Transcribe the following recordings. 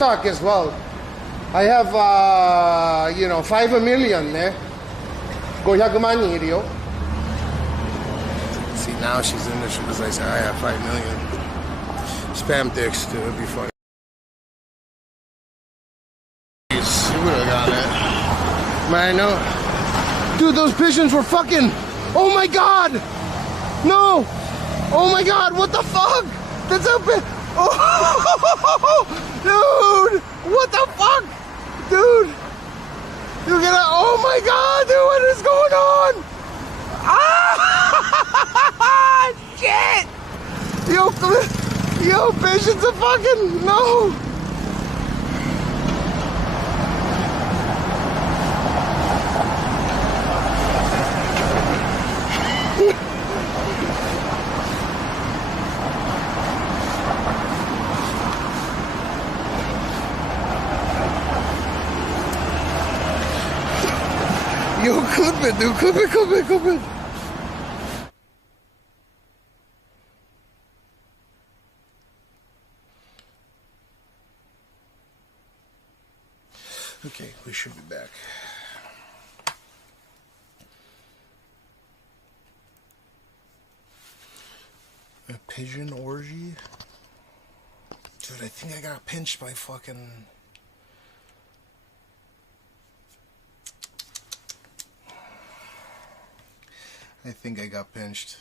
as well. I have, you know, 5 million, eh? 500万人いるよ. See, now she's in this because I say I have 5 million. Spam dicks, dude, it'd be funny. Jeez, you would have got it. Man, I know. Dude, those pigeons were fucking. Oh my god! No! Oh my god, what the fuck? That's a bit. Oh, dude! What the fuck? Dude! You're gonna. Oh my god, dude, what is going on? Ah! Shit! Yo, pigeons are fucking. No! Yo, clip it, dude. Clip it. Okay, we should be back. A pigeon orgy? Dude, I think I got pinched by fucking... I think I got pinched.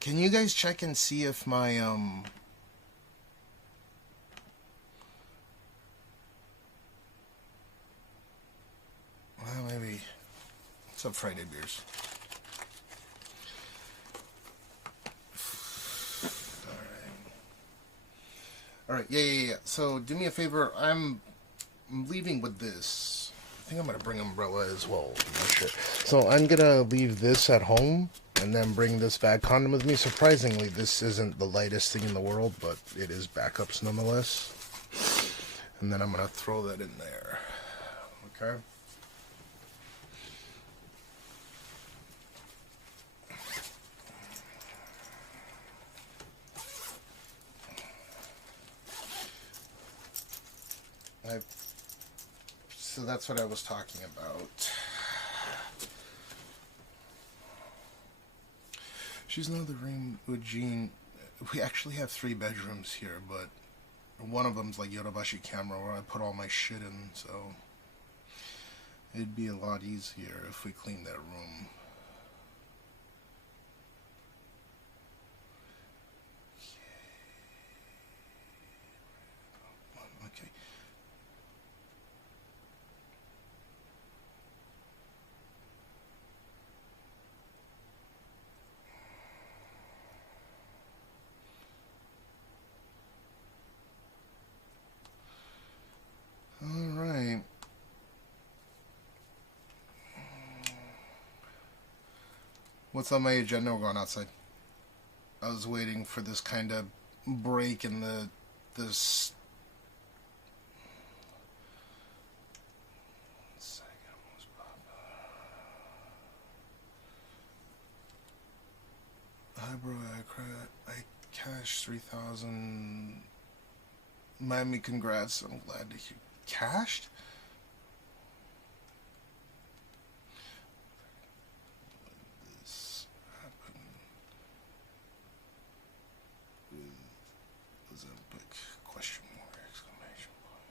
Can you guys check and see if my, well, maybe. What's up, Friday Beers? Alright, yeah. So, do me a favor. I'm leaving with this. I think I'm going to bring umbrella as well. Oh, shit. So I'm going to leave this at home and then bring this bag condom with me. Surprisingly, this isn't the lightest thing in the world, but it is backups nonetheless. And then I'm going to throw that in there. Okay? So that's what I was talking about. She's in the room with Jean. We actually have 3 bedrooms here, but one of them's like Yodobashi camera where I put all my shit in, so it'd be a lot easier if we cleaned that room. Okay. Alright. What's on my agenda? We're going outside. I was waiting for this kind of break in this. Hi bro, I cashed 3,000. Miami, congrats. I'm glad to hear. Cashed? This happened with Ozempic, question mark, exclamation point.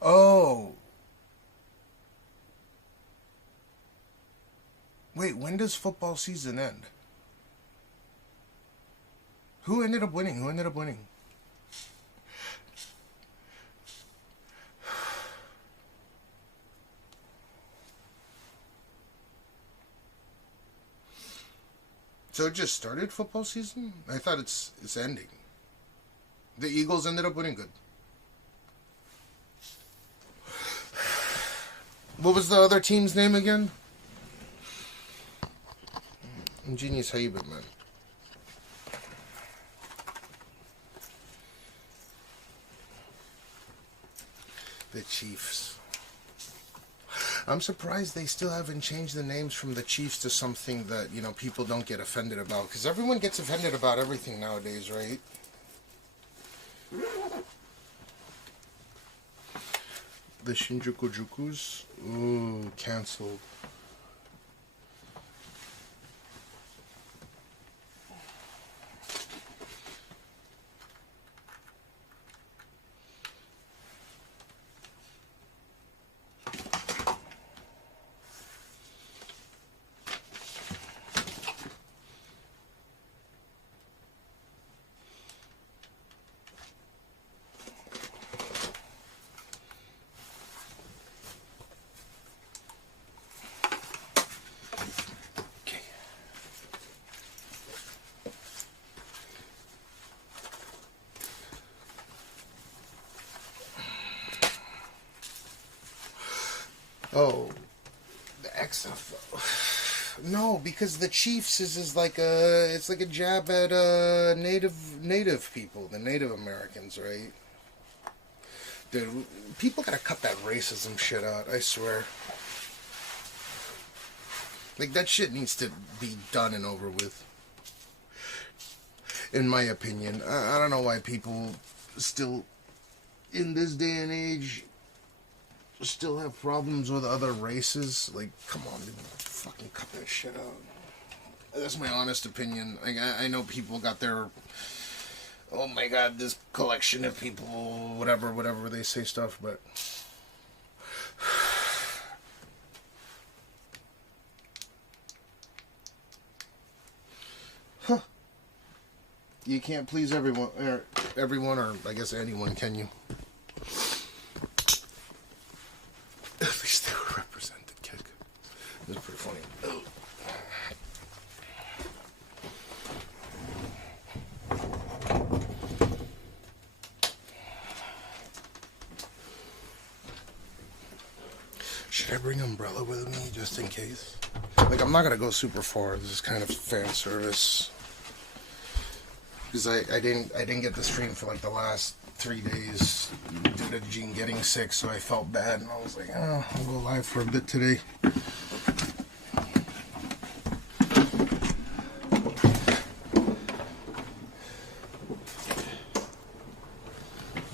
Oh. Wait, when does football season end? Who ended up winning? So it just started football season? I thought it's ending. The Eagles ended up winning. Good. What was the other team's name again? Genius, how you been, man? The Chiefs. I'm surprised they still haven't changed the names from the Chiefs to something that, you know, people don't get offended about. Because everyone gets offended about everything nowadays, right? The Shinjuku Jukus? Ooh, canceled. Oh, the XFL. No, because the Chiefs is like it's like a jab at native people, the Native Americans, right? Dude, people gotta cut that racism shit out, I swear. Like, that shit needs to be done and over with. In my opinion. I don't know why people still, in this day and age, still have problems with other races. Like, come on, dude, fucking cut that shit out. That's my honest opinion. Like, I know people got their, oh my god, this collection of people, whatever they say stuff, but huh. You can't please everyone, or I guess anyone, can you? At least they were represented, kick. It was pretty funny. Oh. Should I bring umbrella with me just in case? Like, I'm not gonna go super far. This is kind of fan service because I didn't get the stream for like the last 3 days due to Gene getting sick, so I felt bad, and I was like, oh, I'll go live for a bit today.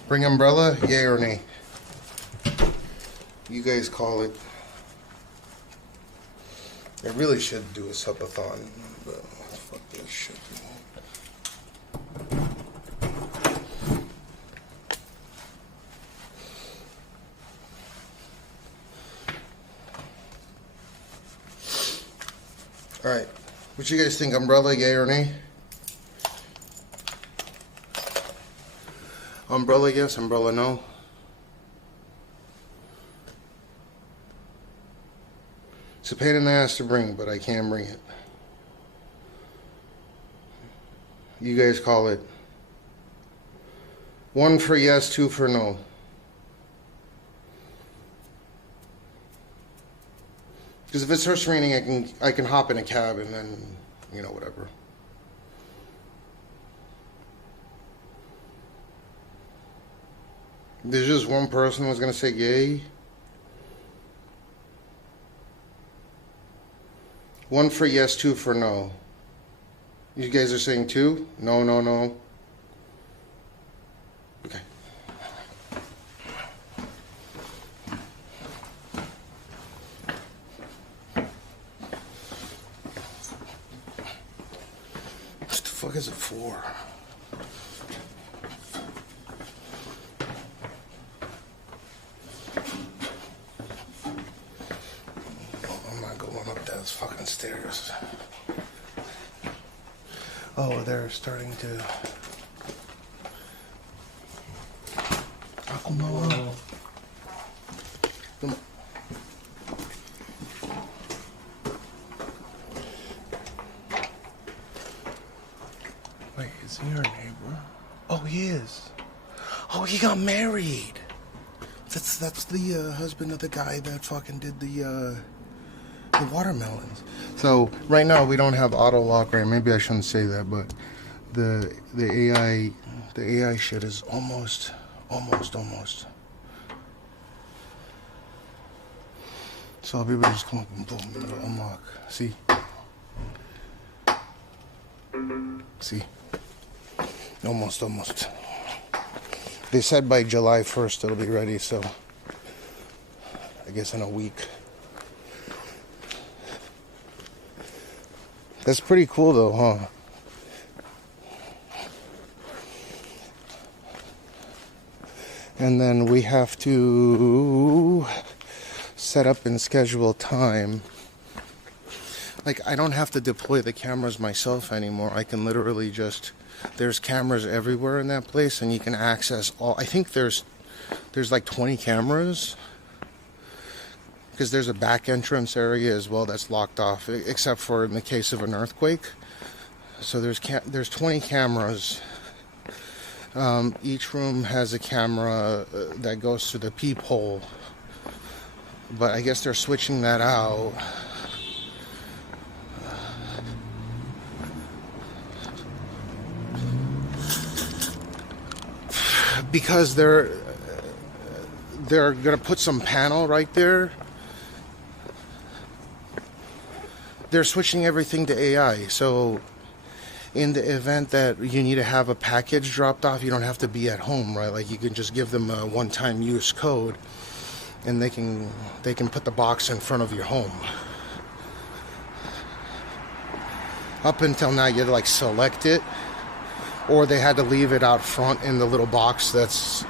Bring umbrella, yay or nay? You guys call it. I really should do a subathon, but fuck this shit. Alright, what you guys think, umbrella, yay or nay? Umbrella yes, umbrella no. It's a pain in the ass to bring, but I can bring it. You guys call it. 1 for yes, 2 for no. Because if it starts raining, I can hop in a cab and then, you know, whatever. There's just one person who's gonna say yay. 1 for yes, 2 for no. You guys are saying 2? No, no, no. Okay. What the fuck is it for? Fucking stairs. Oh, they're starting to. Akumawa. Come on. Wait, is he our neighbor? Oh, he is. Oh, he got married. That's the husband of the guy that fucking did the watermelons. So right now we don't have auto lock, right? Maybe I shouldn't say that, but the AI shit is almost. So people just come up and boom, it'll unlock. See? See? Almost. They said by July 1st it'll be ready, so I guess in a week. That's pretty cool though, huh? And then we have to set up and schedule time. Like, I don't have to deploy the cameras myself anymore. I can literally just, there's cameras everywhere in that place, and you can access all. I think there's like 20 cameras, because there's a back entrance area as well that's locked off, except for in the case of an earthquake. So there's 20 cameras. Each room has a camera that goes to the peephole, but I guess they're switching that out. Because they're gonna put some panel right there. They're switching everything to AI, so in the event that you need to have a package dropped off, you don't have to be at home, right? Like, you can just give them a one-time use code, and they can put the box in front of your home. Up until now, you had to like select it, or they had to leave it out front in the little box that's,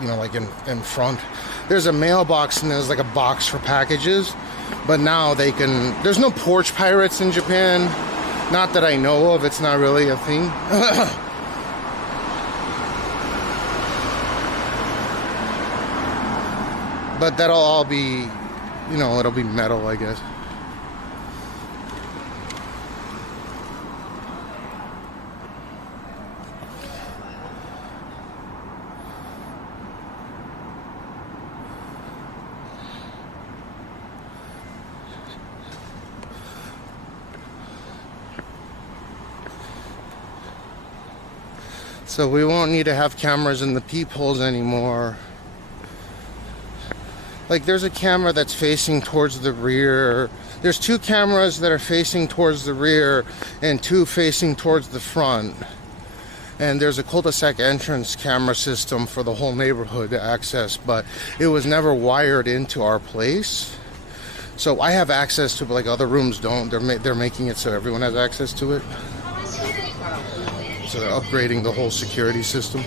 you know, like in front. There's a mailbox and there's like a box for packages, but now they can. There's no porch pirates in Japan. Not that I know of, it's not really a thing. But that'll all be, you know, it'll be metal, I guess. So we won't need to have cameras in the peepholes anymore. Like, there's a camera that's facing towards the rear. There's 2 cameras that are facing towards the rear and 2 facing towards the front. And there's a cul-de-sac entrance camera system for the whole neighborhood to access, but it was never wired into our place. So I have access to it, but like other rooms don't. They're making it so everyone has access to it. So they're upgrading the whole security system.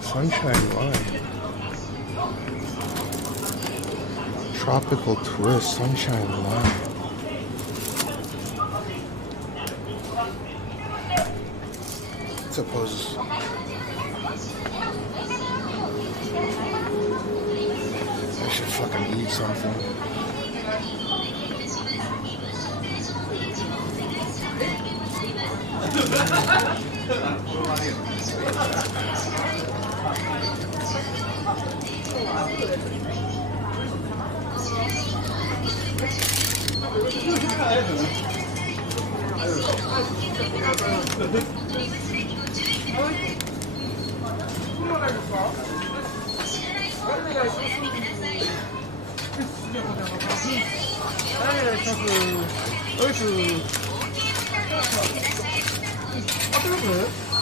Sunshine Line. Tropical Twist, Sunshine Line. Suppose I should fucking eat something.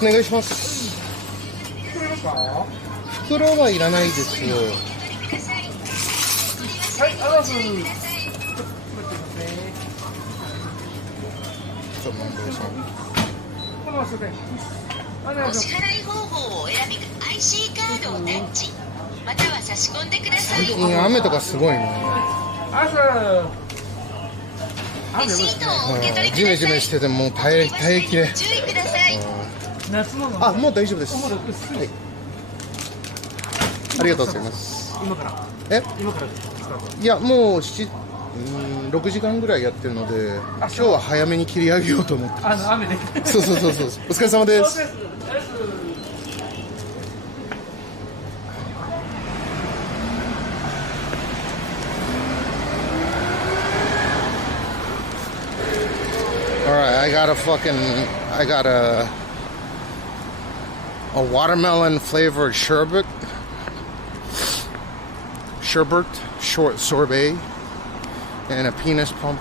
お願いします。袋はいらないですよ。はい、あざす。お支払い方法をお選び、IC カードをタッチ、または差し込んでください。最近雨とかすごいね。レシートをお受け取りください。ジメジメしててもう耐えきれ。注意ください。あ、もう大丈夫です。はい。ありがとうございます。今からいや、もう6時間ぐらいやってるので、今日は早めに切り上げようと思ってます。雨で。そう。お疲れ様です。I got a watermelon flavored sherbet, short sorbet, and a penis pump.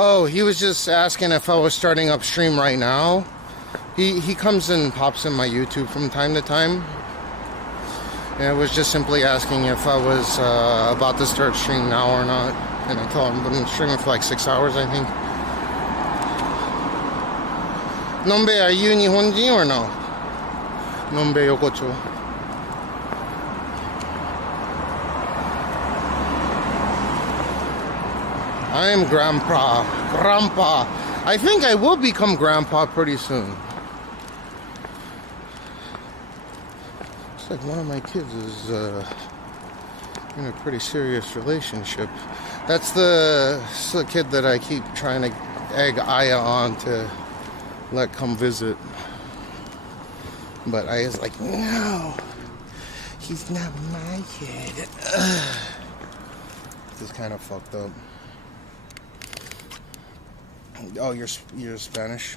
Oh, he was just asking if I was starting up stream right now. He comes and pops in my YouTube from time to time. And I was just simply asking if I was about to start stream now or not. And I told him I've been streaming for like 6 hours, I think. Nombe, are you Nihonjin or no? Nombe yokocho. I am Grandpa. I think I will become Grandpa pretty soon. It's like one of my kids is in a pretty serious relationship. That's the kid that I keep trying to egg Aya on to let come visit. But Aya's like, no, he's not my kid. This is kind of fucked up. Oh, you're Spanish?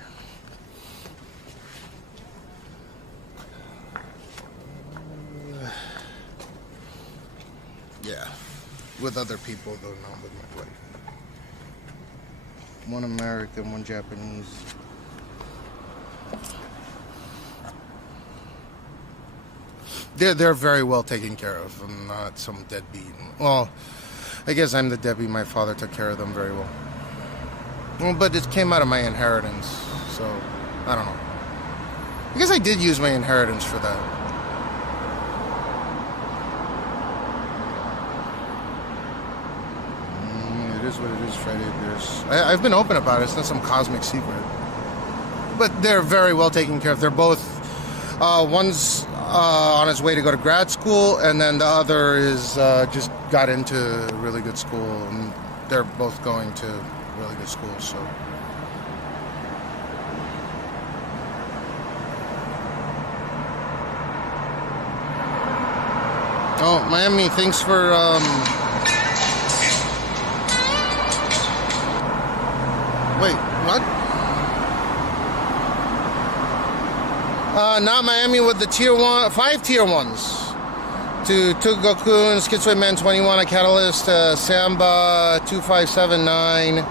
Yeah, with other people though, not with my wife. One American, one Japanese. They're very well taken care of. I'm not some deadbeat. Well, I guess I'm the deadbeat. My father took care of them very well. Well, but it came out of my inheritance, so I don't know. I guess I did use my inheritance for that. It is what it is, Friday Beers. I've been open about it. It's not some cosmic secret. But they're very well taken care of. They're both, one's on his way to go to grad school, and then the other is just got into a really good school, and they're both going to really good school, so. Oh, Miami, thanks for, wait, what? Not Miami with the tier 1, 5 tier 1s. To Tugokun, Schizoid Man 21, a Catalyst, Samba 2579.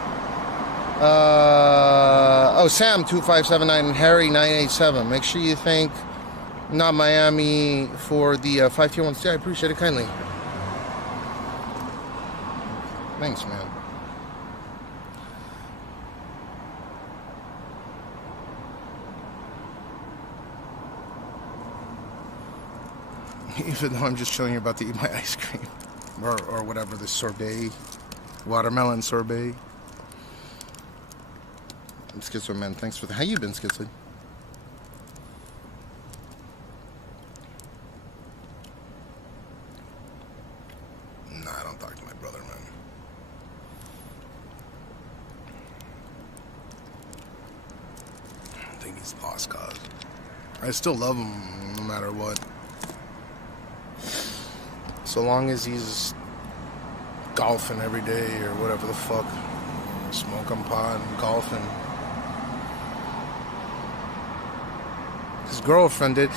Sam 2579 and Harry 987. Make sure you thank Not Miami for the 5 tier 1s. Yeah, I appreciate it kindly. Thanks, man. Even though I'm just showing you about to eat my ice cream or whatever, the sorbet, watermelon sorbet. Schizo Man, thanks for that. How you been, Schizo? Nah, I don't talk to my brother, man. I think he's lost cause. I still love him no matter what. So long as he's golfing every day or whatever the fuck. Smoking pot and golfing. His girlfriend did.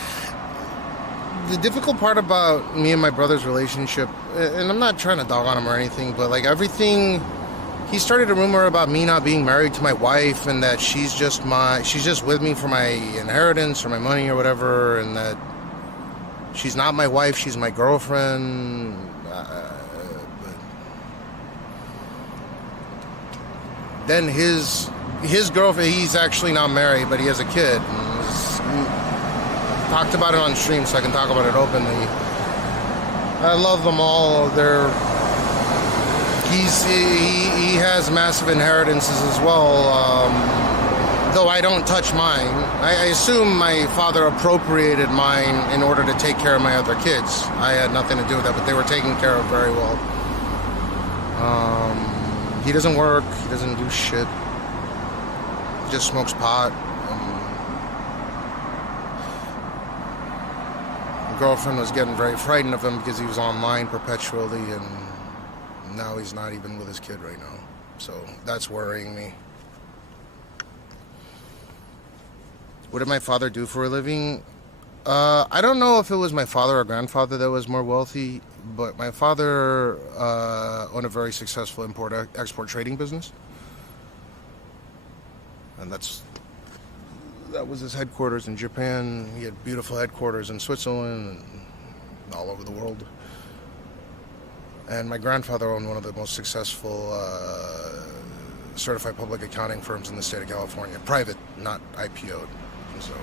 The difficult part about me and my brother's relationship, and I'm not trying to dog on him or anything, but like everything, he started a rumor about me not being married to my wife and that she's just with me for my inheritance or my money or whatever, and that she's not my wife, she's my girlfriend. But then his girlfriend, he's actually not married, but he has a kid. Talked about it on stream, so I can talk about it openly. I love them all. He has massive inheritances as well. Though I don't touch mine. I assume my father appropriated mine in order to take care of my other kids. I had nothing to do with that, but they were taken care of very well. He doesn't work. He doesn't do shit. He just smokes pot. girlfriend was getting very frightened of him because he was online perpetually, and now he's not even with his kid right now. So that's worrying me. What did my father do for a living? I don't know if it was my father or grandfather that was more wealthy, but my father owned a very successful import-export trading business. And that was his headquarters in Japan. He had beautiful headquarters in Switzerland and all over the world. And my grandfather owned one of the most successful certified public accounting firms in the state of California. Private, not IPO'd. So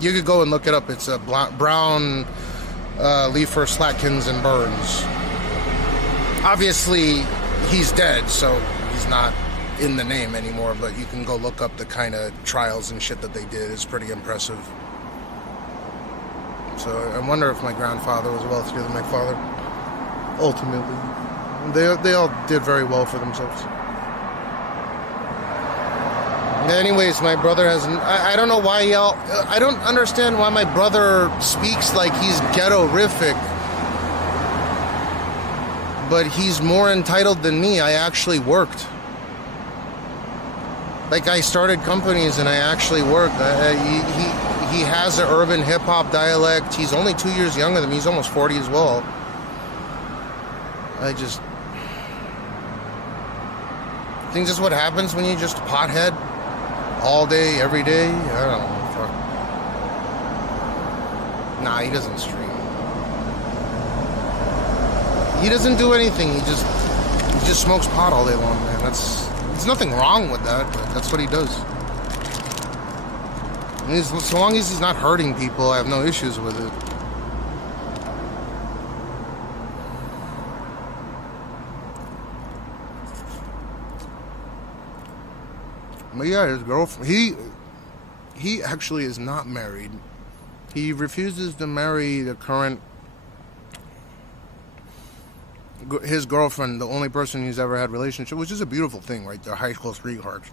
you could go and look it up. It's a Brown, Leifer, Slatkins, and Burns. Obviously, he's dead, so he's not in the name anymore, but you can go look up the kind of trials and shit that they did. It's pretty impressive. So I wonder if my grandfather was wealthier than my father. Ultimately, they all did very well for themselves. Anyways, my brother hasn't. I don't know why y'all. I don't understand why my brother speaks like he's ghetto-rific. But he's more entitled than me. I actually worked. Like, I started companies and I actually worked. He has an urban hip-hop dialect. He's only 2 years younger than me. He's almost 40 as well. I think this is what happens when you just pothead all day, every day. I don't know. Fuck. Nah, he doesn't stream. He doesn't do anything. He just smokes pot all day long, man. There's nothing wrong with that, but that's what he does. So long as he's not hurting people, I have no issues with it. But yeah, his girlfriend, he actually is not married. He refuses to marry the current, his girlfriend, the only person he's ever had a relationship, which is a beautiful thing, right? They're high school sweethearts.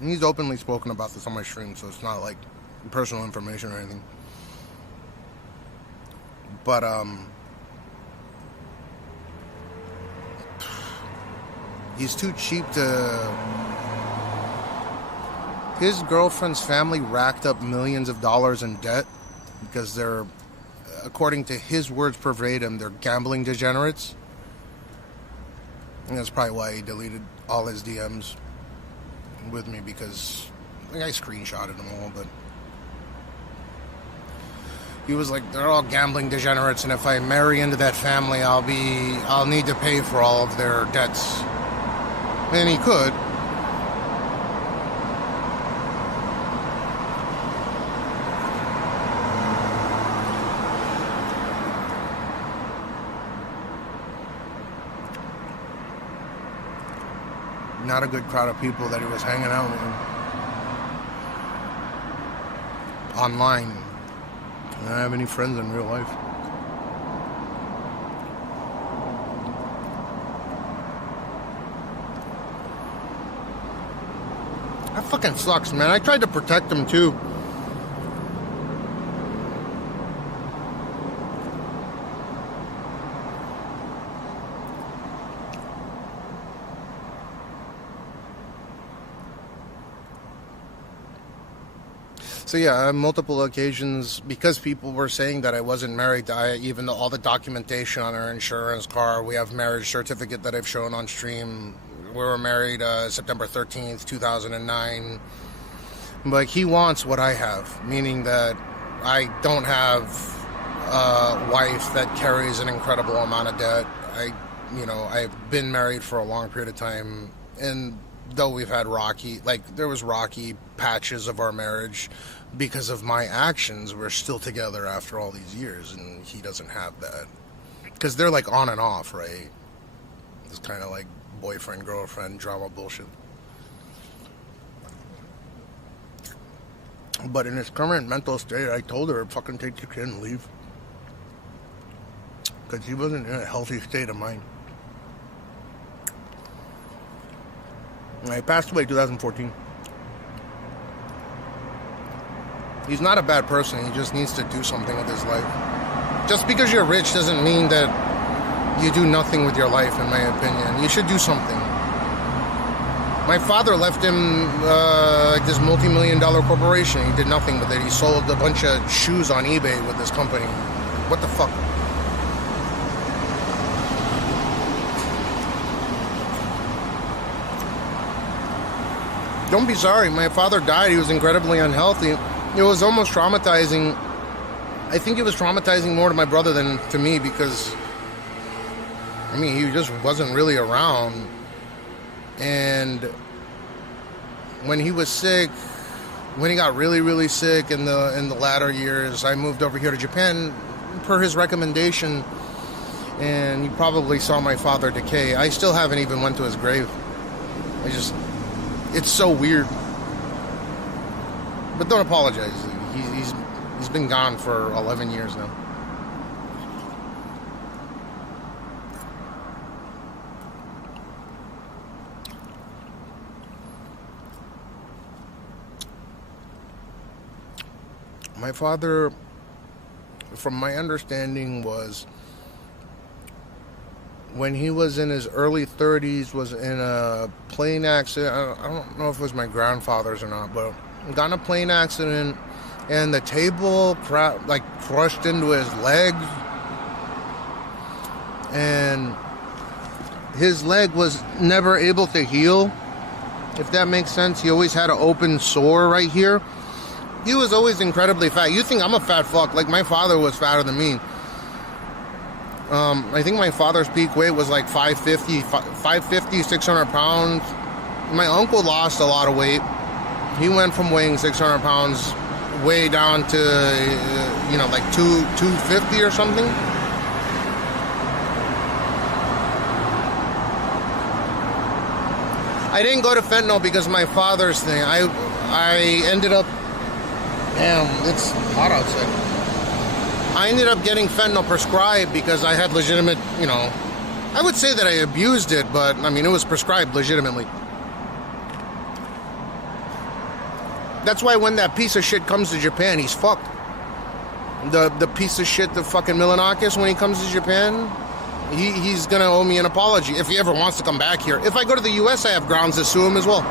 And he's openly spoken about this on my stream, so it's not like personal information or anything. But, he's too cheap to... His girlfriend's family racked up millions of dollars in debt because they're, according to his words verbatim, they're gambling degenerates. And that's probably why he deleted all his DMs with me, because I think I screenshotted them all, but he was like, they're all gambling degenerates, and if I marry into that family, I'll need to pay for all of their debts. And he could. Not a good crowd of people that he was hanging out with online. I don't have any friends in real life. That fucking sucks, man. I tried to protect him too. So yeah, on multiple occasions, because people were saying that I wasn't married, even though all the documentation on our insurance car, we have marriage certificate that I've shown on stream. We were married September 13th, 2009. But he wants what I have, meaning that I don't have a wife that carries an incredible amount of debt. I've been married for a long period of time, and though we've had there was rocky patches of our marriage because of my actions, we're still together after all these years, and he doesn't have that. Because they're like on and off, right? It's kind of like boyfriend, girlfriend, drama bullshit. But in his current mental state, I told her, fucking take your kid and leave. Because he wasn't in a healthy state of mind. And he passed away in 2014. He's not a bad person. He just needs to do something with his life. Just because you're rich doesn't mean that you do nothing with your life, in my opinion. You should do something. My father left him like this multi-million-dollar corporation. He did nothing with it. He sold a bunch of shoes on eBay with this company. What the fuck? Don't be sorry. My father died. He was incredibly unhealthy. It was almost traumatizing. I think it was traumatizing more to my brother than to me because, I mean, he just wasn't really around. And when he was sick, when he got really, really sick in the latter years, I moved over here to Japan per his recommendation. And you probably saw my father decay. I still haven't even went to his grave. It's so weird. But don't apologize. He's been gone for 11 years now. My father, from my understanding, was when he was in his early 30s, was in a plane accident. I don't know if it was my grandfather's or not, but got in a plane accident and the table crushed into his legs, and his leg was never able to heal, if that makes sense. He always had an open sore right here. He was always incredibly fat. You think I'm a fat fuck? Like, my father was fatter than me. I think my father's peak weight was like 550, 600 pounds. My uncle lost a lot of weight. He went from weighing 600 pounds way down to, like 250 or something. I didn't go to fentanyl because of my father's thing. I ended up, damn, it's hot outside. I ended up getting fentanyl prescribed because I had legitimate, I would say that I abused it, but I mean, it was prescribed legitimately. That's why when that piece of shit comes to Japan, he's fucked. The piece of shit, the fucking Milanakis, when he comes to Japan, he's gonna owe me an apology if he ever wants to come back here. If I go to the US, I have grounds to sue him as well.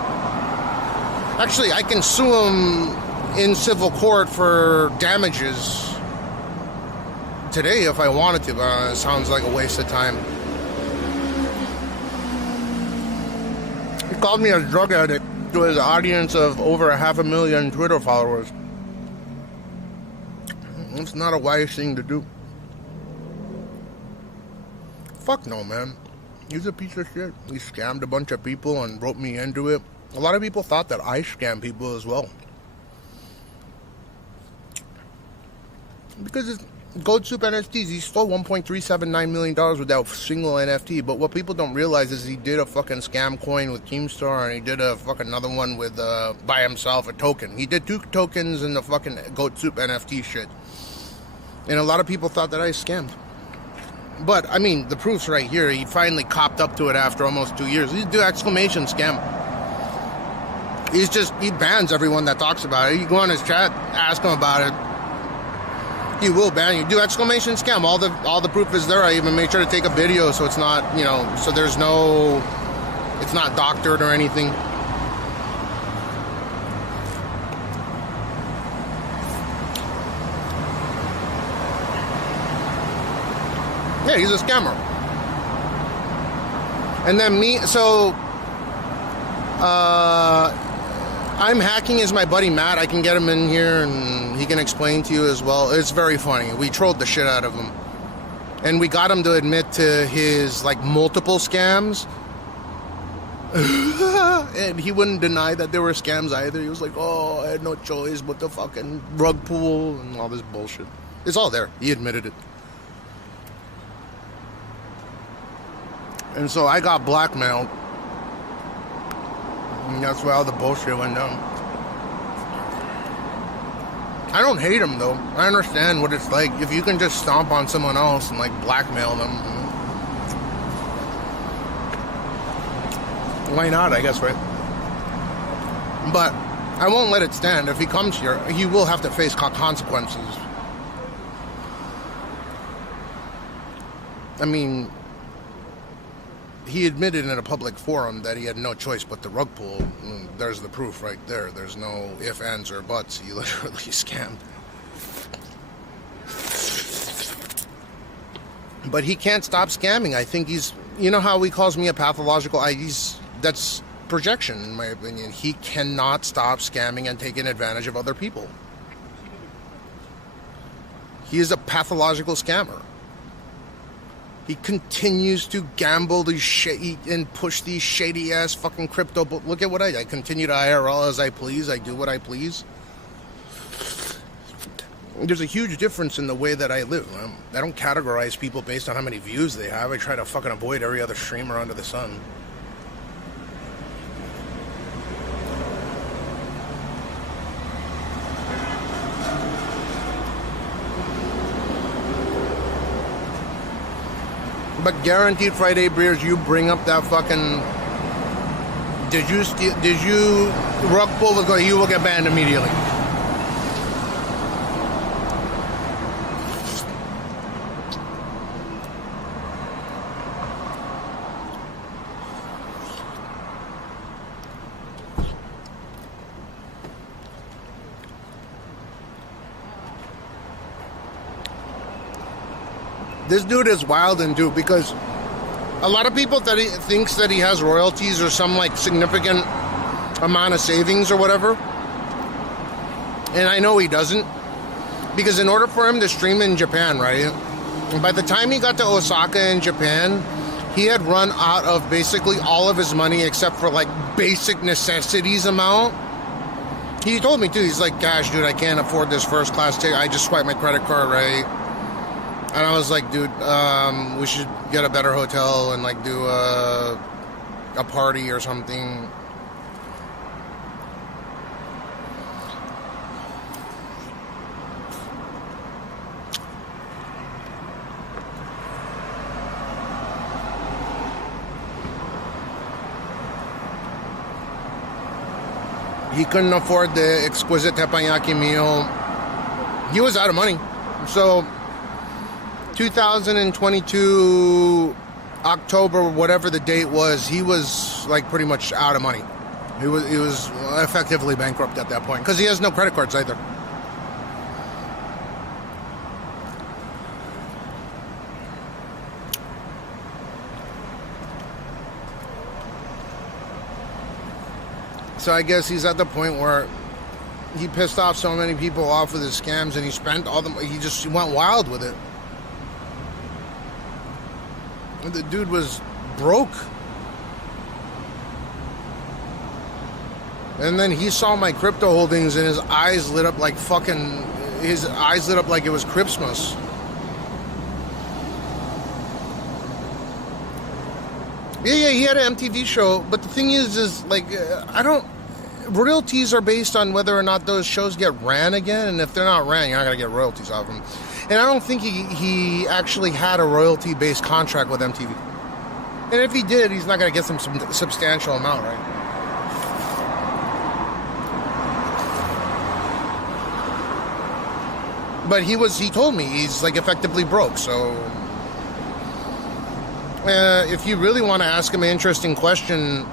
Actually, I can sue him in civil court for damages today if I wanted to, but it sounds like a waste of time. He called me a drug addict to his audience of over 500,000 Twitter followers. It's not a wise thing to do. Fuck no, man. He's a piece of shit. He scammed a bunch of people and roped me into it. A lot of people thought that I scam people as well. Because it's Gold Soup NFTs, he stole $1.379 million with that single NFT, but what people don't realize is he did a fucking scam coin with Keemstar, and he did a fucking another one with, by himself, a token. He did 2 tokens in the fucking Gold Soup NFT shit. And a lot of people thought that I scammed. But, I mean, the proof's right here. He finally copped up to it after almost 2 years. He do exclamation scam. He bans everyone that talks about it. You go on his chat, ask him about it. He will ban you. Do exclamation scam. All the proof is there. I even made sure to take a video so it's not, so there's no, it's not doctored or anything. Yeah, he's a scammer. And then I'm hacking as my buddy Matt. I can get him in here and he can explain to you as well. It's very funny. We trolled the shit out of him. And we got him to admit to his, multiple scams. And he wouldn't deny that there were scams either. He was like, oh, I had no choice but the fucking rug pull and all this bullshit. It's all there. He admitted it. And so I got blackmailed. And that's why all the bullshit went down. I don't hate him, though. I understand what it's like. If you can just stomp on someone else and, blackmail them. Why not, I guess, right? But I won't let it stand. If he comes here, he will have to face consequences. I mean, he admitted in a public forum that he had no choice but to rug pull. There's the proof right there. There's no ifs, ands, or buts. He literally scammed. But he can't stop scamming. I think he's, you know how he calls me a pathological, that's projection in my opinion. He cannot stop scamming and taking advantage of other people. He is a pathological scammer. He continues to gamble these shady and push these shady ass fucking crypto. But look at what I continue to IRL as I please. I do what I please. There's a huge difference in the way that I live. I don't categorize people based on how many views they have. I try to fucking avoid every other streamer under the sun. But guaranteed Friday beers, you bring up that fucking. Did you rug pull was going? You will get banned immediately. This dude is wild and dude because a lot of people that he thinks that he has royalties or some like significant amount of savings or whatever. And I know he doesn't, because in order for him to stream in Japan, right? By the time he got to Osaka in Japan, he had run out of basically all of his money except for like basic necessities amount. He told me too, he's like, gosh, dude, I can't afford this first class ticket. I just swiped my credit card, right? And I was like, dude, we should get a better hotel and like do a party or something. He couldn't afford the exquisite teppanyaki meal. He was out of money. So 2022 October, whatever the date was, he was like pretty much out of money. He was effectively bankrupt at that point because he has no credit cards either. So I guess he's at the point where he pissed off so many people off with his scams, and he spent all the. He just went wild with it. The dude was broke. And then he saw my crypto holdings and his eyes lit up like fucking. His eyes lit up like it was Christmas. Yeah, he had an MTV show, but the thing is like, I don't. Royalties are based on whether or not those shows get ran again, and if they're not ran, you're not gonna get royalties off them. And I don't think he actually had a royalty-based contract with MTV. And if he did, he's not gonna get some substantial amount, right? But he told me he's like effectively broke, so. If you really want to ask him an interesting question,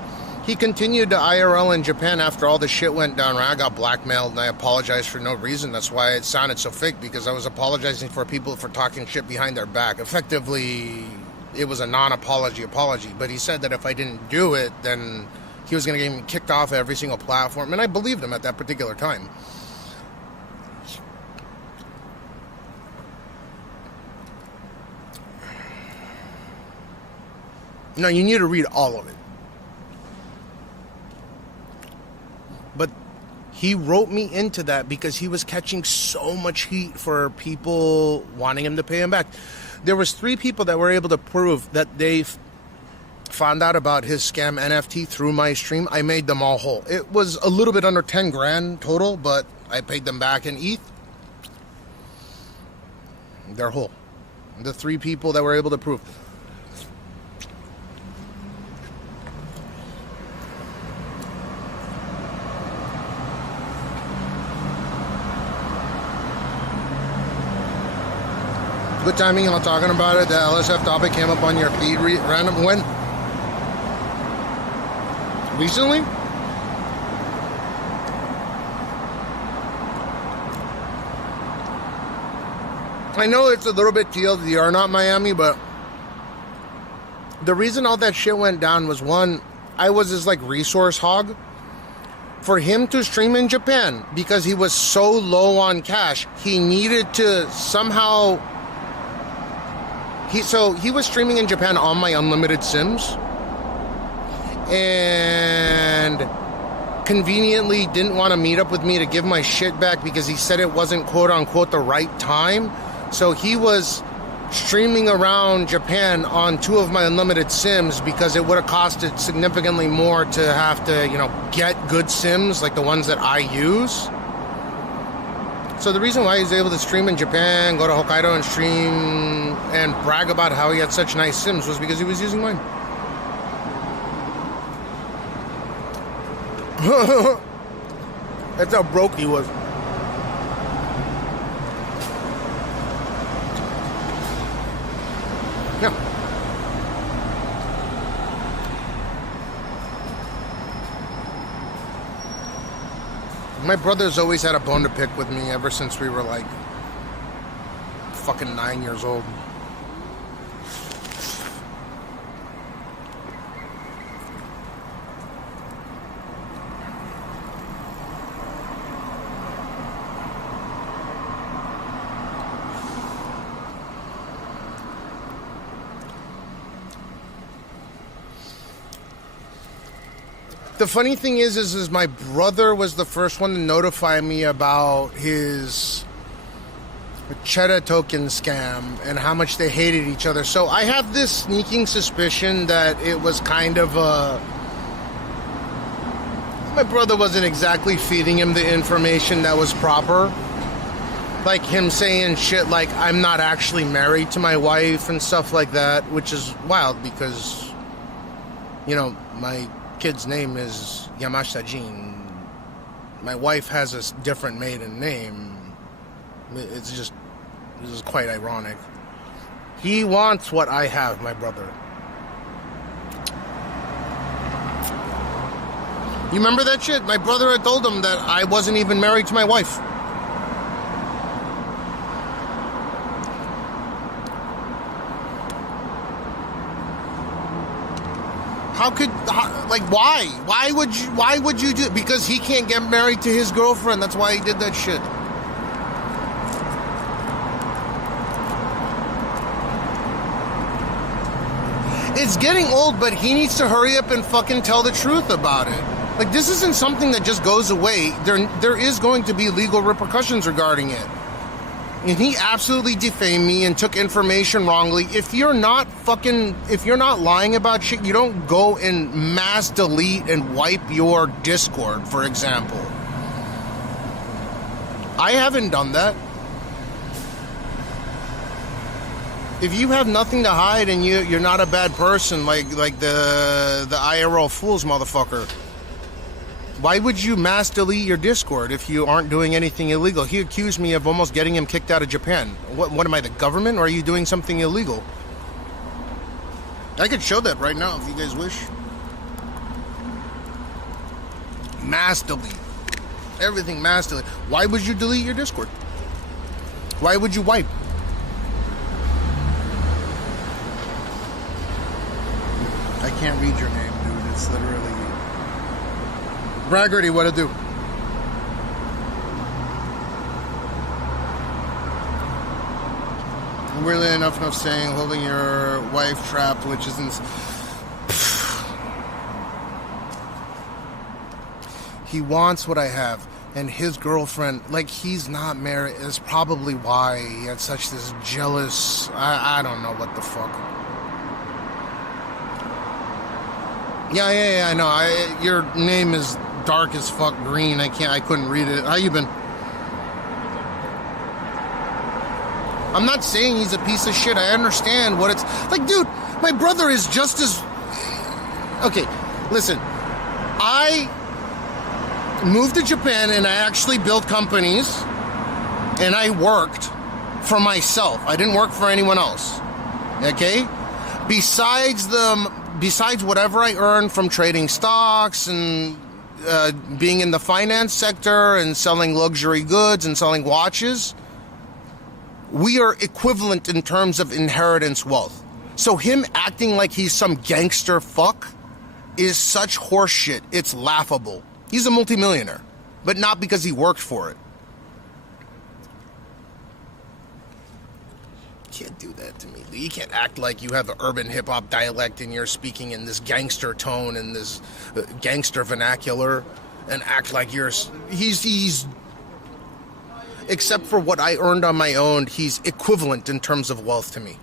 he continued to IRL in Japan after all the shit went down. I got blackmailed and I apologized for no reason. That's why it sounded so fake, because I was apologizing for people for talking shit behind their back. Effectively, it was a non-apology apology. But he said that if I didn't do it, then he was going to get me kicked off every single platform. And I believed him at that particular time. No, you need to read all of it. But he wrote me into that because he was catching so much heat for people wanting him to pay him back. There was 3 people that were able to prove that they found out about his scam NFT through my stream. I made them all whole. It was a little bit under 10 grand total, but I paid them back in ETH. They're whole. The 3 people that were able to prove. Good timing, I'm not talking about it. The LSF topic came up on your feed random. When? Recently? I know it's a little bit TLDR, not Miami, but the reason all that shit went down was, one, I was his like resource hog. For him to stream in Japan, because he was so low on cash, he needed to somehow... He was streaming in Japan on my unlimited sims, and conveniently didn't want to meet up with me to give my shit back because he said it wasn't quote-unquote the right time. So he was streaming around Japan on 2 of my unlimited sims because it would have costed significantly more to have to, you know, get good sims like the ones that I use. So the reason why he's able to stream in Japan, go to Hokkaido and stream and brag about how he had such nice sims was because he was using mine. That's how broke he was. Yeah. My brother's always had a bone to pick with me ever since we were like fucking 9 years old. The funny thing is my brother was the first one to notify me about his Cheddar token scam and how much they hated each other. So I have this sneaking suspicion that it was kind of a... My brother wasn't exactly feeding him the information that was proper. Like him saying shit like, I'm not actually married to my wife and stuff like that, which is wild because, you know, my kid's name is Yamashita Jin. My wife has a different maiden name. It's just, this is quite ironic. He wants what I have, my brother. You remember that shit? My brother had told him that I wasn't even married to my wife. Why would you do it? Because he can't get married to his girlfriend. That's why he did that shit. It's getting old, but he needs to hurry up and fucking tell the truth about it. Like, this isn't something that just goes away. There is going to be legal repercussions regarding it. And he absolutely defamed me and took information wrongly. If you're not lying about shit, you don't go and mass delete and wipe your Discord, for example. I haven't done that. If you have nothing to hide and you're not a bad person like the IRL fools motherfucker, why would you mass delete your Discord if you aren't doing anything illegal? He accused me of almost getting him kicked out of Japan. What am I, the government, or are you doing something illegal? I could show that right now if you guys wish. Mass delete. Everything mass delete. Why would you delete your Discord? Why would you wipe? I can't read your name, dude. It's literally... Braggarty, what to do? Weirdly enough saying holding your wife trapped, which isn't... He wants what I have, and his girlfriend, like, he's not married, is probably why he had such this jealous... I don't know what the fuck. Yeah, I know. Your name is dark as fuck green. I couldn't read it. How you been? I'm not saying he's a piece of shit. I understand what it's like, dude. My brother is just as... Okay, listen. I moved to Japan and I actually built companies and I worked for myself. I didn't work for anyone else. Okay? Besides whatever I earned from trading stocks and being in the finance sector and selling luxury goods and selling watches, we are equivalent in terms of inheritance wealth. So him acting like he's some gangster fuck is such horseshit. It's laughable. He's a multimillionaire, but not because he worked for it. You can't do that to me. You can't act like you have an urban hip-hop dialect and you're speaking in this gangster tone and this gangster vernacular and act like you're... He's except for what I earned on my own, he's equivalent in terms of wealth to me.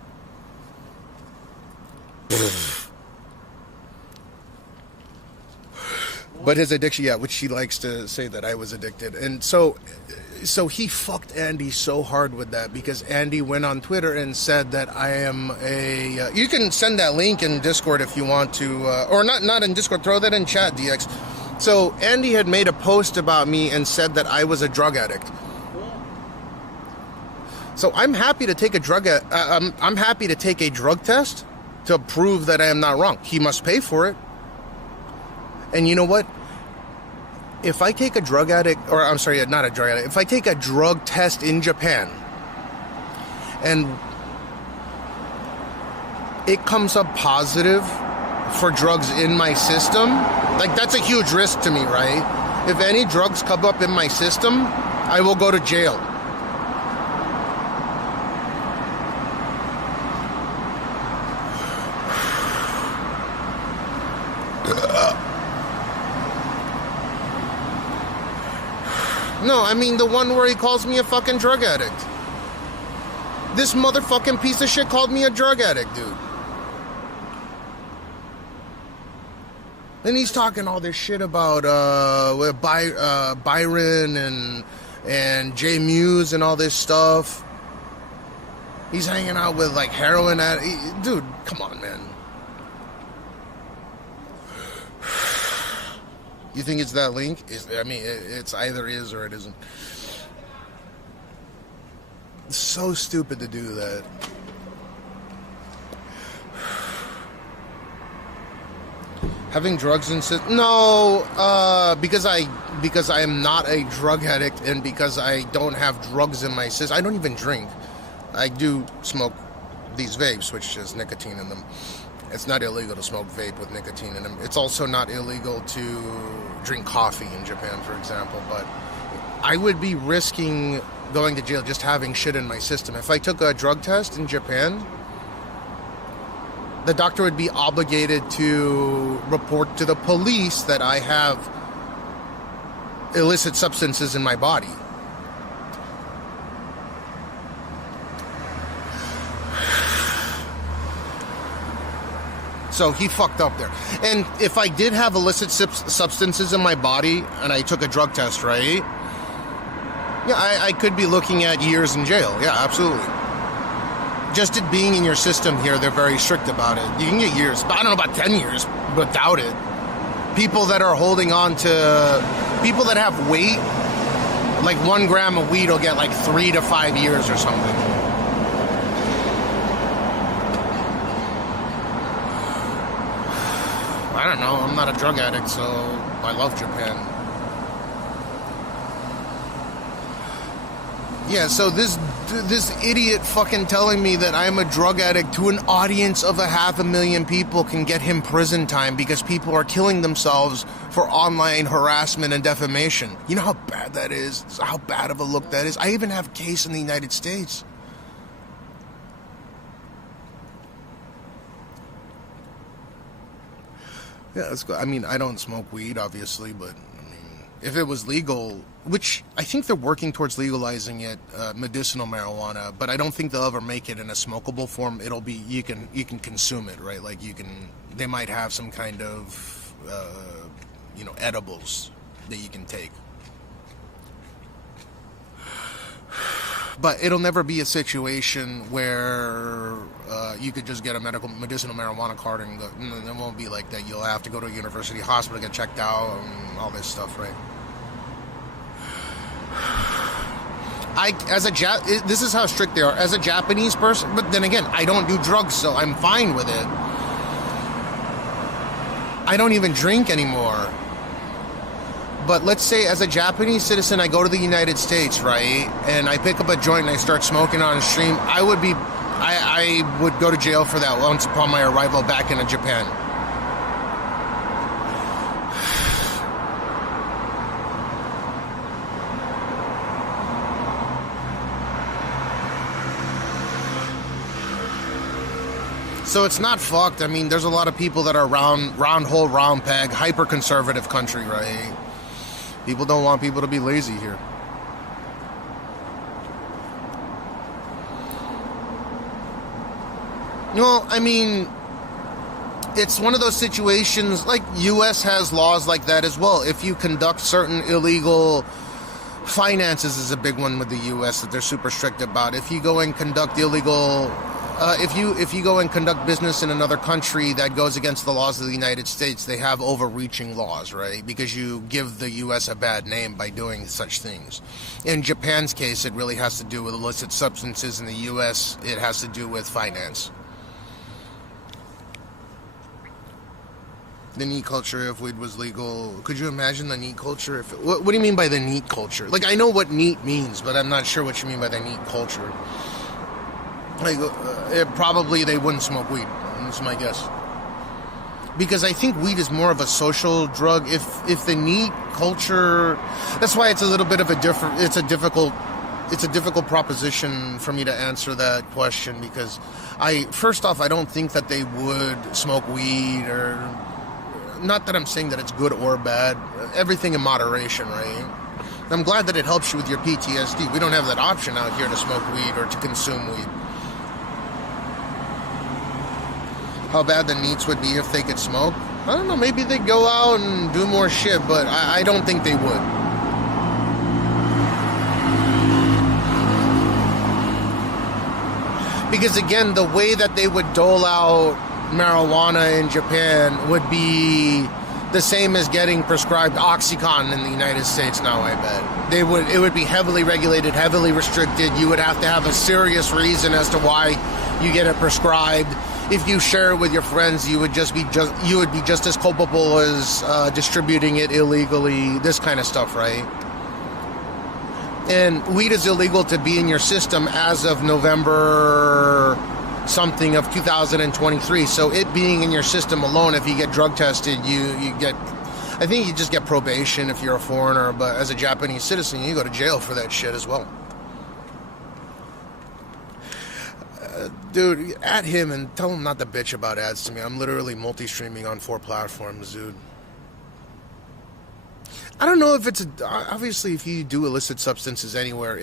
But his addiction, yeah, which she likes to say that I was addicted. And so he fucked Andy so hard with that because Andy went on Twitter and said that I am a... you can send that link in Discord if you want to, or not in Discord, throw that in chat, DX. So Andy had made a post about me and said that I was a drug addict. So I'm happy to take a drug test to prove that I am not wrong. He must pay for it. And you know what? If I take a drug addict, or I'm sorry, not a drug addict, if I take a drug test in Japan and it comes up positive for drugs in my system, like that's a huge risk to me, right? If any drugs come up in my system, I will go to jail. No, I mean the one where he calls me a fucking drug addict. This motherfucking piece of shit called me a drug addict, dude. And he's talking all this shit about Byron and Jay Muse and all this stuff. He's hanging out with like heroin dude, come on, man. You think it's that link? I mean, it's either is or it isn't. It's so stupid to do that. Having drugs in no, because I am not a drug addict and because I don't have drugs in my system. I don't even drink. I do smoke these vapes, which has nicotine in them. It's not illegal to smoke vape with nicotine in them. It's also not illegal to drink coffee in Japan, for example. But I would be risking going to jail just having shit in my system. If I took a drug test in Japan, the doctor would be obligated to report to the police that I have illicit substances in my body. So he fucked up there. And if I did have illicit substances in my body and I took a drug test, right? Yeah, I could be looking at years in jail. Yeah, absolutely. Just it being in your system here, they're very strict about it. You can get years, but I don't know about 10 years, but doubt it. People that are holding on to, people that have weight, like 1 gram of weed will get like 3 to 5 years or something. I don't know, I'm not a drug addict, so I love Japan. Yeah, so this idiot fucking telling me that I'm a drug addict to an audience of 500,000 people can get him prison time because people are killing themselves for online harassment and defamation. You know how bad that is? How bad of a look that is? I even have a case in the United States. Yeah, that's good. I mean, I don't smoke weed, obviously, but I mean, if it was legal, which I think they're working towards legalizing it, medicinal marijuana, but I don't think they'll ever make it in a smokable form. It'll be, you can consume it, right? Like they might have some kind of, edibles that you can take. But it'll never be a situation where you could just get a medicinal marijuana card and go. It won't be like that. You'll have to go to a university hospital, get checked out, and all this stuff, right? this is how strict they are. As a Japanese person, but then again, I don't do drugs, so I'm fine with it. I don't even drink anymore. But let's say as a Japanese citizen, I go to the United States, right? And I pick up a joint and I start smoking on stream. I would go to jail for that once upon my arrival back into Japan. So it's not fucked. I mean, there's a lot of people that are round hole, round peg, hyper-conservative country, right? People don't want people to be lazy here. Well, I mean, it's one of those situations, like U.S. has laws like that as well. If you conduct certain illegal finances is a big one with the U.S. that they're super strict about. If you go and conduct illegal... if you go and conduct business in another country that goes against the laws of the United States, they have overreaching laws, right? Because you give the U.S. a bad name by doing such things. In Japan's case, it really has to do with illicit substances. In the U.S., it has to do with finance. The neat culture, if weed was legal, could you imagine the neat culture? What do you mean by the neat culture? Like, I know what neat means, but I'm not sure what you mean by the neat culture. Like, probably they wouldn't smoke weed. That's my guess. Because I think weed is more of a social drug. If the neat culture, that's why it's a little bit of a different. It's a difficult proposition for me to answer that question. Because first off, I don't think that they would smoke weed, or not that I'm saying that it's good or bad. Everything in moderation, right? I'm glad that it helps you with your PTSD. We don't have that option out here to smoke weed or to consume weed. How bad the neats would be if they could smoke? I don't know, maybe they'd go out and do more shit, but I don't think they would. Because again, the way that they would dole out marijuana in Japan would be the same as getting prescribed Oxycontin in the United States now, I bet. It would be heavily regulated, heavily restricted. You would have to have a serious reason as to why you get it prescribed. If you share it with your friends, you would be just as culpable as distributing it illegally, this kind of stuff, right? And weed is illegal to be in your system as of November something of 2023. So it being in your system alone, if you get drug tested, you get, I think you just get probation if you're a foreigner, but as a Japanese citizen, you go to jail for that shit as well. Dude, at him and tell him not to bitch about ads to me. I'm literally multi-streaming on 4 platforms, dude. I don't know if it's obviously if you do illicit substances anywhere,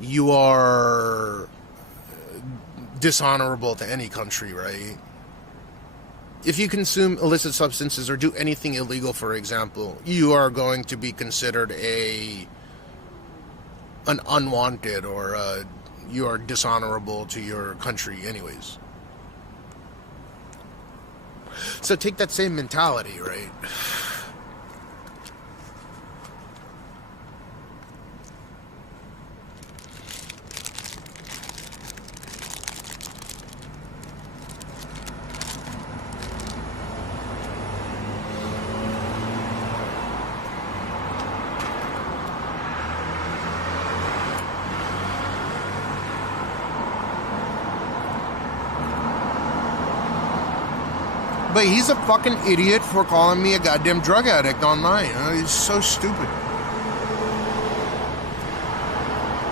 you are dishonorable to any country, right? If you consume illicit substances or do anything illegal, for example, you are going to be considered an unwanted, or you are dishonorable to your country anyways. So take that same mentality, right? But he's a fucking idiot for calling me a goddamn drug addict online. He's so stupid.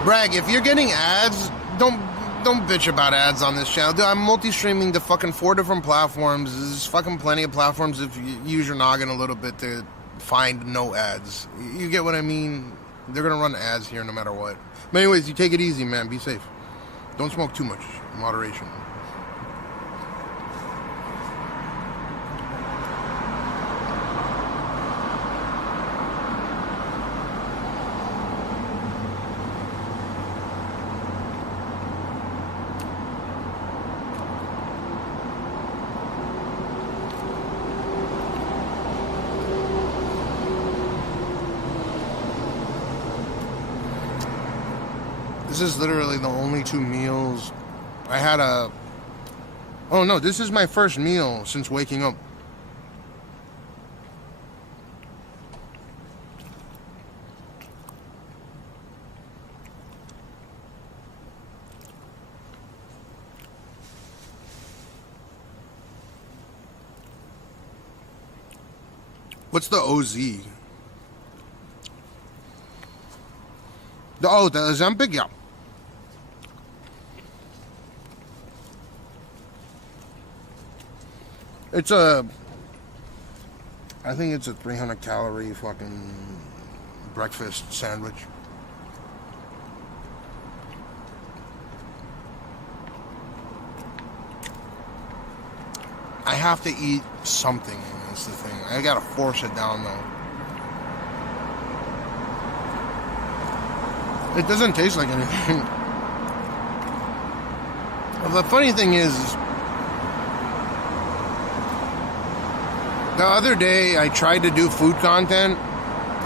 Bragg, if you're getting ads, don't bitch about ads on this channel. Dude, I'm multi-streaming to fucking 4 different platforms. There's fucking plenty of platforms if you use your noggin a little bit to find no ads. You get what I mean? They're gonna run ads here no matter what. But anyways, you take it easy, man. Be safe. Don't smoke too much. Moderation. This is literally the only 2 meals. I had a... Oh no, this is my first meal since waking up. What's the OZ? The Ozempic? Yeah. It's a... I think it's a 300 calorie fucking breakfast sandwich. I have to eat something, that's the thing. I gotta force it down though. It doesn't taste like anything. Well, the funny thing is, the other day I tried to do food content,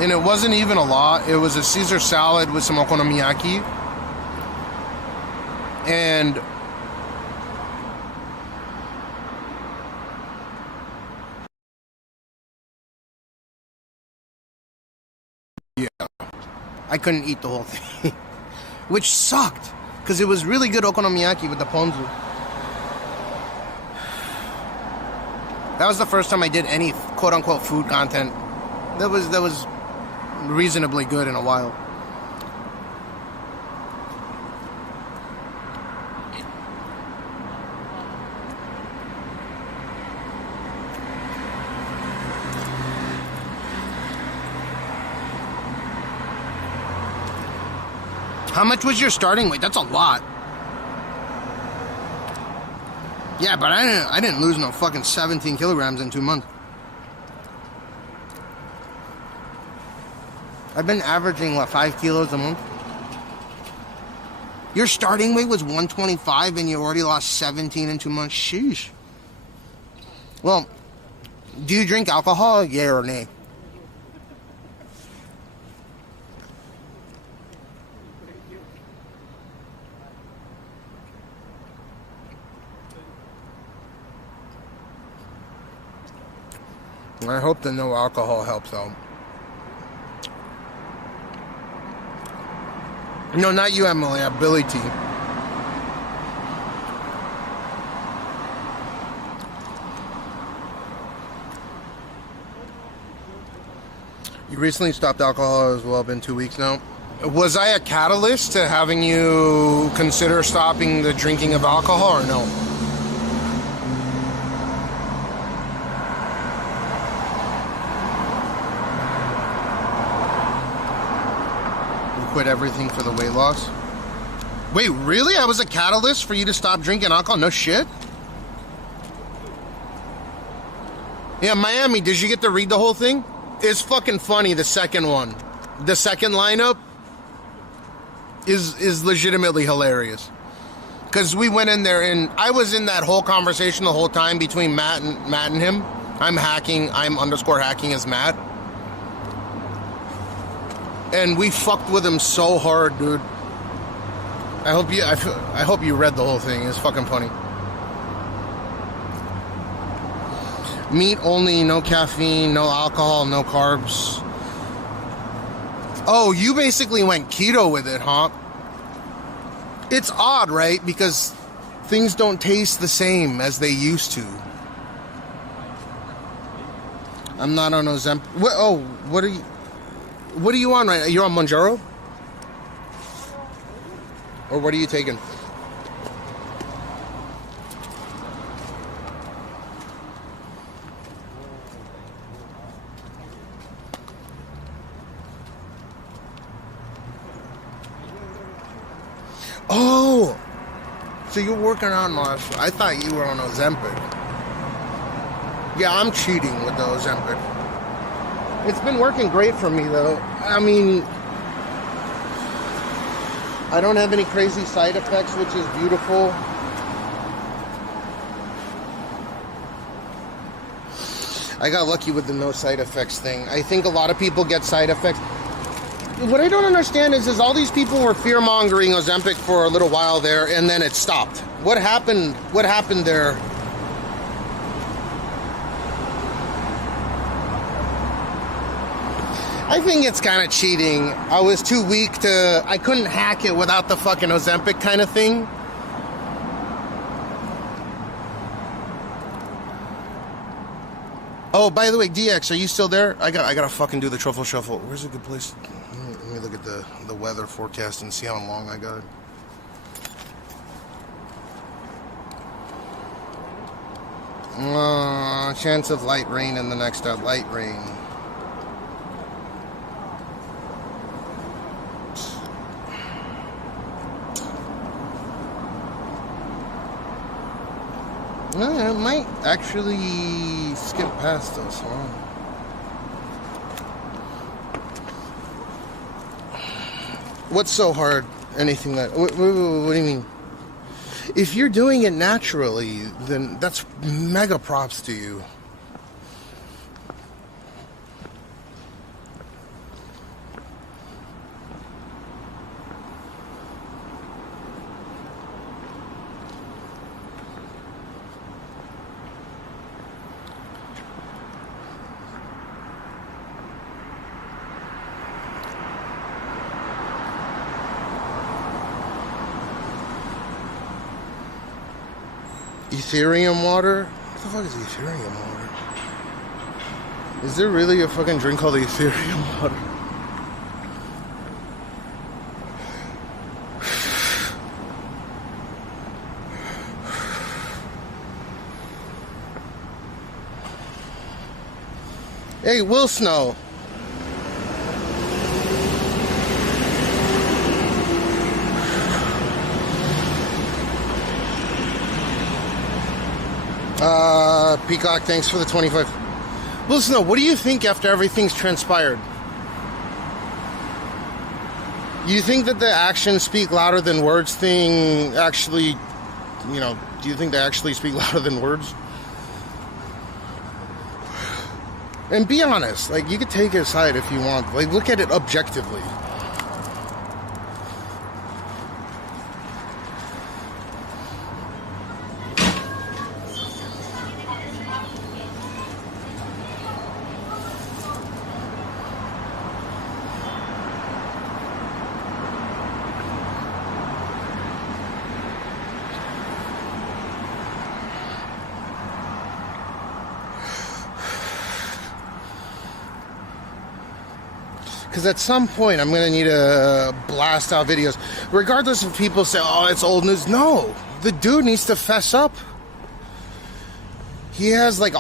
and it wasn't even a lot. It was a Caesar salad with some okonomiyaki. And I couldn't eat the whole thing, which sucked, because it was really good okonomiyaki with the ponzu. That was the first time I did any quote-unquote food content that was reasonably good in a while. How much was your starting weight? That's a lot. Yeah, but I didn't lose no fucking 17 kilograms in 2 months. I've been averaging, what, 5 kilos a month? Your starting weight was 125 and you already lost 17 in 2 months? Sheesh. Well, do you drink alcohol? Yeah or nay? I hope the no alcohol helps out. No, not you, Emily. Billy T. You recently stopped alcohol as well. Been 2 weeks now. Was I a catalyst to having you consider stopping the drinking of alcohol or no? Quit everything for the weight loss? Wait, really? I was a catalyst for you to stop drinking alcohol? No shit? Yeah, Miami, did you get to read the whole thing? It's fucking funny, the second one. The second lineup is legitimately hilarious. Because we went in there and I was in that whole conversation the whole time between Matt and him. I'm underscore hacking as Matt. And we fucked with him so hard, dude. I hope you read the whole thing. It's fucking funny. Meat only, no caffeine, no alcohol, no carbs. Oh, you basically went keto with it, huh? It's odd, right? Because things don't taste the same as they used to. I'm not on Ozempic. What are you on right now? You're on Mounjaro? Or what are you taking? Oh! So you're working on Mars. I thought you were on Ozempic. Yeah, I'm cheating with the Ozempic. It's been working great for me, though. I mean, I don't have any crazy side effects, which is beautiful. I got lucky with the no side effects thing. I think a lot of people get side effects. what I don't understand is all these people were fear-mongering Ozempic for a little while there, and then it stopped. What happened? What happened there? I think it's kind of cheating. I was too weak to... I couldn't hack it without the fucking Ozempic kind of thing. Oh, by the way, DX, are you still there? I gotta fucking do the truffle shuffle. Where's a good place? Let me look at the weather forecast and see how long I got. Chance of light rain in the next light rain. No, it might actually skip past us, huh? What's so hard? Anything that... What do you mean? If you're doing it naturally, then that's mega props to you. Ethereum water? What the fuck is Ethereum water? Is there really a fucking drink called Ethereum water? Hey, Will Snow. Peacock, thanks for the 25. Listen, what do you think after everything's transpired? You think that the actions speak louder than words thing actually, you know, do you think they actually speak louder than words? And be honest, like, you could take his side if you want. Like, look at it objectively. Because at some point I'm going to need to blast out videos. Regardless if people say, oh, it's old news. No, the dude needs to fess up. He has like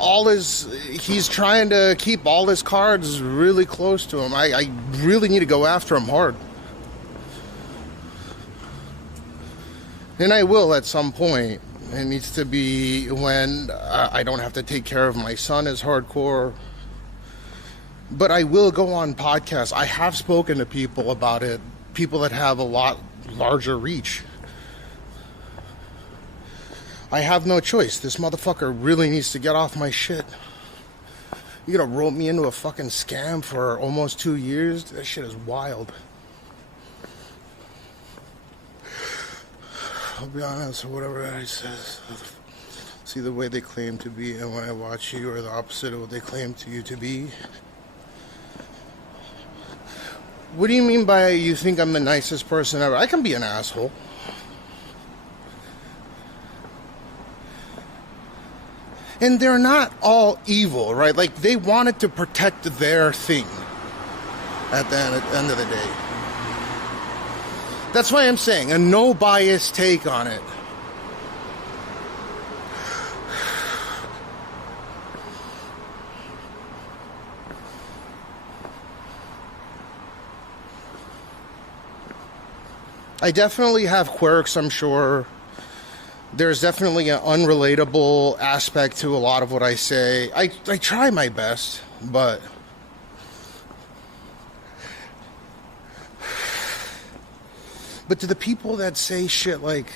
he's trying to keep all his cards really close to him. I really need to go after him hard. And I will at some point. It needs to be when I don't have to take care of my son as hardcore. But I will go on podcasts. I have spoken to people about it. People that have a lot larger reach. I have no choice. This motherfucker really needs to get off my shit. You're gonna rope me into a fucking scam for almost 2 years? That shit is wild. I'll be honest, or whatever he says. See the way they claim to be, and when I watch you, are the opposite of what they claim to you to be. What do you mean by you think I'm the nicest person ever? I can be an asshole. And they're not all evil, right? Like, they wanted to protect their thing at the end of the day. That's why I'm saying a no bias take on it. I definitely have quirks, I'm sure. There's definitely an unrelatable aspect to a lot of what I say. I try my best, but... But to the people that say shit like,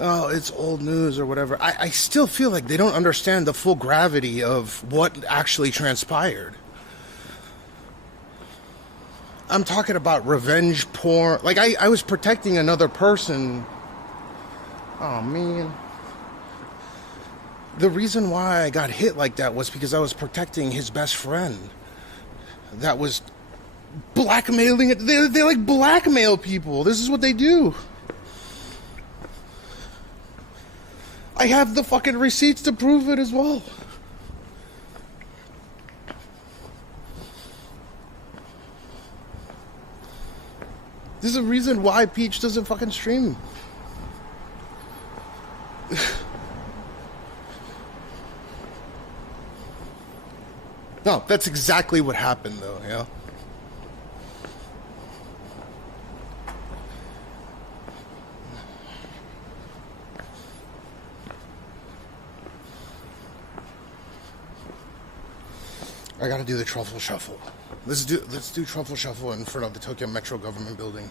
oh, it's old news or whatever, I still feel like they don't understand the full gravity of what actually transpired. I'm talking about revenge porn. Like, I was protecting another person. Oh, man. The reason why I got hit like that was because I was protecting his best friend. That was blackmailing it. They like blackmail people. This is what they do. I have the fucking receipts to prove it as well. This is the reason why Peach doesn't fucking stream. No, that's exactly what happened though, yeah. I gotta do the truffle shuffle. Let's do truffle shuffle in front of the Tokyo Metro government building.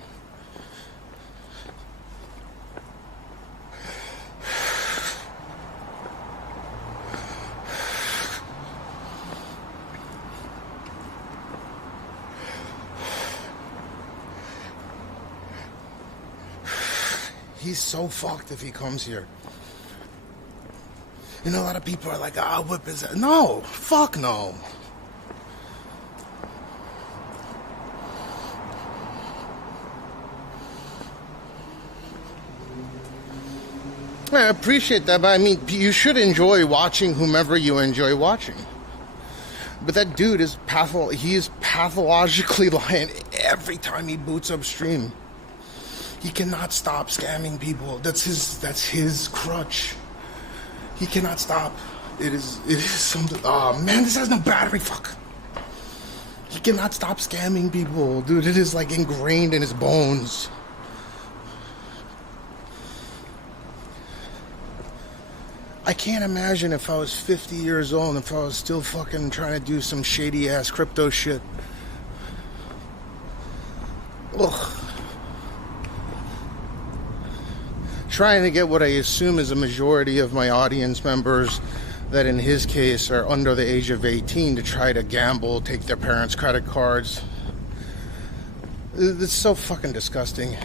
He's so fucked if he comes here. You know, a lot of people are like, "Ah, whip his ass." No, fuck no. I appreciate that, but I mean, you should enjoy watching whomever you enjoy watching. But that dude is he is pathologically lying every time he boots up stream. He cannot stop scamming people. That's his crutch. He cannot stop. It is something. Oh man, this has no battery. Fuck. He cannot stop scamming people, dude. It is like ingrained in his bones. I can't imagine if I was 50 years old and if I was still fucking trying to do some shady ass crypto shit. Ugh. Trying to get what I assume is a majority of my audience members that in his case are under the age of 18 to try to gamble, take their parents' credit cards. It's so fucking disgusting.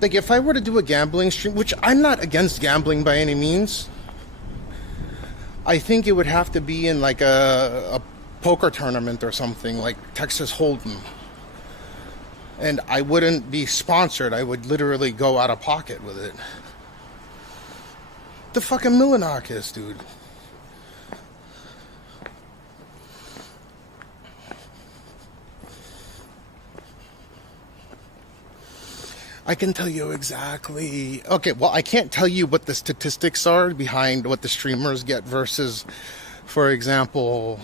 Like, if I were to do a gambling stream, which I'm not against gambling by any means, I think it would have to be in like a poker tournament or something, like Texas Hold'em. And I wouldn't be sponsored. I would literally go out of pocket with it. The fucking Milanakis, dude. I can tell you exactly. Okay, well, I can't tell you what the statistics are behind what the streamers get versus, for example,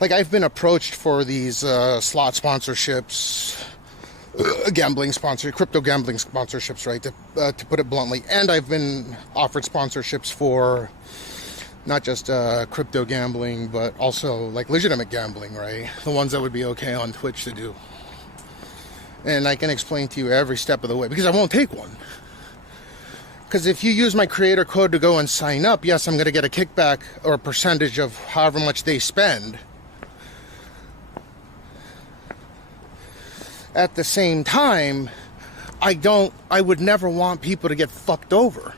like I've been approached for these slot sponsorships, crypto gambling sponsorships, right? To put it bluntly, and I've been offered sponsorships for not just crypto gambling, but also like legitimate gambling, right? The ones that would be okay on Twitch to do. And I can explain to you every step of the way, because I won't take one. Because if you use my creator code to go and sign up, yes, I'm going to get a kickback or a percentage of however much they spend. At the same time, I would never want people to get fucked over.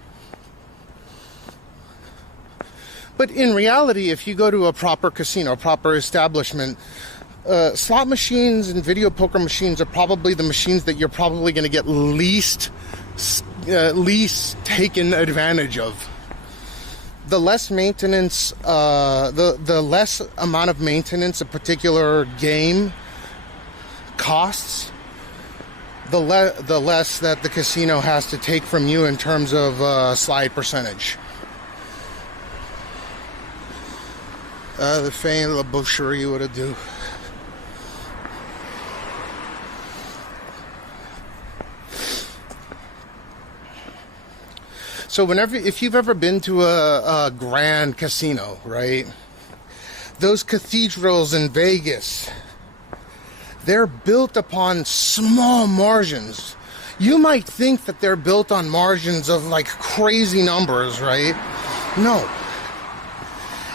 But in reality, if you go to a proper casino, a proper establishment, slot machines and video poker machines are probably the machines that you're probably going to get least taken advantage of. The less maintenance, the less amount of maintenance a particular game costs, the less that the casino has to take from you in terms of slide percentage. The feint la boucherie, what it do? So if you've ever been to a grand casino, right? Those cathedrals in Vegas, they're built upon small margins. You might think that they're built on margins of like crazy numbers, right? No.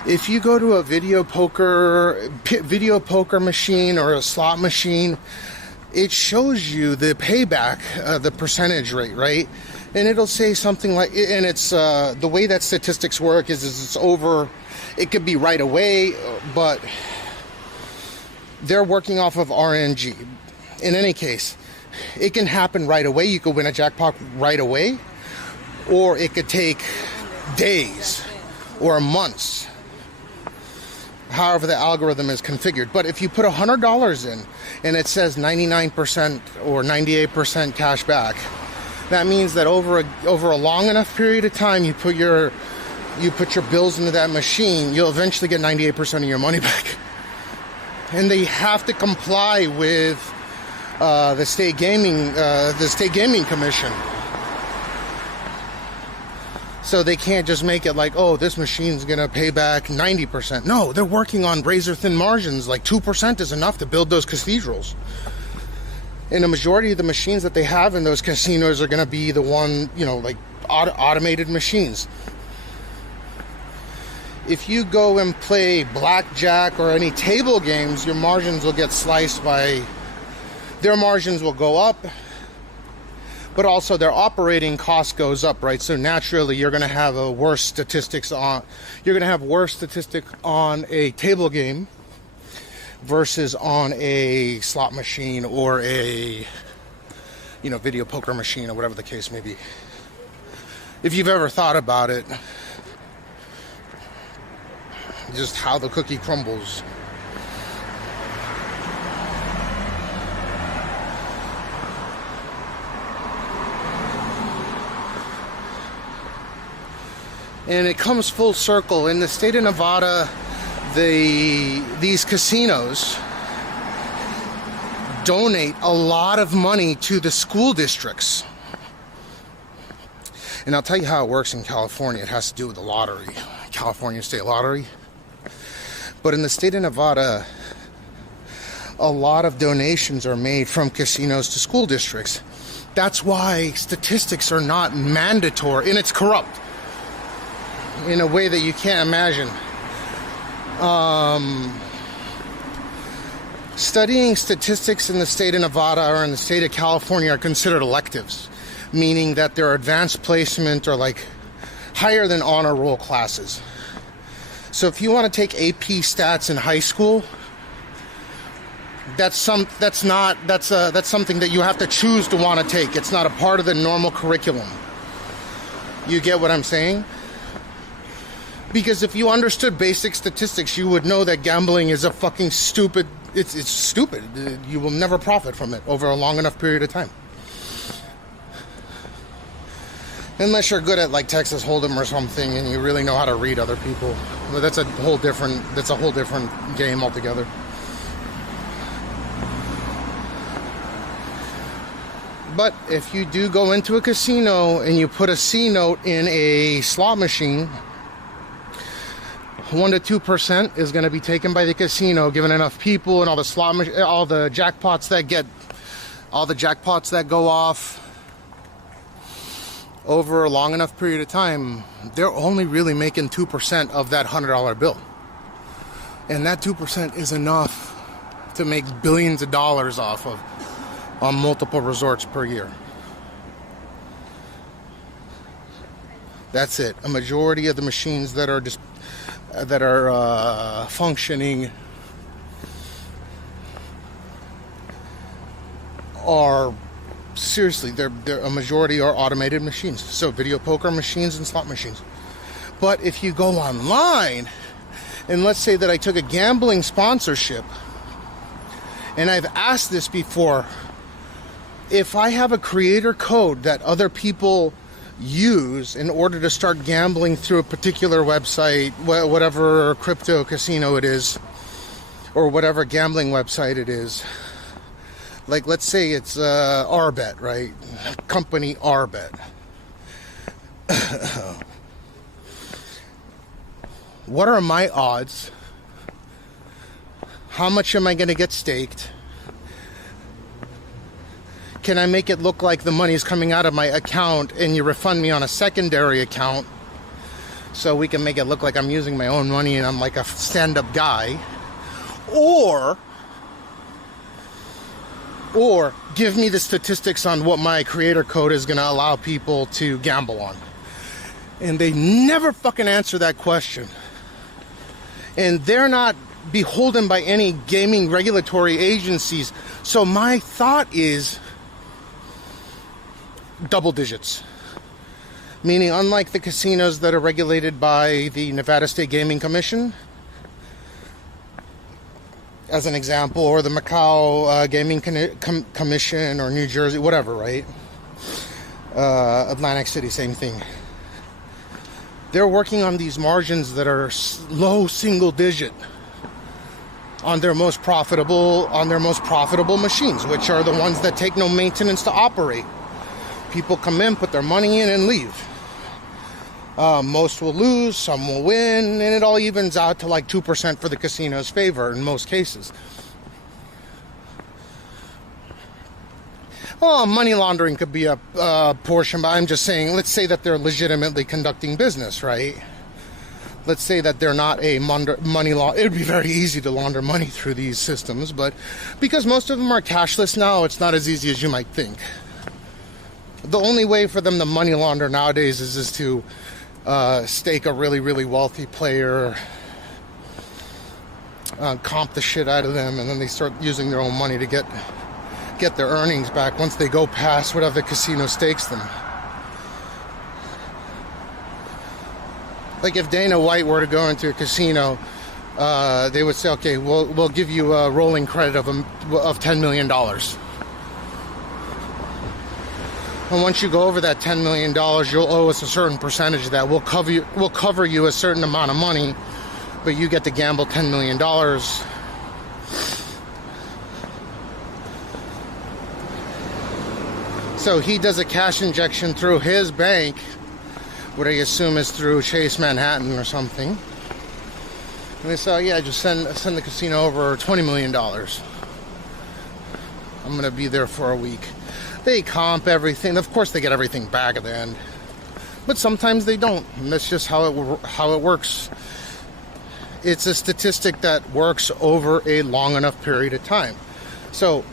If you go to a video poker machine or a slot machine, it shows you the payback, the percentage rate, right? And it'll say something like, and it's the way that statistics work is it's over. It could be right away, but they're working off of RNG. In any case, it can happen right away. You could win a jackpot right away, or it could take days or months, however the algorithm is configured. But if you put $100 in and it says 99% or 98% cash back, that means that over a long enough period of time, you put your bills into that machine, you'll eventually get 98% of your money back. And they have to comply with the state gaming commission. So they can't just make it like, oh, this machine's gonna pay back 90%. No, they're working on razor thin margins. Like 2% is enough to build those cathedrals. And the majority of the machines that they have in those casinos are gonna be the one, like automated machines. If you go and play blackjack or any table games, your margins will get sliced by, their margins will go up, but also their operating cost goes up, right? So naturally, you're going to have worse statistics on a table game versus on a slot machine or a, video poker machine or whatever the case may be. If you've ever thought about it, just how the cookie crumbles. And it comes full circle. In the state of Nevada, these casinos donate a lot of money to the school districts. And I'll tell you how it works in California. It has to do with the lottery, California State Lottery. But in the state of Nevada, a lot of donations are made from casinos to school districts. That's why statistics are not mandatory, and it's corrupt in a way that you can't imagine. Studying statistics in the state of Nevada or in the state of California are considered electives, meaning that their advanced placement are like higher than honor roll classes. So if you want to take AP stats in high school, that's something that you have to choose to want to take. It's not a part of the normal curriculum. You get what I'm saying? Because if you understood basic statistics, you would know that gambling is a fucking stupid, it's stupid. You will never profit from it over a long enough period of time. Unless you're good at like Texas Hold'em or something and you really know how to read other people. But that's a whole different game altogether. But if you do go into a casino and you put a C note in a slot machine, 1 to 2% is going to be taken by the casino, given enough people and all the jackpots that go off over a long enough period of time. They're only really making 2% of that $100 bill, and that 2% is enough to make billions of dollars off of on multiple resorts per year. That's it. A majority of the machines that are functioning are seriously, they're a majority are automated machines. So video poker machines and slot machines. But if you go online, and let's say that I took a gambling sponsorship, and I've asked this before, if I have a creator code that other people use in order to start gambling through a particular website, whatever crypto casino it is, or whatever gambling website it is, like let's say it's Rbet, right? Company Rbet. What are my odds? How much am I going to get staked? Can I make it look like the money is coming out of my account and you refund me on a secondary account? so we can make it look like I'm using my own money and I'm like a stand-up guy, or give me the statistics on what my creator code is going to allow people to gamble on. And they never fucking answer that question. And they're not beholden by any gaming regulatory agencies. So my thought is double digits. Meaning, unlike the casinos that are regulated by the Nevada State Gaming Commission, as an example, or the Macau Gaming Commission, or New Jersey, whatever, right? Atlantic City, same thing. They're working on these margins that are low single digit on their most profitable machines, which are the ones that take no maintenance to operate. People come in, put their money in, and leave. Most will lose, some will win, and it all evens out to like 2% for the casino's favor in most cases. Well, money laundering could be a portion, but I'm just saying, let's say that they're legitimately conducting business, right? Let's say that they're not a money law. It would be very easy to launder money through these systems, but because most of them are cashless now, it's not as easy as you might think. The only way for them to money launder nowadays is to stake a really, really wealthy player, comp the shit out of them, and then they start using their own money to get their earnings back once they go past whatever the casino stakes them. Like if Dana White were to go into a casino, they would say, okay, we'll give you a rolling credit of $10 million. And once you go over that $10 million, you'll owe us a certain percentage of that. We'll cover you a certain amount of money, but you get to gamble $10 million. So he does a cash injection through his bank, what I assume is through Chase Manhattan or something. And they say, oh, yeah, just send the casino over $20 million. I'm going to be there for a week. They comp everything. Of course, they get everything back at the end. But sometimes they don't. And that's just how it works. It's a statistic that works over a long enough period of time. So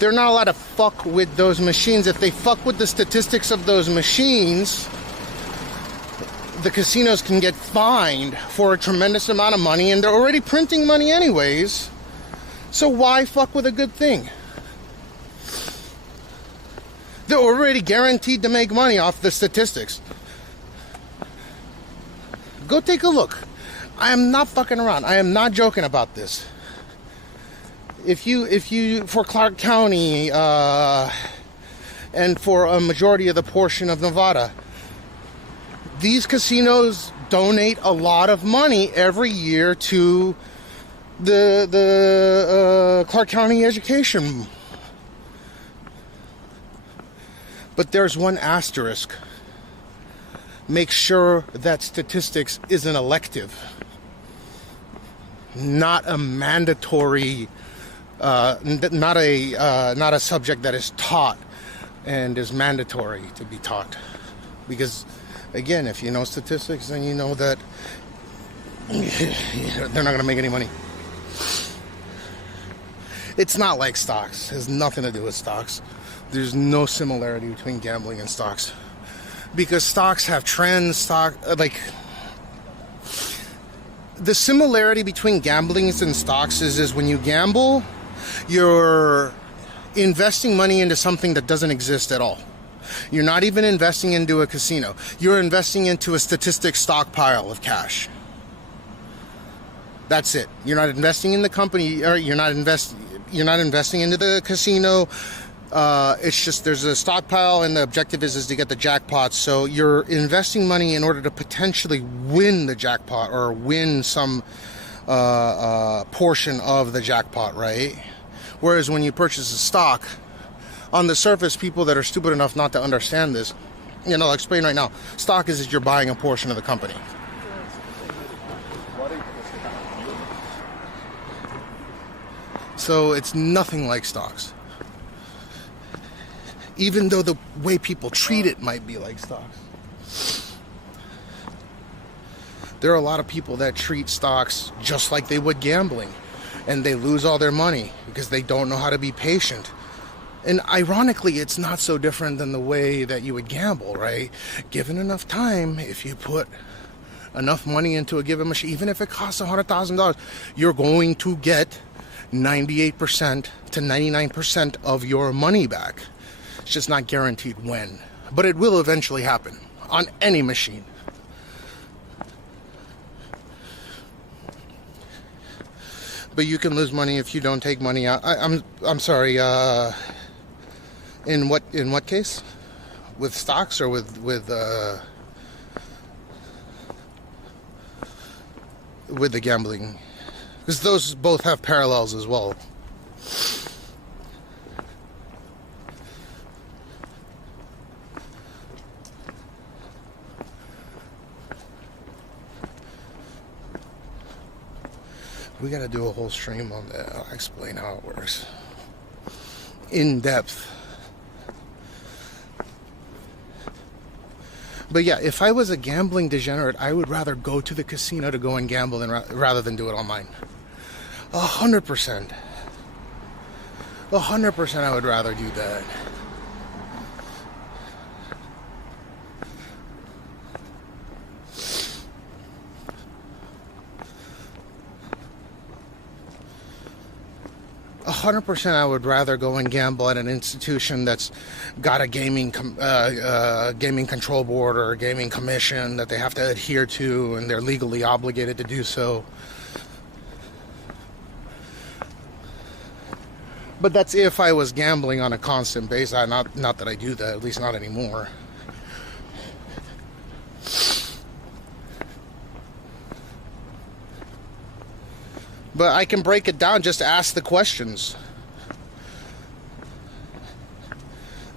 they're not allowed to fuck with those machines. If they fuck with the statistics of those machines, the casinos can get fined for a tremendous amount of money, and they're already printing money anyways. So why fuck with a good thing? They're already guaranteed to make money off the statistics. Go take a look. I am not fucking around. I am not joking about this. If you, for Clark County, and for a majority of the portion of Nevada, these casinos donate a lot of money every year to the Clark County education. But there's one asterisk. Make sure that statistics is an elective, not a mandatory. Not a subject that is taught and is mandatory to be taught. Because, again, if you know statistics, then you know that they're not going to make any money. It's not like stocks. It has nothing to do with stocks. There's no similarity between gambling and stocks. Because stocks have trends, the similarity between gambling and stocks is when you gamble, you're investing money into something that doesn't exist at all. You're not even investing into a casino. You're investing into a statistic stockpile of cash. That's it. You're not investing in the company, or you're not investing into the casino. It's just there's a stockpile, and the objective is to get the jackpot. So you're investing money in order to potentially win the jackpot, or win some portion of the jackpot, right? Whereas when you purchase a stock, on the surface, people that are stupid enough not to understand this, I'll explain right now. Stock is that you're buying a portion of the company. So it's nothing like stocks. Even though the way people treat it might be like stocks. There are a lot of people that treat stocks just like they would gambling, and they lose all their money because they don't know how to be patient. And ironically, it's not so different than the way that you would gamble, right? Given enough time, if you put enough money into a given machine, even if it costs $100,000, you're going to get 98% to 99% of your money back. It's just not guaranteed when, but it will eventually happen on any machine. But you can lose money if you don't take money out. I'm sorry. In what case? With stocks or with the gambling? Because those both have parallels as well. We gotta do a whole stream on that. I'll explain how it works in depth. But yeah, if I was a gambling degenerate, I would rather go to the casino to go and gamble rather than do it online. 100%. 100% I would rather do that. I would rather go and gamble at an institution that's got a gaming control board or a gaming commission that they have to adhere to, and they're legally obligated to do so. But that's if I was gambling on a constant basis. Not that I do that, at least not anymore. But I can break it down, just ask the questions.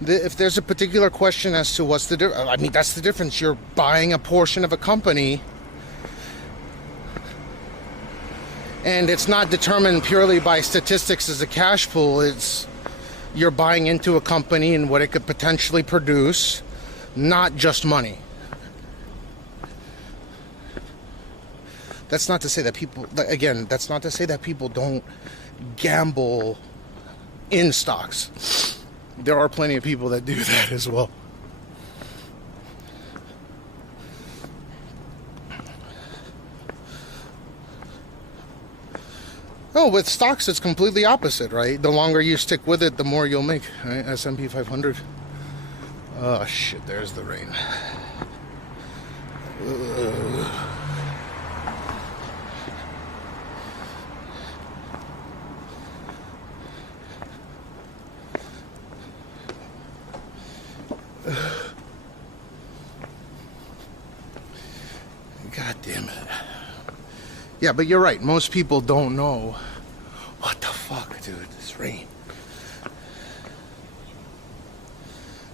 If there's a particular question as to what's the difference, I mean, that's the difference. You're buying a portion of a company, and it's not determined purely by statistics as a cash pool. It's you're buying into a company and what it could potentially produce, not just money. That's not to say that people, again, that's not to say that people don't gamble in stocks. There are plenty of people that do that as well. Oh, with stocks, it's completely opposite, right? The longer you stick with it, the more you'll make, right? S&P 500. Oh, shit, there's the rain. God damn it. Yeah, but you're right. Most people don't know. What the fuck, dude? This rain.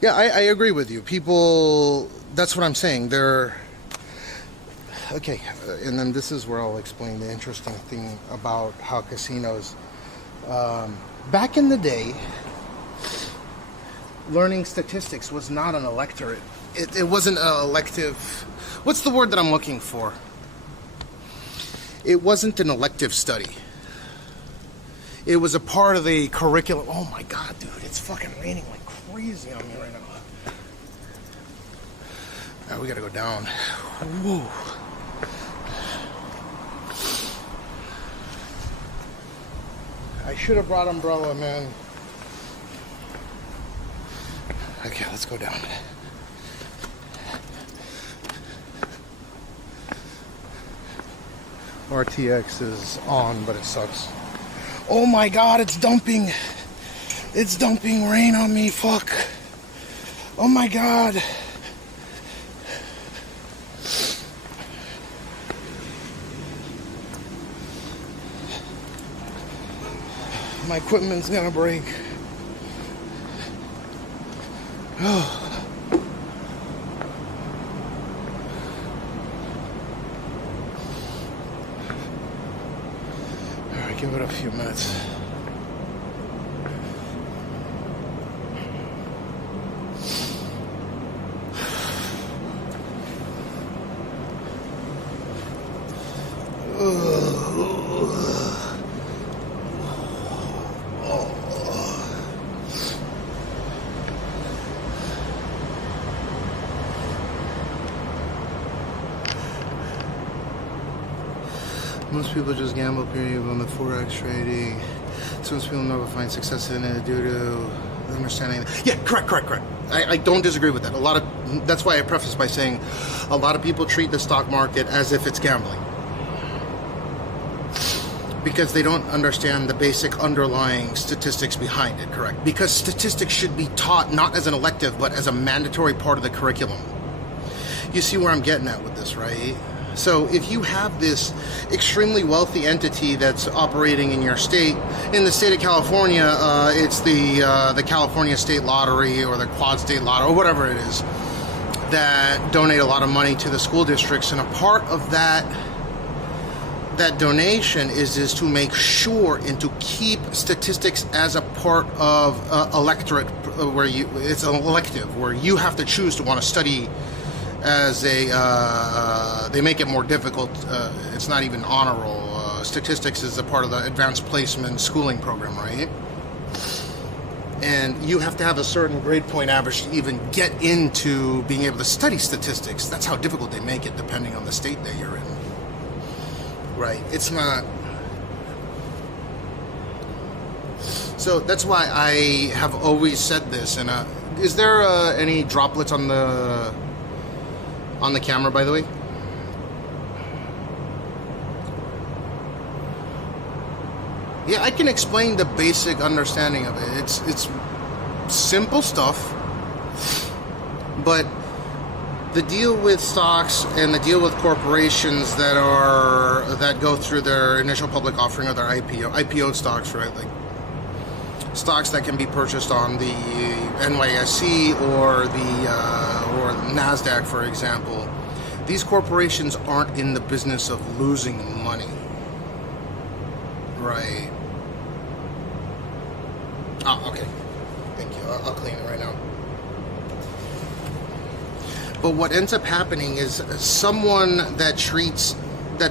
Yeah, I agree with you. People, that's what I'm saying. They're... Okay, and then this is where I'll explain the interesting thing about how casinos... back in the day, learning statistics was not an electorate. It wasn't an elective... What's the word that I'm looking for? It wasn't an elective study. It was a part of the curriculum. Oh my God, dude, it's fucking raining like crazy on me right now. Alright, we gotta go down. Whoa. I should have brought umbrella, man. Okay, let's go down. RTX is on, but it sucks. Oh my God, it's dumping. It's dumping rain on me, fuck. Oh my God. My equipment's gonna break. Oh. Give it a few minutes. Most people just gamble, period, on the Forex trading. Some people never find success in it due to understanding. Yeah, correct. I don't disagree with that. That's why I preface by saying a lot of people treat the stock market as if it's gambling, because they don't understand the basic underlying statistics behind it, correct? Because statistics should be taught not as an elective, but as a mandatory part of the curriculum. You see where I'm getting at with this, right? So if you have this extremely wealthy entity that's operating in your state, in the state of California, it's the California State Lottery or the Quad State Lottery or whatever it is, that donate a lot of money to the school districts, and a part of that donation is to make sure and to keep statistics as a part of electorate, where it's an elective where you have to choose to want to study as they make it more difficult. It's not even honor roll. Statistics is a part of the advanced placement schooling program, right? And you have to have a certain grade point average to even get into being able to study statistics. That's how difficult they make it, depending on the state that you're in. Right? It's not. So that's why I have always said this. And is there any droplets on the camera, by the way? Yeah, I can explain the basic understanding of it. It's simple stuff, but the deal with stocks and the deal with corporations that go through their initial public offering or their IPO stocks, right? Like stocks that can be purchased on the NYSE or the NASDAQ, for example. These corporations aren't in the business of losing money, right? Oh, okay. Thank you. I'll clean it right now. But what ends up happening is someone that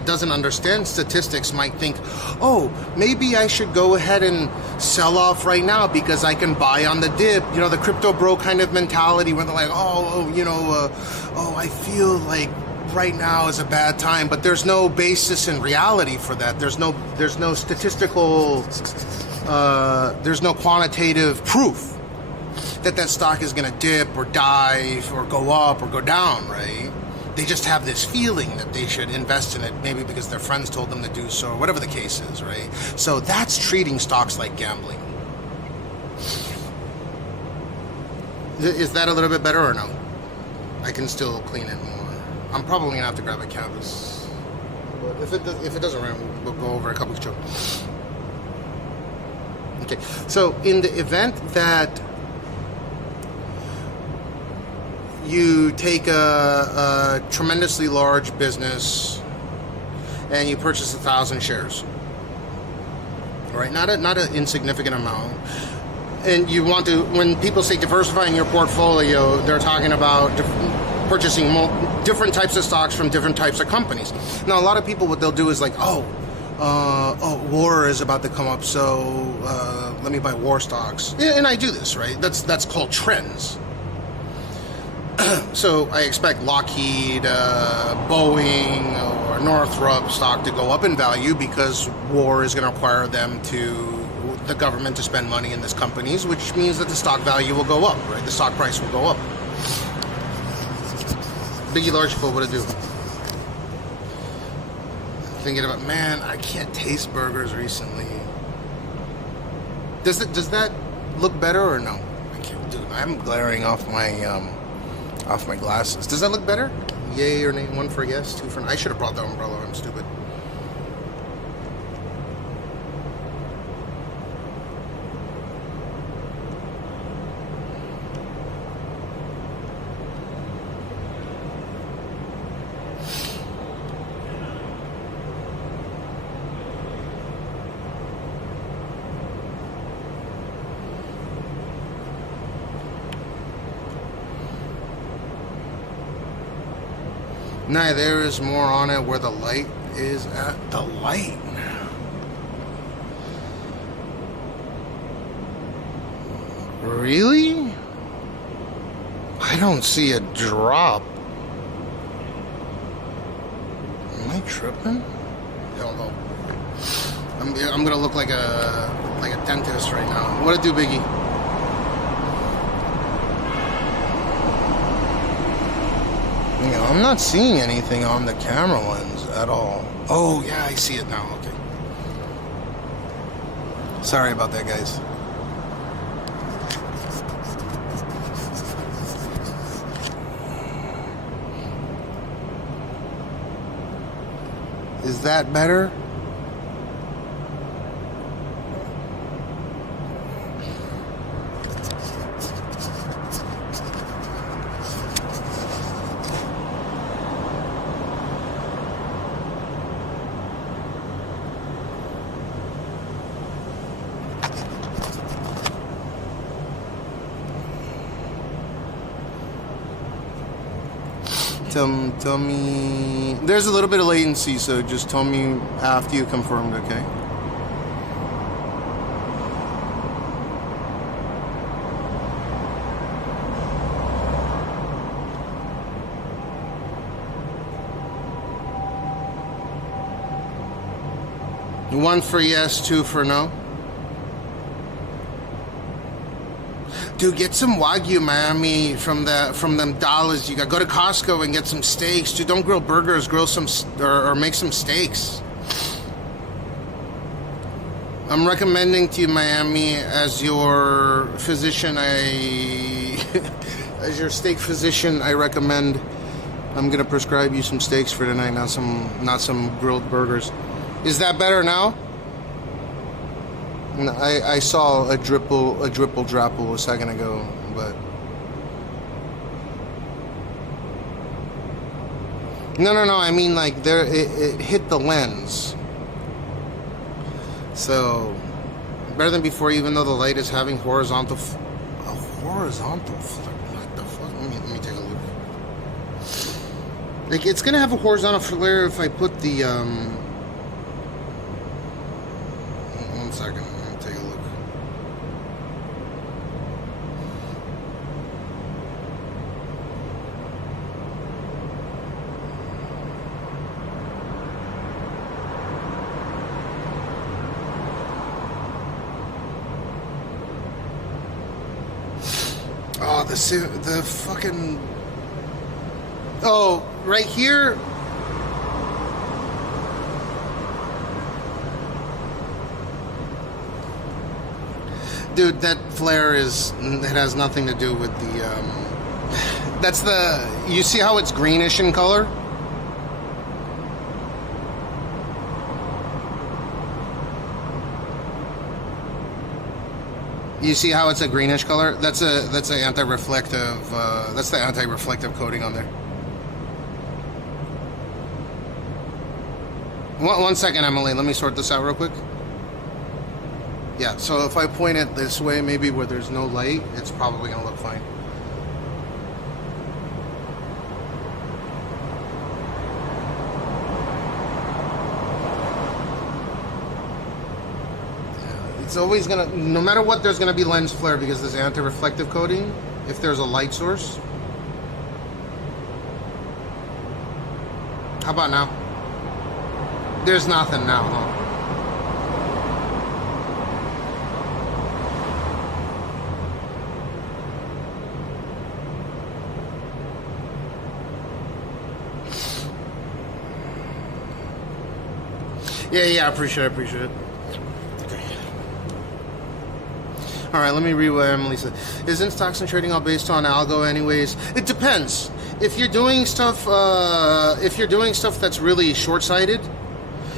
doesn't understand statistics might think, oh, maybe I should go ahead and sell off right now because I can buy on the dip. You know, the crypto bro kind of mentality where they're like, I feel like right now is a bad time, but there's no basis in reality for that. There's no statistical, there's no quantitative proof that stock is going to dip or dive or go up or go down, right? They just have this feeling that they should invest in it, maybe because their friends told them to do so, or whatever the case is, right? So that's treating stocks like gambling. Is that a little bit better or no? I can still clean it more. I'm probably going to have to grab a canvas. But if it doesn't run, we'll go over a couple of jokes. Okay, so in the event that you take a tremendously large business and you purchase 1,000 shares, right? Not an insignificant amount. And you want to, when people say diversifying your portfolio, they're talking about purchasing different types of stocks from different types of companies. Now, a lot of people, what they'll do is like, war is about to come up, so let me buy war stocks. And I do this, right? That's called trends. So I expect Lockheed, Boeing, or Northrop stock to go up in value because war is going to require the government to spend money in these companies, which means that the stock value will go up, right? The stock price will go up. Biggie Largefoot, what it do? Thinking about, man, I can't taste burgers recently. Does that look better or no? I can't, dude. I'm glaring off my glasses. Does that look better? Yay or nay? 1 for a yes, 2 for no. I should have brought the umbrella. I'm stupid. Nah, there is more on it where the light is at. The light. Really? I don't see a drop. Am I tripping? Hell no. I'm gonna look like a dentist right now. What it do, Biggie? You know, I'm not seeing anything on the camera lens at all. Oh yeah, I see it now. Okay. Sorry about that, guys. Is that better? Tell me. There's a little bit of latency, so just tell me after you confirmed, okay? One for yes, two for no. Dude, get some Wagyu Miami from them dollars you got. Go to Costco and get some steaks. Dude, don't grill burgers. Grill some or make some steaks. I'm recommending to you Miami as your physician. As your steak physician, I recommend. I'm gonna prescribe you some steaks for tonight, not some grilled burgers. Is that better now? I saw a dripple drapple a second ago, but no. I mean, like it hit the lens, so better than before. Even though the light is having horizontal, horizontal flare. What the fuck? Let me take a look. Like it's gonna have a horizontal flare if I put the One second. Oh, the fucking... Oh, right here... Dude, that flare it has nothing to do with the, that's the... You see how it's greenish in color? You see how it's a greenish color? That's a anti-reflective. That's the anti-reflective coating on there. One second, Emily. Let me sort this out real quick. Yeah. So if I point it this way, maybe where there's no light, it's probably gonna look fine. It's always gonna, no matter what, there's gonna be lens flare because there's anti-reflective coating if there's a light source. How about now? There's nothing now, huh? Yeah, I appreciate it. Alright, let me read what Emily said. Isn't stocks and trading all based on algo anyways? It depends. If you're doing stuff that's really short-sighted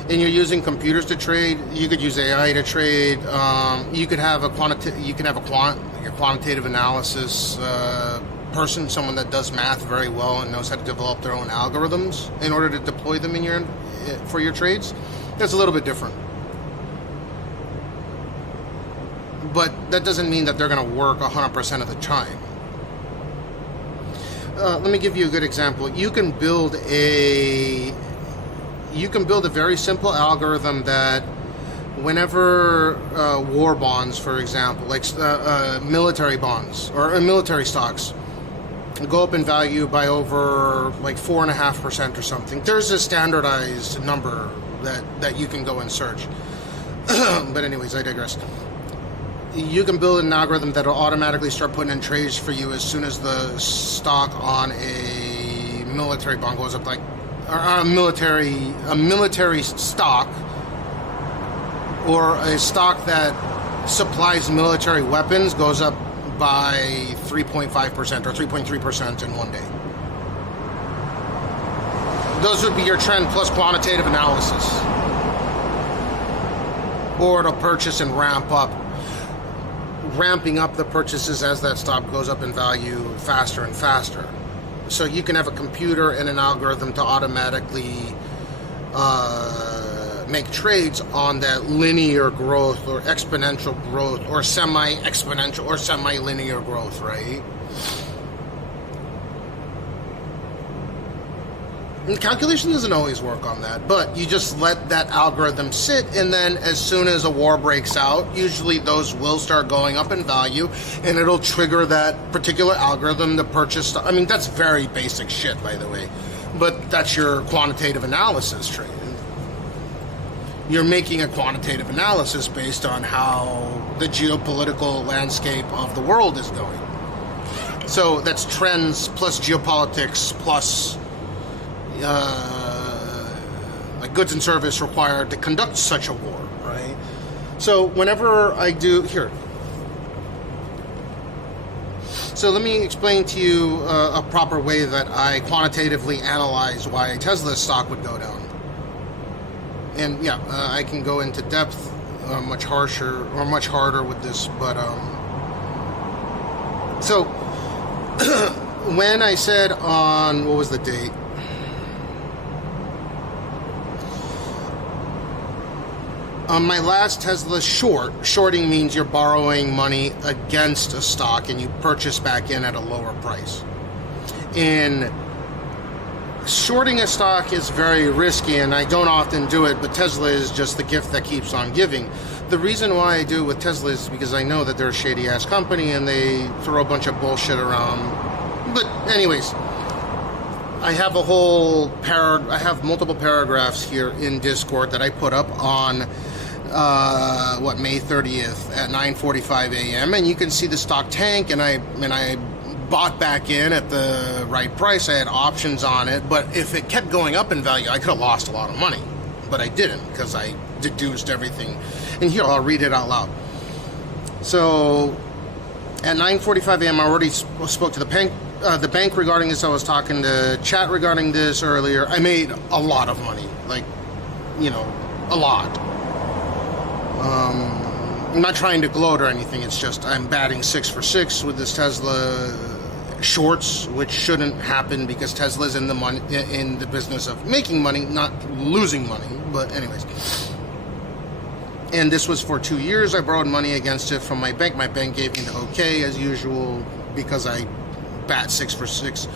and you're using computers to trade, you could use AI to trade. You could have a quantitative analysis person, someone that does math very well and knows how to develop their own algorithms in order to deploy them for your trades. That's a little bit different. But that doesn't mean that they're going to work 100% of the time. Let me give you a good example. You can build a very simple algorithm that whenever war bonds, for example, like military bonds or military stocks, go up in value by over like 4.5% or something. There's a standardized number that you can go and search. But anyways, I digress. You can build an algorithm that'll automatically start putting in trades for you as soon as the stock on a military bond goes up, like, or a military stock, or a stock that supplies military weapons goes up by 3.5% or 3.3% in one day. Those would be your trend plus quantitative analysis. Or it'll purchase and ramping up the purchases as that stock goes up in value faster and faster. So you can have a computer and an algorithm to automatically make trades on that linear growth or exponential growth or semi-exponential or semi-linear growth, right? And calculation doesn't always work on that, but you just let that algorithm sit, and then as soon as a war breaks out, usually those will start going up in value, and it'll trigger that particular algorithm to purchase. I mean, that's very basic shit, by the way, but that's your quantitative analysis trade. You're making a quantitative analysis based on how the geopolitical landscape of the world is going. So that's trends plus geopolitics plus like goods and service required to conduct such a war, right? So whenever I do here, so let me explain to you a proper way that I quantitatively analyze why Tesla's stock would go down. And yeah, I can go into depth much harder with this, but so when I said on, what was the date? On my last Tesla shorting means you're borrowing money against a stock and you purchase back in at a lower price. And shorting a stock is very risky, and I don't often do it, but Tesla is just the gift that keeps on giving. The reason why I do it with Tesla is because I know that they're a shady-ass company and they throw a bunch of bullshit around. But anyways, I have I have multiple paragraphs here in Discord that I put up on May 30th at 9:45 a.m. and you can see the stock tank, and I bought back in at the right price. I had options on it, but if it kept going up in value, I could have lost a lot of money, but I didn't because I deduced everything. And here, I'll read it out loud. So at 9:45 a.m. I already spoke to the bank regarding this. I was talking to chat regarding this earlier. I made a lot of money, like, you know, a lot. I'm not trying to gloat or anything. It's just I'm batting 6 for 6 with this Tesla shorts, which shouldn't happen because Tesla's in the business of making money, not losing money. But anyways, and this was for 2 years. I borrowed money against it from my bank. My bank gave me the okay as usual because I bat 6 for 6,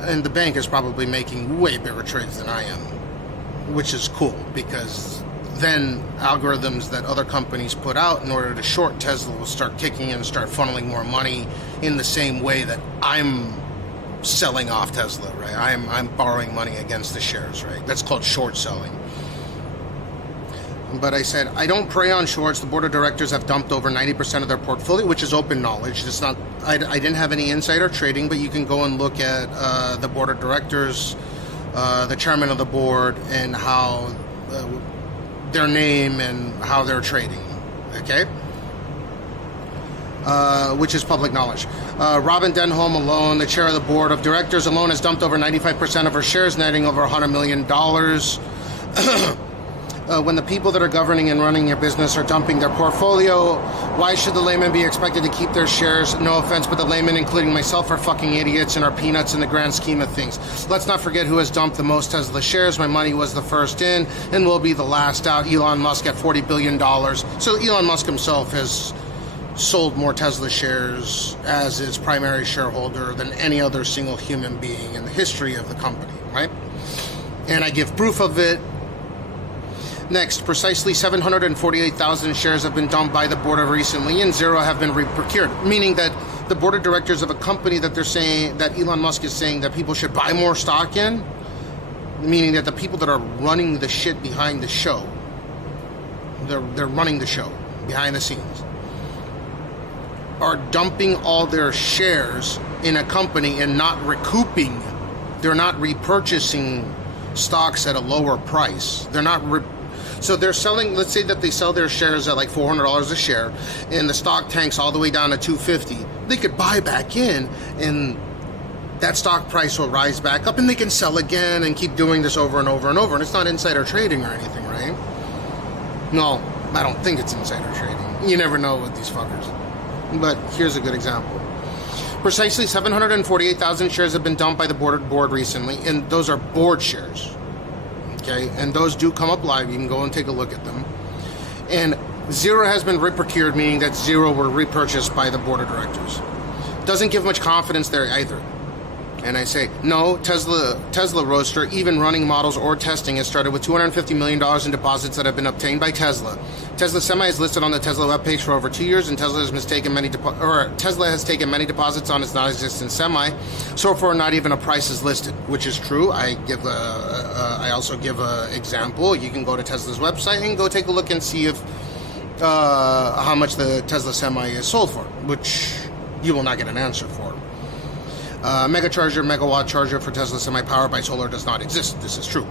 and the bank is probably making way bigger trades than I am, which is cool because then algorithms that other companies put out in order to short Tesla will start kicking in and start funneling more money in the same way that I'm selling off Tesla, right? I'm borrowing money against the shares, right? That's called short selling. But I said, I don't prey on shorts. The board of directors have dumped over 90% of their portfolio, which is open knowledge. It's not, I didn't have any insider trading, but you can go and look at the board of directors, the chairman of the board, and how their name and how they're trading, okay? Which is public knowledge. Robin Denholm alone, the chair of the board of directors alone, has dumped over 95% of her shares, netting over $100 million. When the people that are governing and running your business are dumping their portfolio, why should the layman be expected to keep their shares? No offense, but the laymen, including myself, are fucking idiots and are peanuts in the grand scheme of things. Let's not forget who has dumped the most Tesla shares. My money was the first in and will be the last out. Elon Musk at $40 billion. So Elon Musk himself has sold more Tesla shares as his primary shareholder than any other single human being in the history of the company, right? And I give proof of it. Next, precisely 748,000 shares have been dumped by the board recently, and 0 have been re-procured, meaning that the board of directors of a company that they're saying, that Elon Musk is saying that people should buy more stock in, meaning that the people that are running the shit behind the show, they're running the show behind the scenes, are dumping all their shares in a company and not recouping. They're not repurchasing stocks at a lower price. They're not so they're selling, let's say that they sell their shares at like $400 a share and the stock tanks all the way down to $250. They could buy back in and that stock price will rise back up and they can sell again and keep doing this over and over and over. And it's not insider trading or anything, right? No, I don't think it's insider trading. You never know with these fuckers. But here's a good example. Precisely 748,000 shares have been dumped by the board recently, and those are board shares. Okay, and those do come up live. You can go and take a look at them. And 0 has been reprocured, meaning that 0 were repurchased by the board of directors. Doesn't give much confidence there either. And I say, no, Tesla Roadster, even running models or testing, has started with $250 million in deposits that have been obtained by Tesla. Tesla Semi is listed on the Tesla webpage for over 2 years, and Tesla has taken many deposits on its non-existent Semi. So far, not even a price is listed, which is true. I also give an example. You can go to Tesla's website and go take a look and see if how much the Tesla Semi is sold for, which you will not get an answer for. Mega charger, megawatt charger for Tesla Semi powered by solar does not exist. This is true.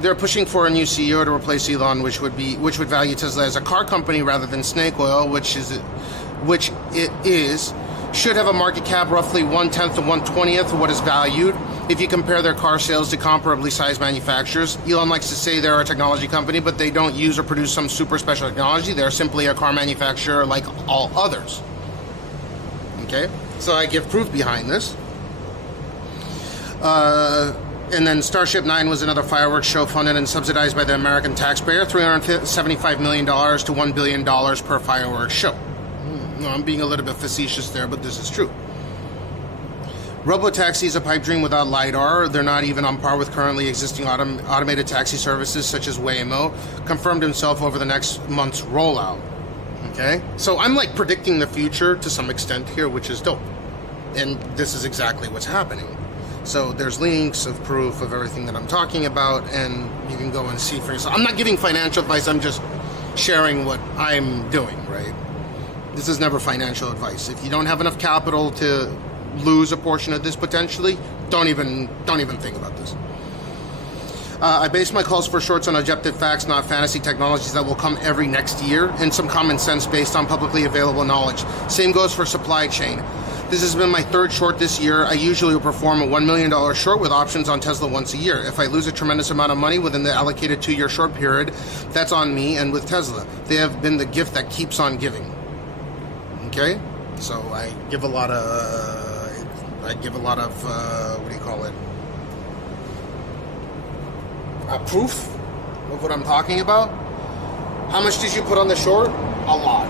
They're pushing for a new CEO to replace Elon, which would value Tesla as a car company rather than snake oil, which it is. Should have a market cap roughly 1/10 to 1/20th of what is valued. If you compare their car sales to comparably sized manufacturers, Elon likes to say they're a technology company, but they don't use or produce some super special technology. They're simply a car manufacturer like all others. Okay? So I give proof behind this. And then Starship 9 was another fireworks show funded and subsidized by the American taxpayer, $375 million to $1 billion per fireworks show. No, I'm being a little bit facetious there, but this is true. Robotaxi is a pipe dream without LiDAR. They're not even on par with currently existing automated taxi services such as Waymo, confirmed himself over the next month's rollout. Okay? So I'm like predicting the future to some extent here, which is dope. And this is exactly what's happening. So there's links of proof of everything that I'm talking about, and you can go and see for yourself. I'm not giving financial advice, I'm just sharing what I'm doing, right? This is never financial advice. If you don't have enough capital to lose a portion of this potentially, don't even think about this. I base my calls for shorts on objective facts, not fantasy technologies that will come every next year, and some common sense based on publicly available knowledge. Same goes for supply chain. This has been my third short this year. I usually will perform a $1 million short with options on Tesla once a year. If I lose a tremendous amount of money within the allocated 2-year short period, that's on me and with Tesla. They have been the gift that keeps on giving. Okay? So I give a lot of, what do you call it? Proof of what I'm talking about. How much did you put on the short? A lot.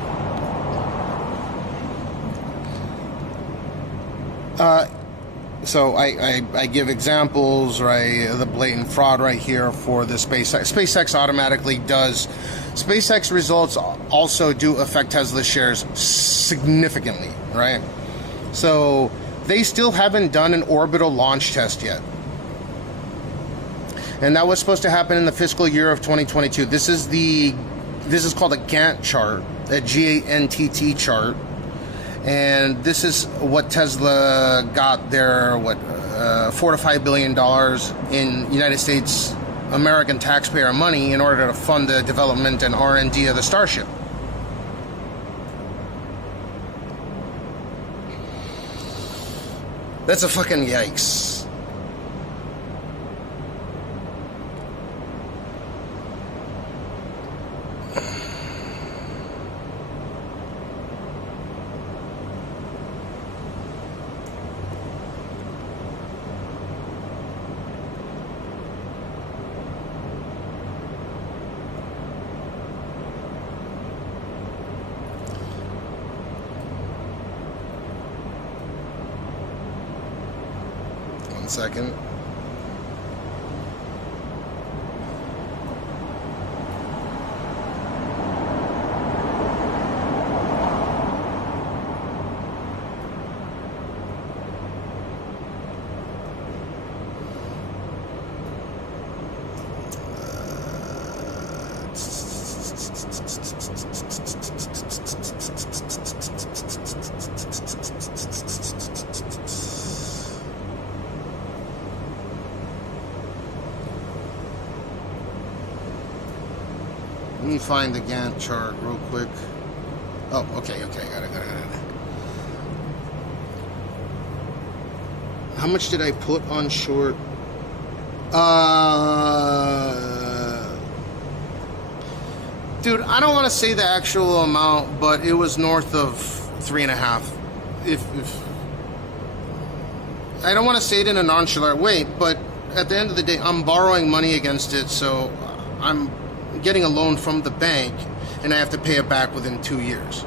So I give examples, right? The blatant fraud right here for the SpaceX. SpaceX automatically does. SpaceX results also do affect Tesla shares significantly, right? So they still haven't done an orbital launch test yet. And that was supposed to happen in the fiscal year of 2022. This is called a Gantt chart, a GANTT chart. And this is what Tesla got their, $4 to $5 billion in United States American taxpayer money in order to fund the development and R&D of the Starship. That's a fucking yikes. Second. me find the Gantt chart real quick. Oh, okay, got it. How much did I put on short? Dude, I don't want to say the actual amount, but it was north of 3.5. If I don't want to say it in a nonchalant way, but at the end of the day, I'm borrowing money against it, so I'm getting a loan from the bank, and I have to pay it back within 2 years.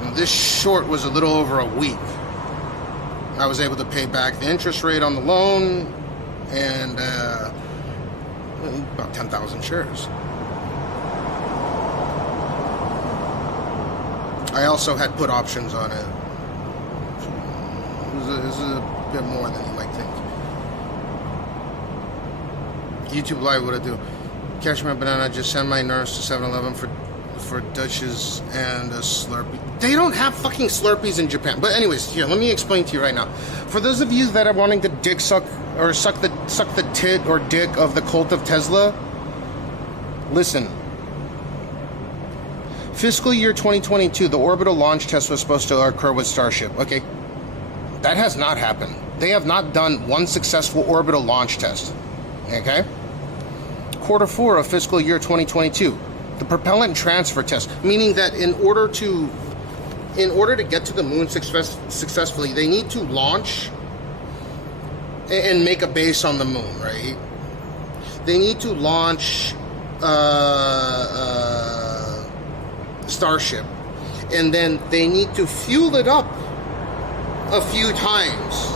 And this short was a little over a week. I was able to pay back the interest rate on the loan, and about 10,000 shares. I also had put options on it. It was a bit more than you might think. YouTube Live, what I do? Cashmeow banana, just send my nurse to 7-Eleven for Dutch's and a Slurpee. They don't have fucking Slurpees in Japan. But anyways, here, let me explain to you right now. For those of you that are wanting to dick suck or suck the tit or dick of the cult of Tesla, listen. Fiscal year 2022, the orbital launch test was supposed to occur with Starship. Okay, that has not happened. They have not done one successful orbital launch test. Okay? Quarter 4 of fiscal year 2022, the propellant transfer test, meaning that in order to get to the moon successfully, they need to launch and make a base on the moon, right? They need to launch Starship, and then they need to fuel it up a few times.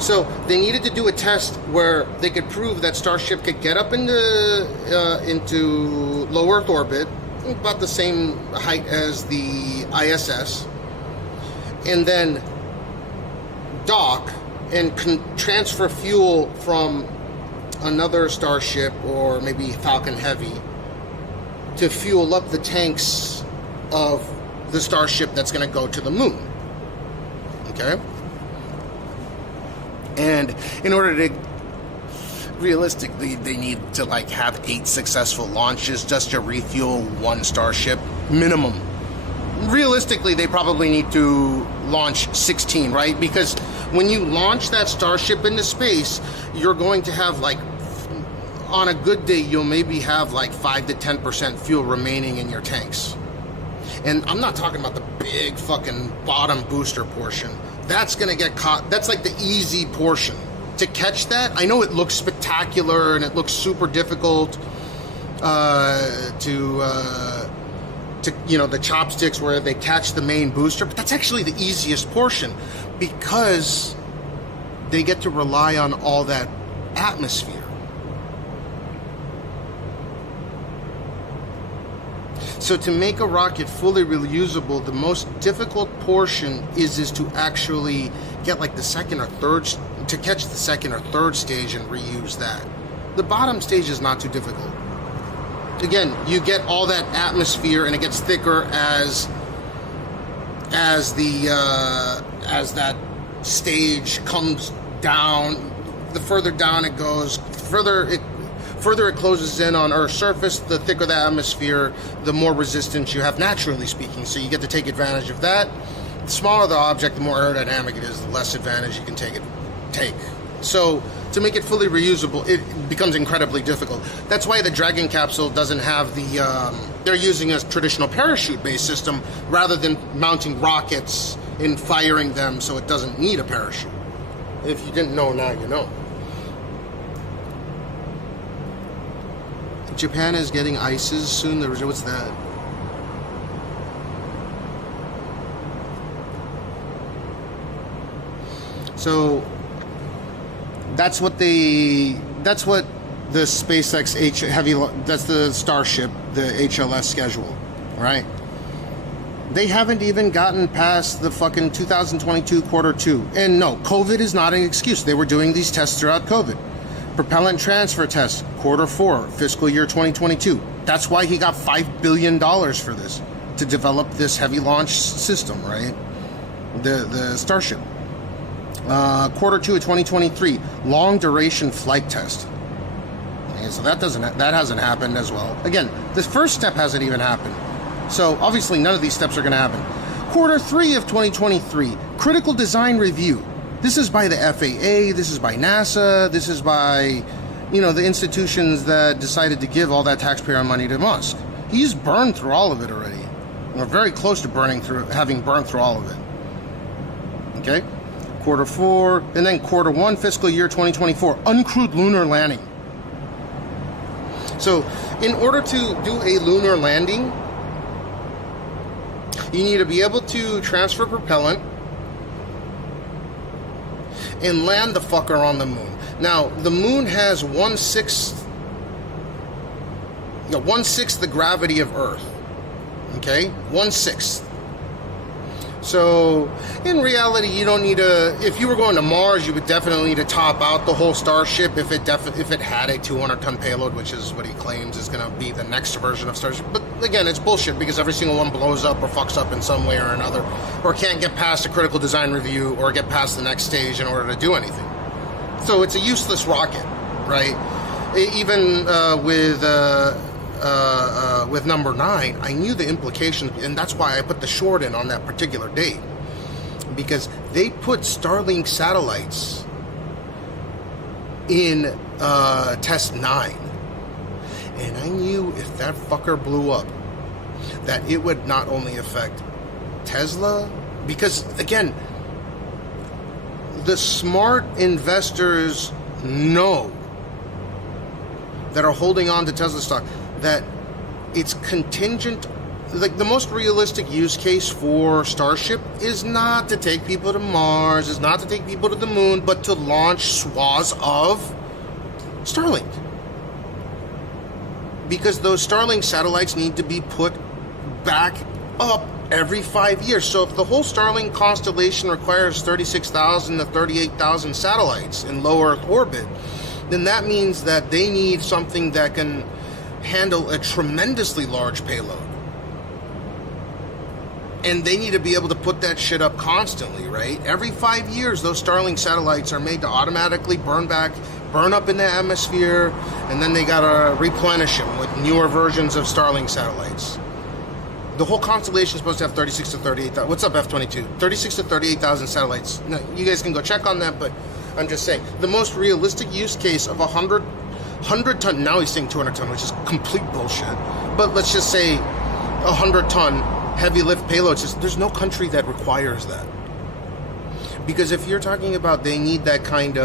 So they needed to do a test where they could prove that Starship could get up into low Earth orbit, about the same height as the ISS, and then dock and transfer fuel from another Starship or maybe Falcon Heavy to fuel up the tanks of the Starship that's going to go to the moon. Okay? And in order to, realistically, they need to like have 8 successful launches just to refuel one Starship minimum. Realistically, they probably need to launch 16, right? Because when you launch that Starship into space, you're going to have like, on a good day, you'll maybe have like 5 to 10% fuel remaining in your tanks. And I'm not talking about the big fucking bottom booster portion. That's gonna get caught. That's like the easy portion. To catch that, I know it looks spectacular and it looks super difficult to the chopsticks where they catch the main booster, but that's actually the easiest portion because they get to rely on all that atmosphere. So to make a rocket fully reusable, the most difficult portion is to actually get like the second or third, to catch the second or third stage and reuse that. The bottom stage is not too difficult. Again, you get all that atmosphere and it gets thicker as that stage comes down. The further down it goes, further it closes in on Earth's surface, the thicker the atmosphere, the more resistance you have, naturally speaking. So you get to take advantage of that. The smaller the object, the more aerodynamic it is, the less advantage you can take. So to make it fully reusable, it becomes incredibly difficult. That's why the Dragon capsule doesn't have the, they're using a traditional parachute-based system rather than mounting rockets and firing them so it doesn't need a parachute. If you didn't know, now you know. Japan is getting ICEs soon. What's that? So that's what the SpaceX that's the Starship, the HLS schedule, right? They haven't even gotten past the fucking 2022 quarter 2. And no, COVID is not an excuse. They were doing these tests throughout COVID. Propellant transfer test, quarter 4, fiscal year 2022. That's why he got $5 billion for this, to develop this heavy launch system, right? The Starship. Quarter 2 of 2023, long duration flight test. And so that hasn't happened as well. Again, this first step hasn't even happened. So obviously none of these steps are going to happen. Quarter 3 of 2023, critical design review. This is by the FAA, this is by NASA, this is by, you know, the institutions that decided to give all that taxpayer money to Musk. He's burned through all of it already. We're very close to having burned through all of it. Okay? Quarter 4, and then quarter 1, fiscal year 2024, uncrewed lunar landing. So, in order to do a lunar landing, you need to be able to transfer propellant and land the fucker on the moon. Now, the moon has 1/6 the gravity of Earth. Okay? 1/6. So, in reality, you don't need to... If you were going to Mars, you would definitely need to top out the whole Starship if it had a 200-ton payload, which is what he claims is going to be the next version of Starship. But, again, it's bullshit because every single one blows up or fucks up in some way or another, or can't get past a critical design review or get past the next stage in order to do anything. So it's a useless rocket, right? Even with number 9, I knew the implications, and that's why I put the short in on that particular date, because they put Starlink satellites in test 9, and I knew if that fucker blew up, that it would not only affect Tesla, because again, the smart investors know that are holding on to Tesla stock that it's contingent. Like, the most realistic use case for Starship is not to take people to Mars, is not to take people to the moon, but to launch swaths of Starlink. Because those Starlink satellites need to be put back up every 5 years. So if the whole Starlink constellation requires 36,000 to 38,000 satellites in low Earth orbit, then that means that they need something that can handle a tremendously large payload. And they need to be able to put that shit up constantly, right? Every 5 years, those Starlink satellites are made to automatically burn up in the atmosphere, and then they gotta replenish them with newer versions of Starlink satellites. The whole constellation is supposed to have 36 to 38,000. What's up, F-22? 36 to 38,000 satellites. Now, you guys can go check on that, but I'm just saying, the most realistic use case of 100 ton, now he's saying 200 ton, which is complete bullshit, but let's just say 100 ton heavy lift payloads, there's no country that requires that. Because if you're talking about if they need that kind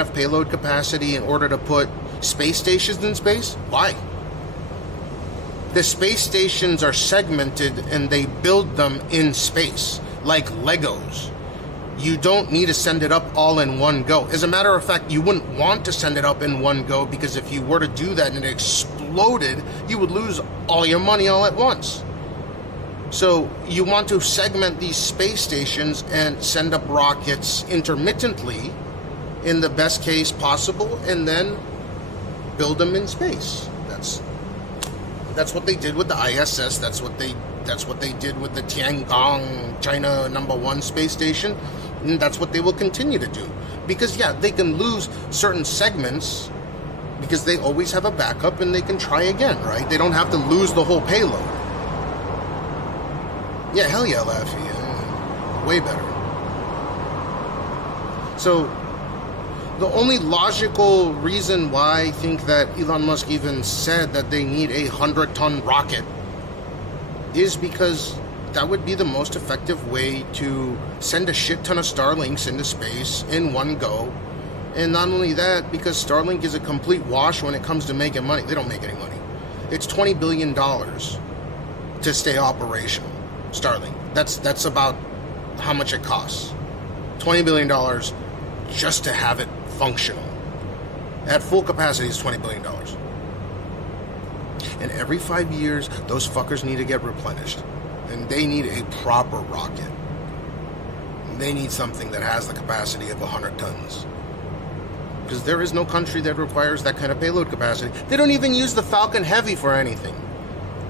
of payload capacity in order to put space stations in space, why? The space stations are segmented and they build them in space, like Legos. You don't need to send it up all in one go. As a matter of fact, you wouldn't want to send it up in one go, because if you were to do that and it exploded, you would lose all your money all at once. So you want to segment these space stations and send up rockets intermittently in the best case possible, and then build them in space. That's what they did with the ISS. That's what they did with the Tiangong, China #1 space station. And that's what they will continue to do. Because, yeah, they can lose certain segments because they always have a backup and they can try again, right? They don't have to lose the whole payload. Yeah, hell yeah, Laffy. Yeah, way better. So, the only logical reason why I think that Elon Musk even said that they need a 100-ton rocket is because that would be the most effective way to send a shit ton of Starlinks into space in one go. And not only that, because Starlink is a complete wash when it comes to making money. They don't make any money. It's $20 billion to stay operational, Starlink. That's about how much it costs. $20 billion just to have it functional. At full capacity, it's $20 billion. And every 5 years, those fuckers need to get replenished. And they need a proper rocket. They need something that has the capacity of 100 tons. Because there is no country that requires that kind of payload capacity. They don't even use the Falcon Heavy for anything.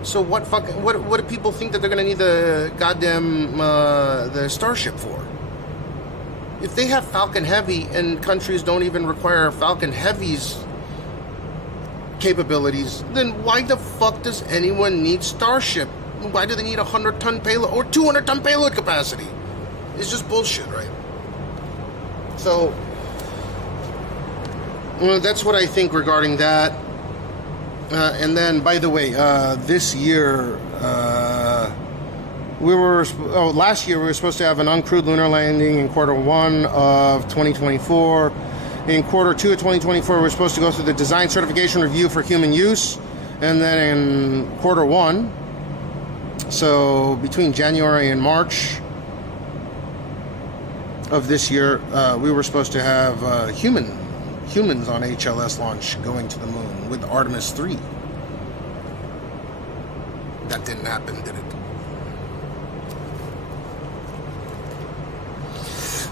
So what do people think that they're going to need the goddamn the Starship for? If they have Falcon Heavy and countries don't even require Falcon Heavy's capabilities, then why the fuck does anyone need Starship? Why do they need a 100-ton payload or 200-ton payload capacity? It's just bullshit, right? So, well, that's what I think regarding that. And then, by the way, this year, last year we were supposed to have an uncrewed lunar landing in Q1 of 2024. In Q2 of 2024, we're supposed to go through the design certification review for human use. And then in Q1, so between January and March of this year, we were supposed to have humans on HLS launch going to the moon with Artemis 3. That didn't happen, did it?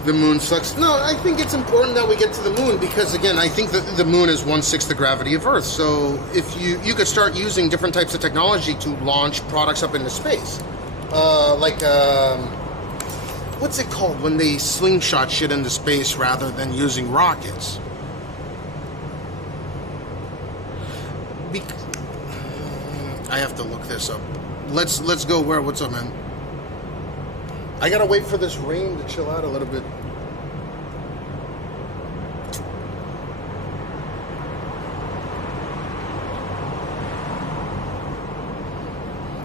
The moon sucks. No, I think it's important that we get to the moon because, again, I think that the moon is 1/6 the gravity of Earth. So if you could start using different types of technology to launch products up into space. What's it called when they slingshot shit into space rather than using rockets? I have to look this up. Let's go where? What's up, man? I gotta wait for this rain to chill out a little bit.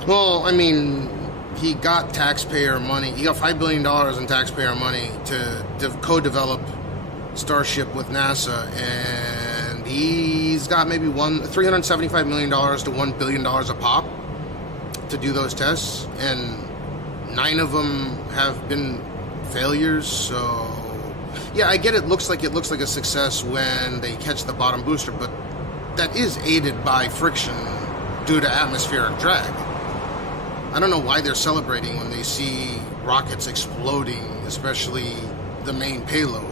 Well, I mean, he got taxpayer money. He got $5 billion in taxpayer money to co-develop Starship with NASA, and he's got maybe $375 million to $1 billion a pop to do those tests, and 9 of them have been failures. So yeah, I get it looks like a success when they catch the bottom booster, but that is aided by friction due to atmospheric drag. I don't know why they're celebrating when they see rockets exploding, especially the main payload.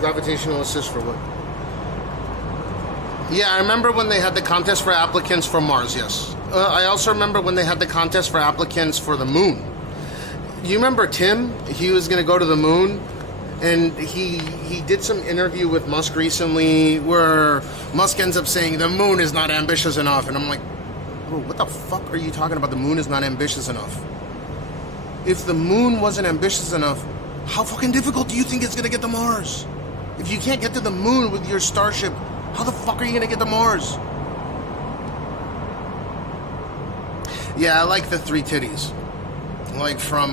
Gravitational assist for what? Yeah, I remember when they had the contest for applicants for Mars, yes. I also remember when they had the contest for applicants for the moon. You remember Tim? He was going to go to the moon, and he did some interview with Musk recently where Musk ends up saying the moon is not ambitious enough. And I'm like, bro, what the fuck are you talking about? The moon is not ambitious enough. If the moon wasn't ambitious enough, how fucking difficult do you think it's going to get to Mars? If you can't get to the moon with your Starship, how the fuck are you gonna get to Mars? Yeah, I like the 3 titties. Like from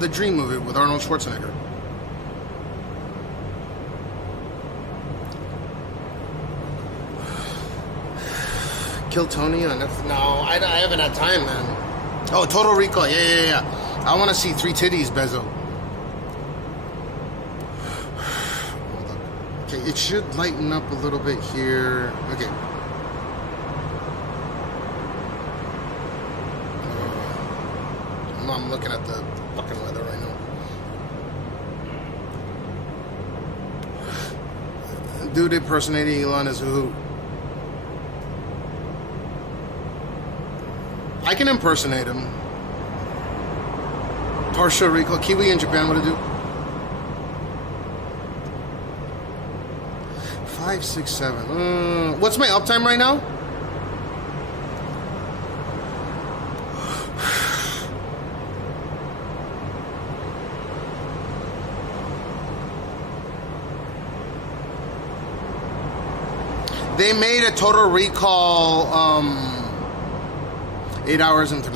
the Dream movie with Arnold Schwarzenegger. Kill Tony on Netflix? No, I haven't had time, man. Oh, Total Recall. Yeah. I want to see 3 titties, Bezo. Okay, it should lighten up a little bit here. Okay. I'm looking at the fucking weather right now. Dude impersonating Elon is who? I can impersonate him. Partial recall. Kiwi in Japan, what to do? 5, 6, 7. What's my uptime right now? They made a Total Recall 8 hours into.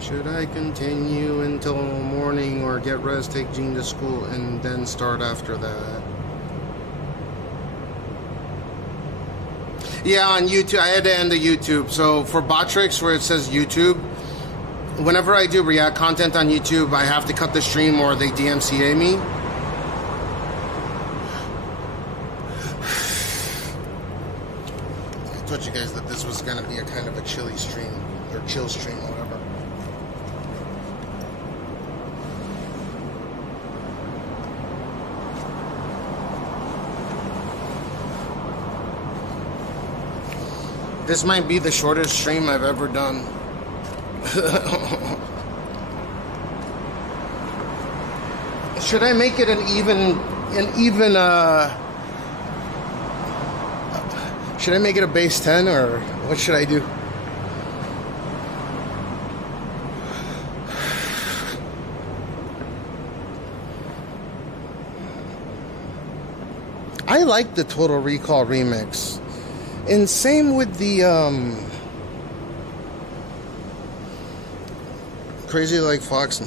Should I continue until morning or get rest, take Jean to school, and then start after that? Yeah, on YouTube. I had to end the YouTube. So for Botrix, where it says YouTube, whenever I do React content on YouTube, I have to cut the stream or they DMCA me. I told you guys that this was going to be a kind of a chilly stream, or chill stream, or whatever. This might be the shortest stream I've ever done. Should I make it an even should I make it a base 10 or what should I do? I like the Total Recall remix. And same with the Crazy Like Fox.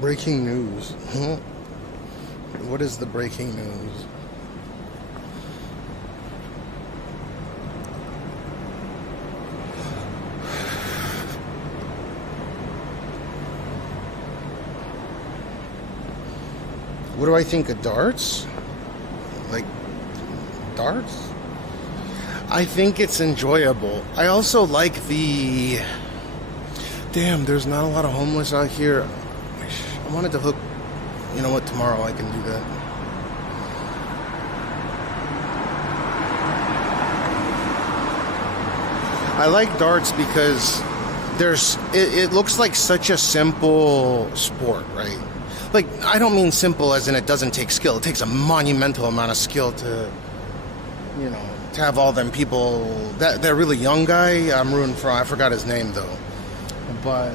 Breaking news. What is the breaking news? What do I think of darts? Like darts? I think it's enjoyable. I also like the... Damn, there's not a lot of homeless out here. I wanted to hook... You know what, tomorrow I can do that. I like darts because there's... It looks like such a simple sport, right? Like, I don't mean simple as in it doesn't take skill. It takes a monumental amount of skill to, you know, to have all them people. That really young guy, I'm rooting for. I forgot his name though. But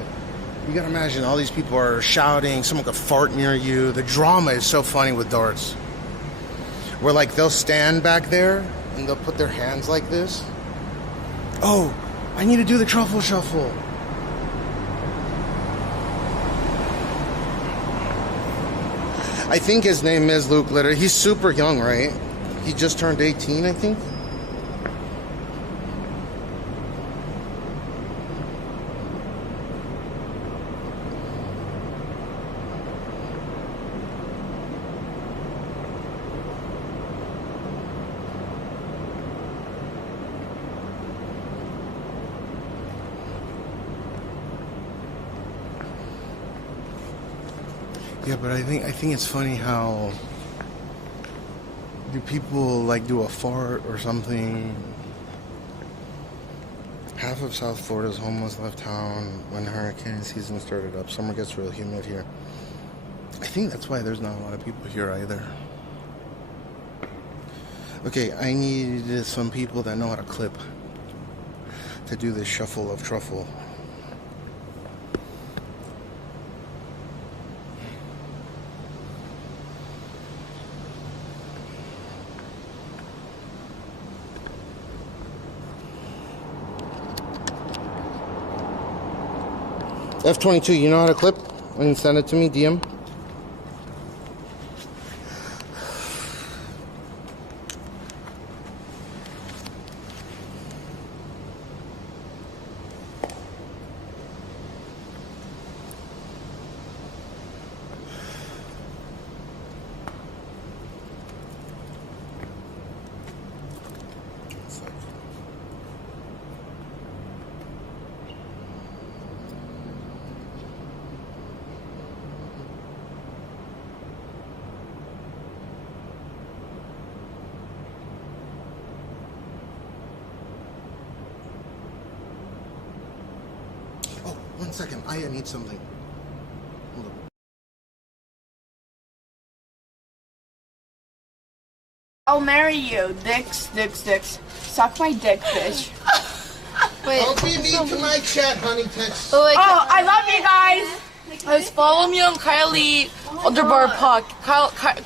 you gotta imagine all these people are shouting. Someone could fart near you. The drama is so funny with darts. Where like they'll stand back there and they'll put their hands like this. Oh, I need to do the truffle shuffle. I think his name is Luke Litter. He's super young, right? He just turned 18, I think. Yeah, but I think it's funny how do people like do a fart or something. Half of South Florida's homeless left town when hurricane season started up. Summer gets real humid here. I think that's why there's not a lot of people here either. Okay, I need some people that know how to clip to do this shuffle of truffle. F22, you know how to clip? And send it to me, DM. One second, I need something. Hold on. I'll marry you. Dicks. Suck my dick, bitch. Wait. Don't be mean to my chat, honey. Text. Oh, wait, I love you guys. guys, follow me on Kylie Underbar Puck.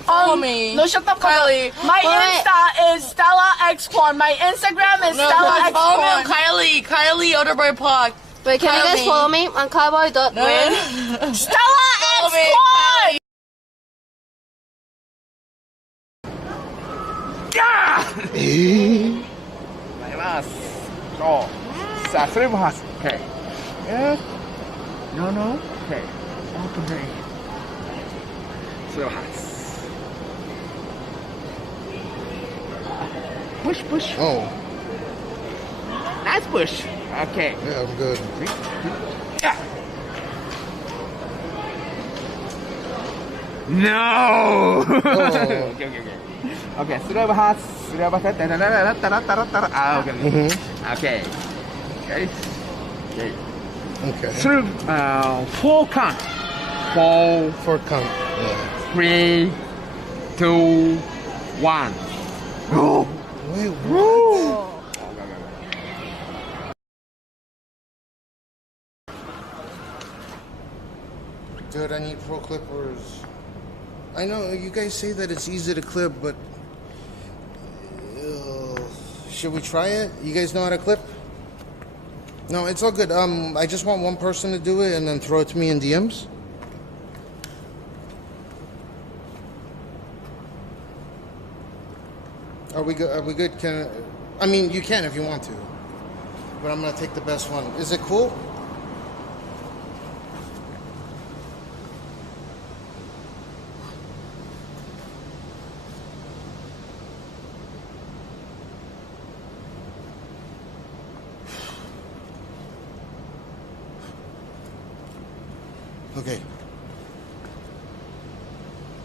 Follow me. No, shut up, Kylie. My Insta is Stella X1. My Instagram is Stella X1. Follow me on Kylie Underbar Puck. Wait, can you guys follow me on cowboy.win? Stella X1! So, さあ、それもはす。Okay. Yes. No, no. Okay. Okay. それをはす。Push, push. Oh, Nice push. Okay. yeah, I'm good. Yeah. No. Oh. Okay. Okay, sudah bahas. Ah, okay. Okay. Okay. Okay. Okay. Through, 4 count. 4, For count. Yeah. 3, 2, 1. Go. Wait, what? Dude, I need pro clippers. I know you guys say that it's easy to clip, but should we try it? You guys know how to clip? No, it's all good. I just want one person to do it and then throw it to me in DMs. Are we good? Are we good? I mean, you can if you want to, but I'm gonna take the best one. Is it cool? Okay.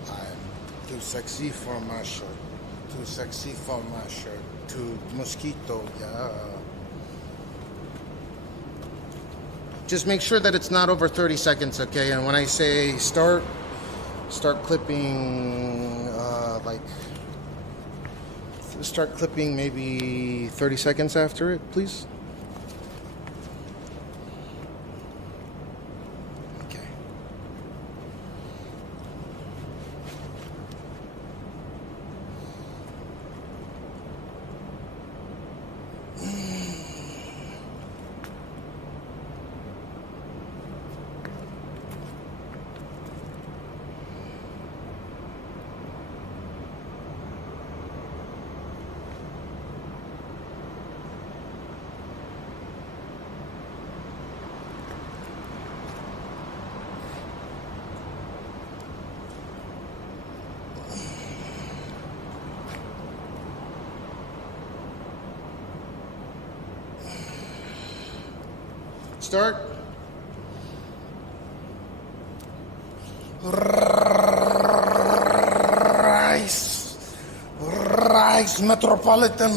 I'm too sexy for my shirt. Too sexy for my shirt. Too mosquito, yeah. Just make sure that it's not over 30 seconds, okay? And when I say start clipping, start clipping maybe 30 seconds after it, please. Start. Rice, metropolitan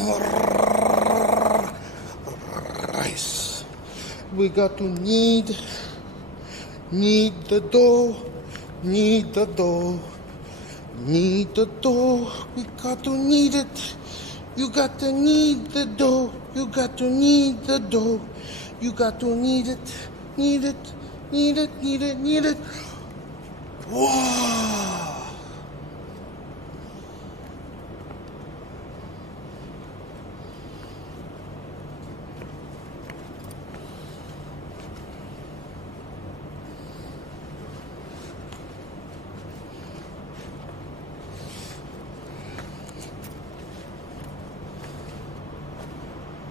rice. We got to need the dough, need the dough, need the dough. We got to need it. You got to need the dough. You got to need the dough. You got to need it, need it, need it, need it, need it. Whoa!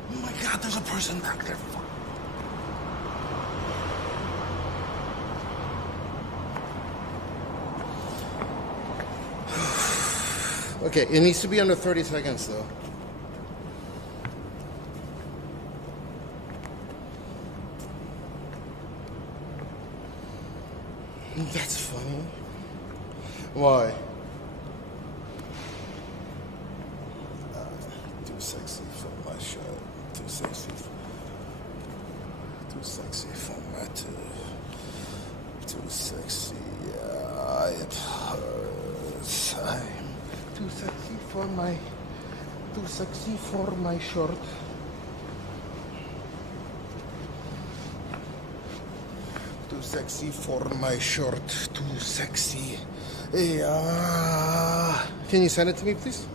Oh my God, there's a person back there. Okay, it needs to be under 30 seconds though. That's funny. Why? Too sexy for my shirt. Too sexy. Too sexy for my too sexy. It hurts. Too sexy for my short. Too sexy for my short. Too sexy. Can you send it to me, please?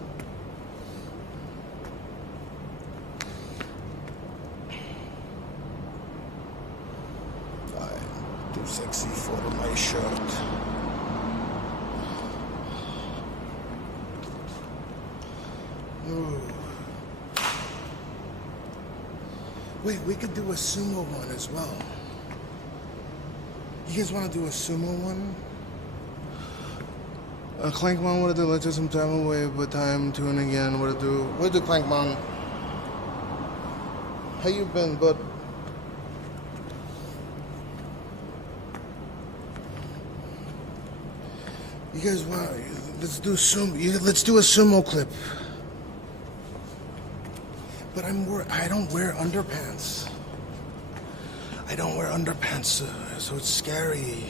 I'm too sexy for my shirt. Ooh. Wait, we could do a sumo one as well. You guys want to do a sumo one? Clankmon, what to do? Let's take some time away, but time tune again. What to do? What to do, Clankmon? How you been, bud? You guys want? Let's do let's do a sumo clip. But I don't wear underpants. I don't wear underpants, so it's scary.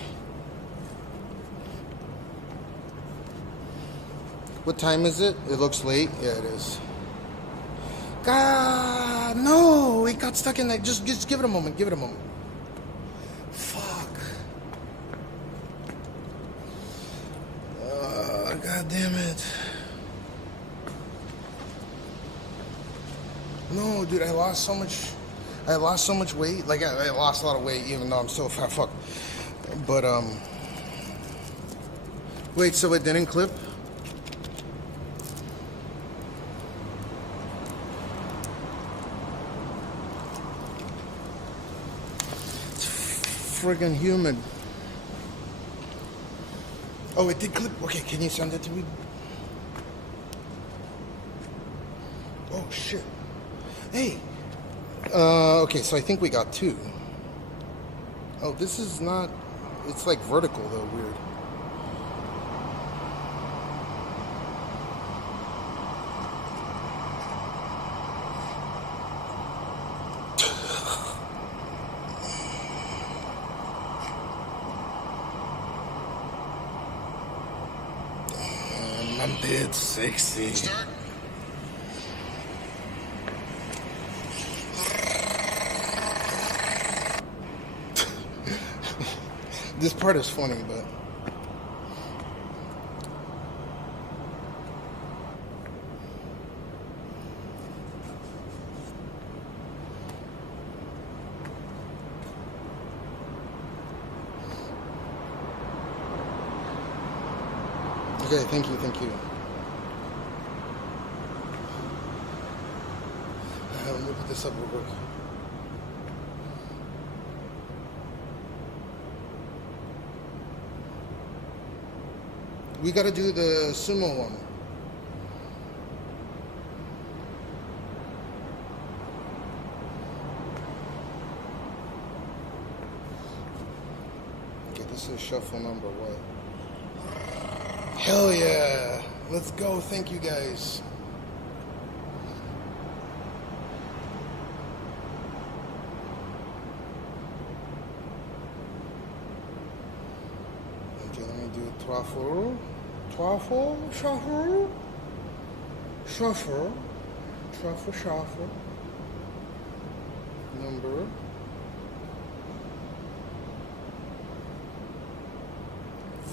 What time is it? It looks late. Yeah, it is. God, no! It got stuck in that. Just give it a moment. Give it a moment. Fuck. God damn it. No, dude, I lost so much weight. Like, I lost a lot of weight, even though I'm still a fat fuck. But, wait, so it didn't clip? It's friggin' humid. Oh, it did clip. Okay, can you send it to me? Oh, shit. Hey. Okay, so I think we got 2. Oh, this is not... It's like vertical, though. Weird. I'm dead sexy. Start. This part is funny, but okay, thank you. Let me put this up real quick. We gotta do the sumo one. Okay, this is shuffle number what? Hell yeah! Let's go, thank you guys. Okay, let me do truffle, shuffle, number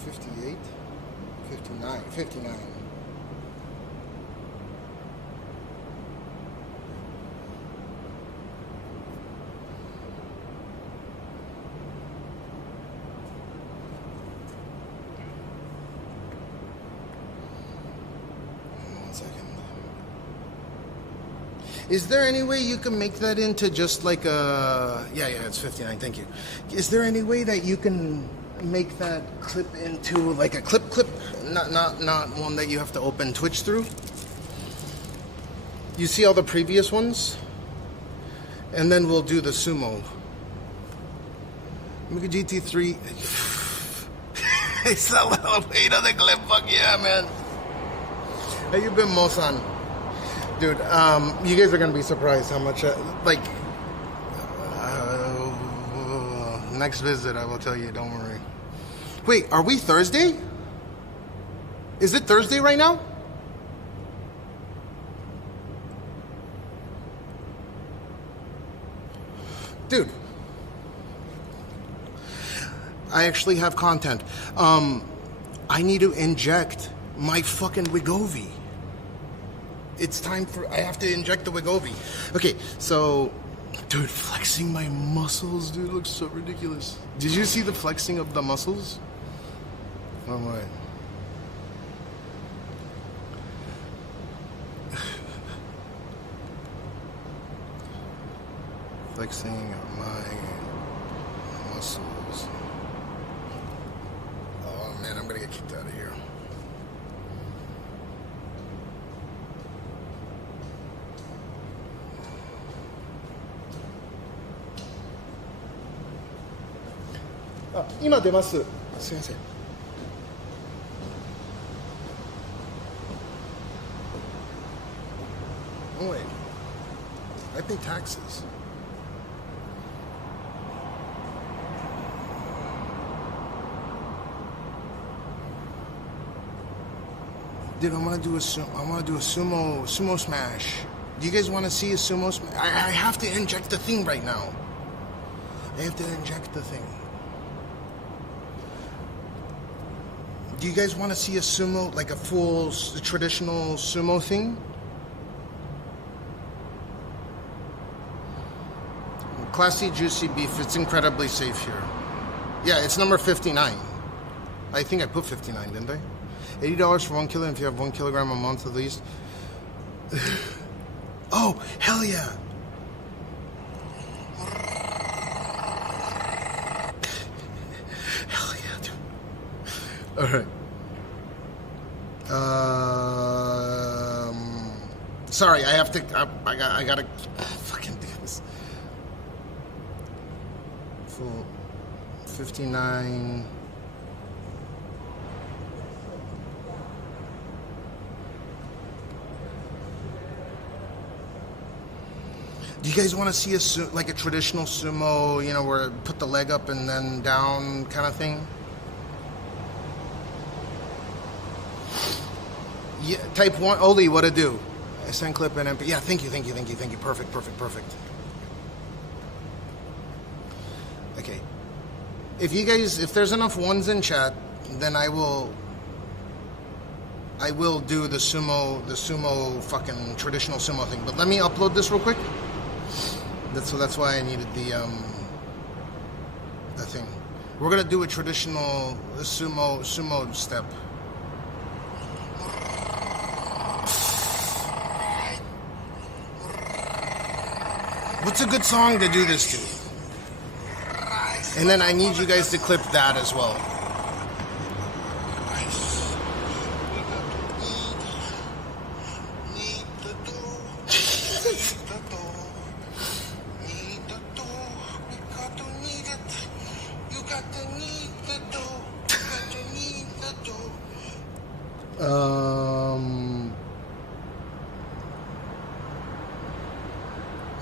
58, 59. Is there any way you can make that into just like a... Yeah, it's 59, thank you. Is there any way that you can make that clip into like a clip? Not one that you have to open Twitch through? You see all the previous ones? And then we'll do the sumo. Make a GT3. It's a little weight on the clip, fuck yeah, man. How you been, Mosan? Dude, you guys are gonna be surprised how much, next visit I will tell you, don't worry. Wait, are we Thursday? Is it Thursday right now? Dude, I actually have content. I need to inject my fucking Wegovy. It's time for, I have to inject the Wegovy. Okay, so, dude, flexing my muscles, dude, looks so ridiculous. Did you see the flexing of the muscles? Oh my. Flexing my muscles. Oh man, I'm gonna get kicked out of here. Ah, 今出ます。すいません。Oh wait, I pay taxes. Dude, I want to do a sumo smash. Do you guys want to see a sumo smash? I have to inject the thing right now. I have to inject the thing. Do you guys want to see a sumo, like a full traditional sumo thing? Classy, juicy beef. It's incredibly safe here. Yeah, it's number 59. I think I put 59, didn't I? $80 for 1 kilo if you have 1 kilogram a month at least. Oh, hell yeah. Hell yeah, dude. All right. Sorry, I have to. I gotta fucking do this. Full 59. Do you guys want to see like a traditional sumo, you know, where put the leg up and then down kind of thing? Yeah, type 1. Oli, what to do? SN clip and MP. Yeah, thank you. Perfect. Okay. If there's enough ones in chat, then I will do the sumo fucking traditional sumo thing. But let me upload this real quick. That's why I needed the thing. We're gonna do a traditional sumo step. What's a good song to do this to? And then I need you guys to clip that as well.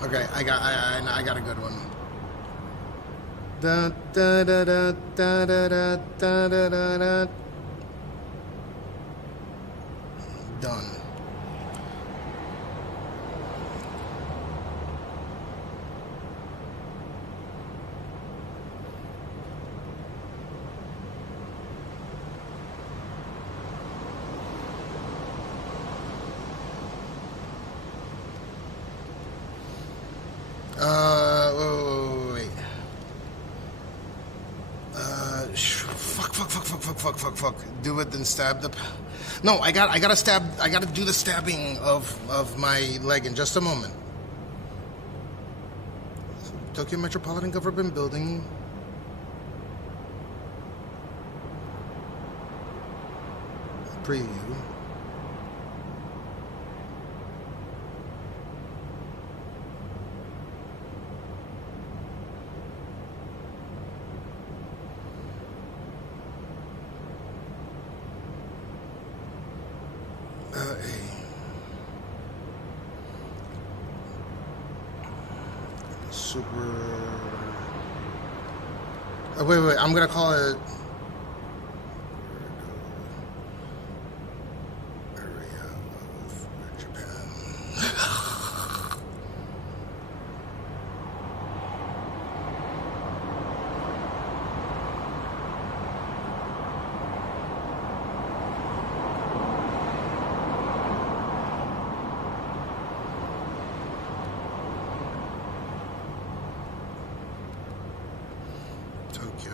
Okay, I got a good one. Da da da da da da da da da da. Done. Wait. Fuck. Do it, then stab the... No, I gotta stab... I gotta do the stabbing of my leg in just a moment. Tokyo Metropolitan Government Building. Preview. Super. Wait. I'm gonna call it. Area of Japan. Tokyo.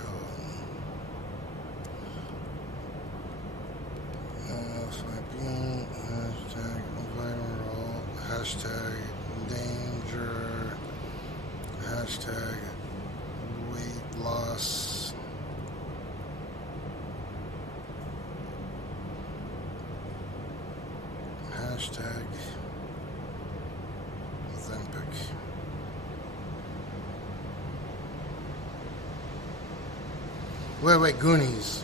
Swiping. Hashtag viral. Hashtag danger. Hashtag weight loss. Hashtag Ozempic. Wait, Goonies.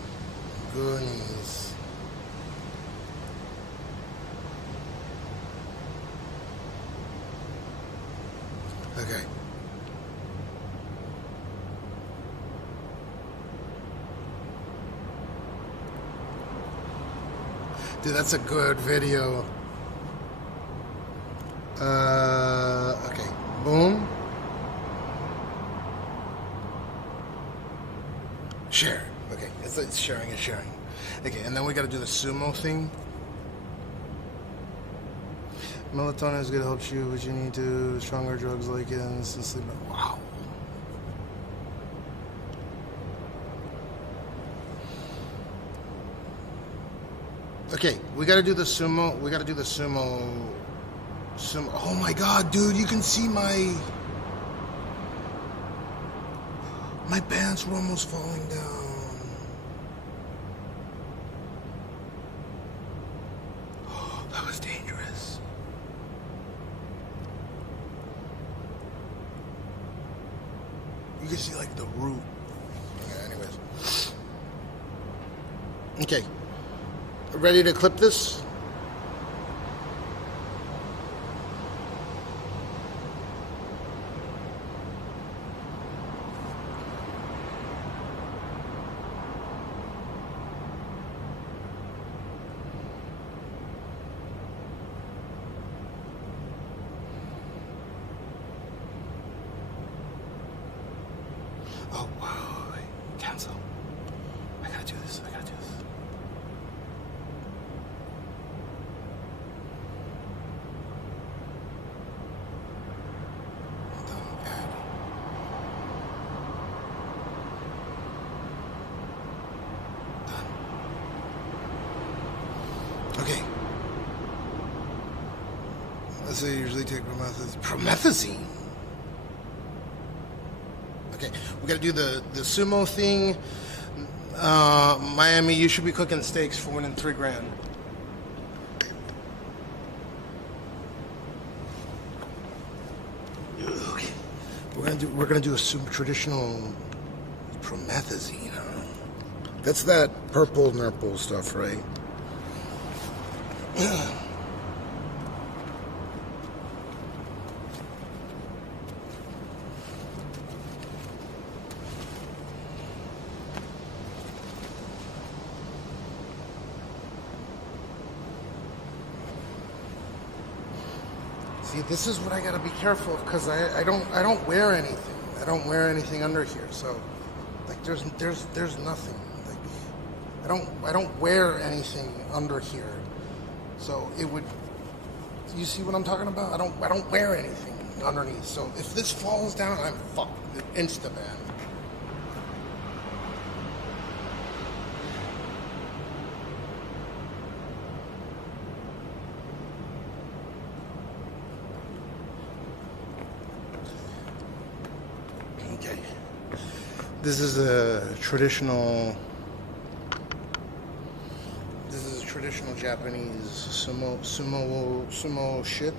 Okay. Dude, that's a good video. Okay. Boom. Share. Okay, it's sharing and sharing. Okay, and then we gotta do the sumo thing. Melatonin is good, helps you, but you need to stronger drugs like it and sleep. Wow. Okay, we gotta do the sumo. We gotta do the sumo. Oh my god, dude, you can see my pants were almost falling down. Oh, that was dangerous. You can see like the root. Okay, anyways. Okay. Ready to clip this? Oh, wow. Wait. Cancel. I gotta do this. I gotta do this. Don't add. Done. Okay. Let's say you usually take promethazine. Promethazine? Okay, we gotta do the sumo thing. Miami, you should be cooking steaks for winning $3 grand. Okay. We're gonna do a super traditional promethazine. Huh? That's that purple nurple stuff, right? See, this is what I gotta be careful of because I don't wear anything. I don't wear anything under here, so like there's nothing. Like I don't wear anything under here, so it would. You see what I'm talking about? I don't wear anything underneath. So if this falls down, I'm fucked. Insta ban. Okay. This is a traditional. This is a traditional Japanese sumo shit.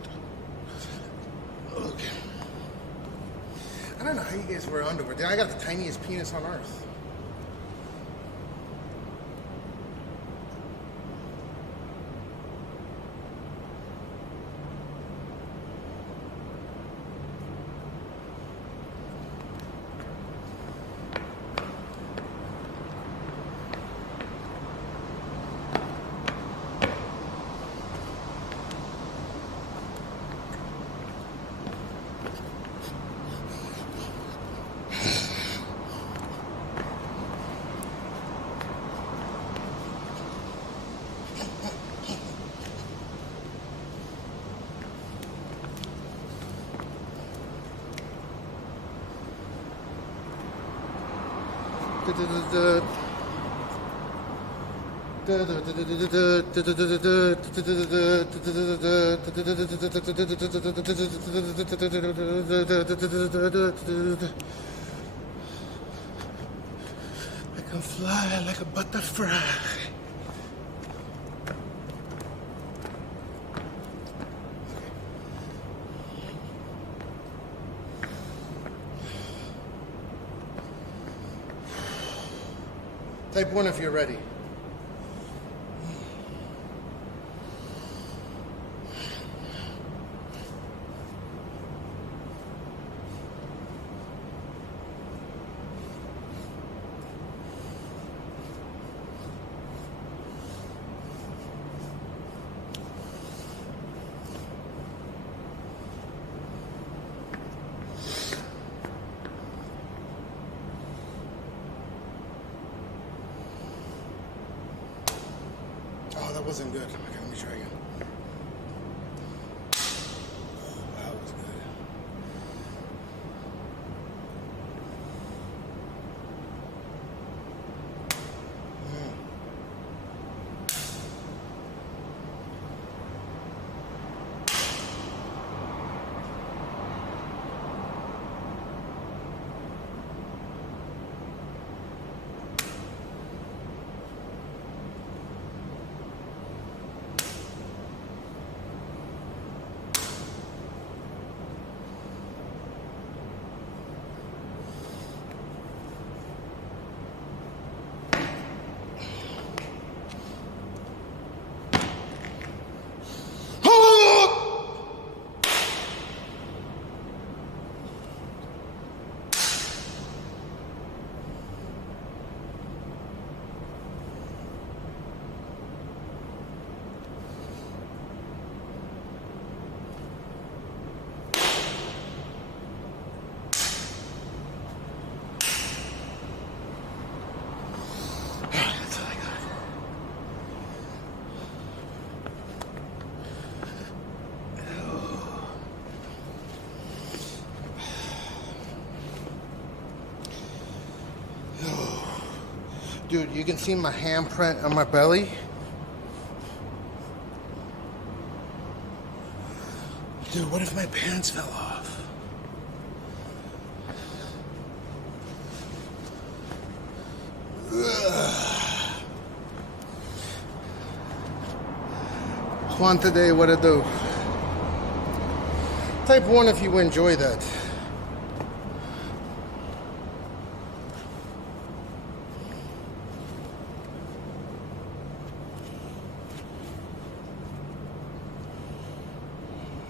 Okay. I don't know how you guys wear underwear. I got the tiniest penis on earth. I can fly like a butterfly. Type 1 if you're ready. wasn't good. Okay, let me try again. That was good. Dude, you can see my handprint on my belly. Dude, what if my pants fell off? Ugh. Juan today, what it do? Type 1 if you enjoy that.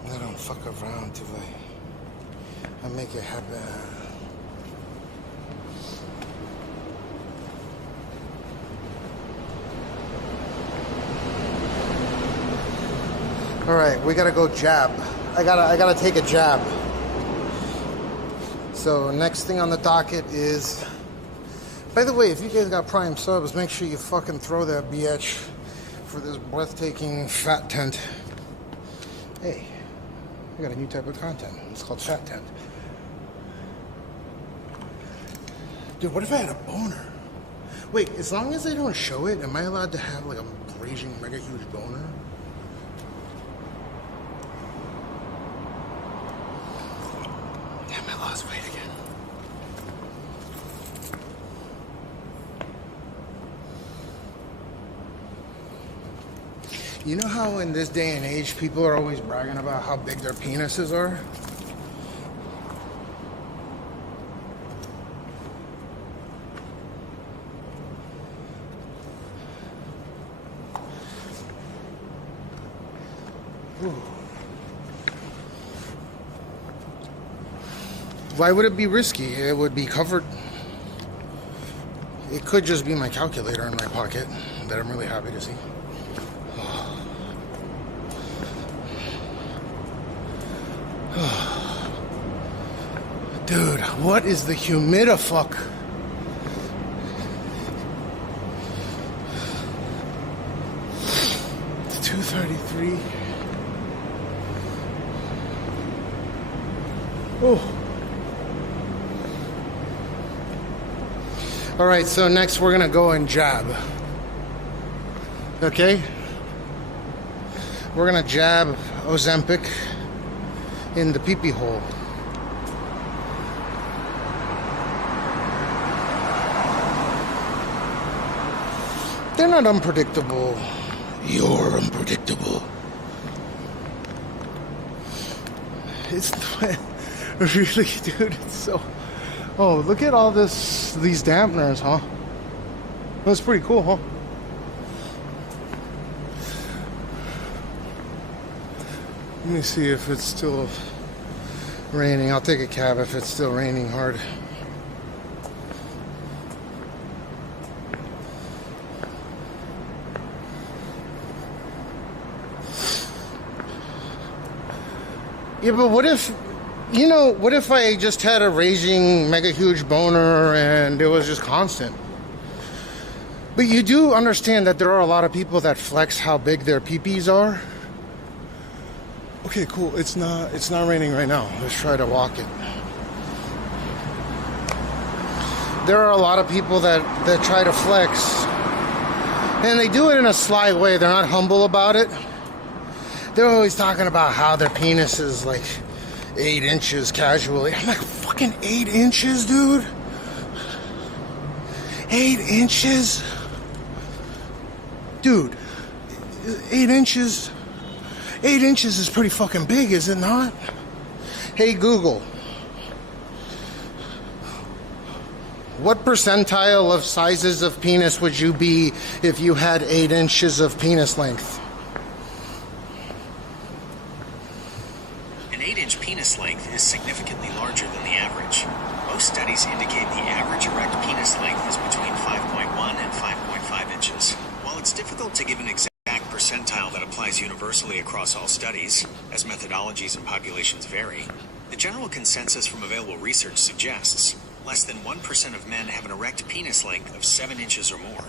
I don't fuck around till I make it happen. All right, we gotta go jab. I gotta take a jab. So next thing on the docket is, by the way, if you guys got Prime subs, make sure you fucking throw that bitch for this breathtaking fat tent. Hey, I got a new type of content. It's called fat tent. Dude, what if I had a boner? Wait, as long as they don't show it, am I allowed to have like a raging mega huge boner? Damn, I lost weight again. You know how in this day and age people are always bragging about how big their penises are? Ooh. Why would it be risky? It would be covered. It could just be my calculator in my pocket that I'm really happy to see. Dude, what is the humidifuck? It's 2:33. Oh. All right, so next we're gonna go and jab. Okay? We're gonna jab Ozempic in the pee-pee hole. They're not unpredictable. You're unpredictable. It's really, dude, it's so... Oh, look at all these dampeners, huh? That's pretty cool, huh? Let me see if it's still raining. I'll take a cab if it's still raining hard. Yeah, but what if, you know, what if I just had a raging mega huge boner and it was just constant? But you do understand that there are a lot of people that flex how big their peepees are? Okay, cool. It's not raining right now. Let's try to walk it. There are a lot of people that try to flex. And they do it in a sly way. They're not humble about it. They're always talking about how their penis is like 8 inches casually. I'm like, fucking 8 inches, dude? 8 inches? Dude, 8 inches? 8 inches is pretty fucking big, is it not? Hey, Google. What percentile of sizes of penis would you be if you had 8 inches of penis length? An 8-inch penis length is significantly larger than the average. Most studies indicate the average erect penis length is between 5.1 and 5.5 inches. While it's difficult to give an exact percentile that applies universally across all studies, as methodologies and populations vary, the general consensus from available research suggests less than 1% of men have an erect penis length of 7 inches or more.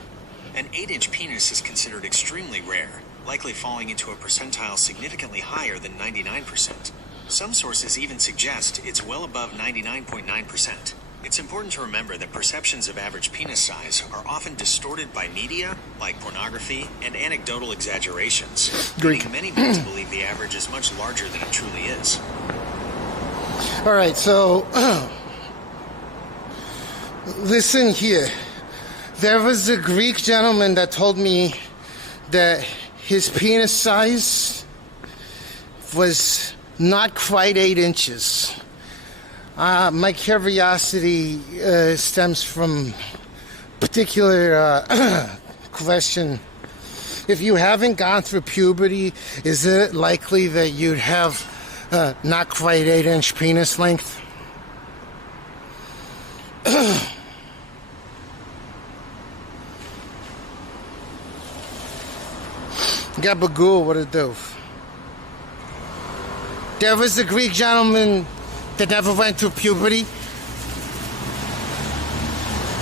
An 8-inch penis is considered extremely rare, likely falling into a percentile significantly higher than 99%. Some sources even suggest it's well above 99.9%. It's important to remember that perceptions of average penis size are often distorted by media, like pornography, and anecdotal exaggerations, leading many men to believe the average is much larger than it truly is. All right, so listen here. There was a Greek gentleman that told me that his penis size was not quite 8 inches. My curiosity stems from particular question. If you haven't gone through puberty, is it likely that you'd have not quite 8-inch penis length? Gabagool, what it do? There was a Greek gentleman that never went through puberty,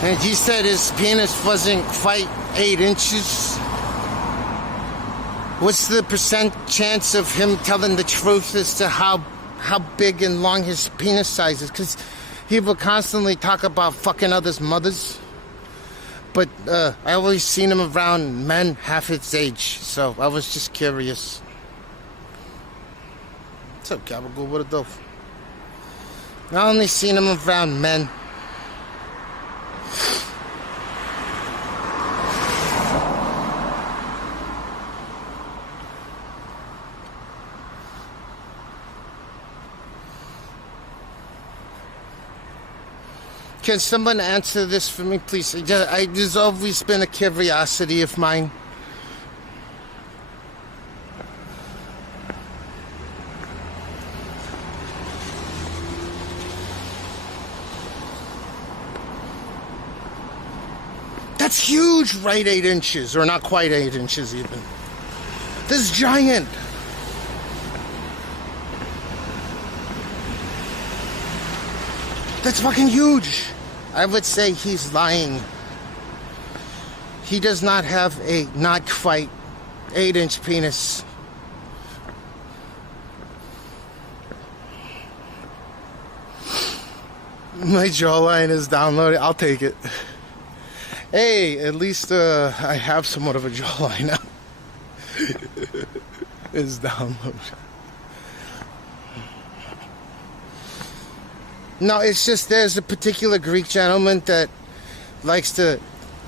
and he said his penis wasn't quite 8 inches. What's the percent chance of him telling the truth as to how big and long his penis size is? Because he would constantly talk about fucking others' mothers. But I always seen him around men half his age, so I was just curious. What's up, Gabagool? What a dope. I only seen him around men. Can someone answer this for me, please? There's always been a curiosity of mine. That's huge, right? 8 inches, or not quite 8 inches even. This is giant. That's fucking huge. I would say he's lying. He does not have a not quite 8-inch penis. My jawline is downloaded. I'll take it. Hey, at least I have somewhat of a jawline now. It's downloaded. No, it's just there's a particular Greek gentleman that likes to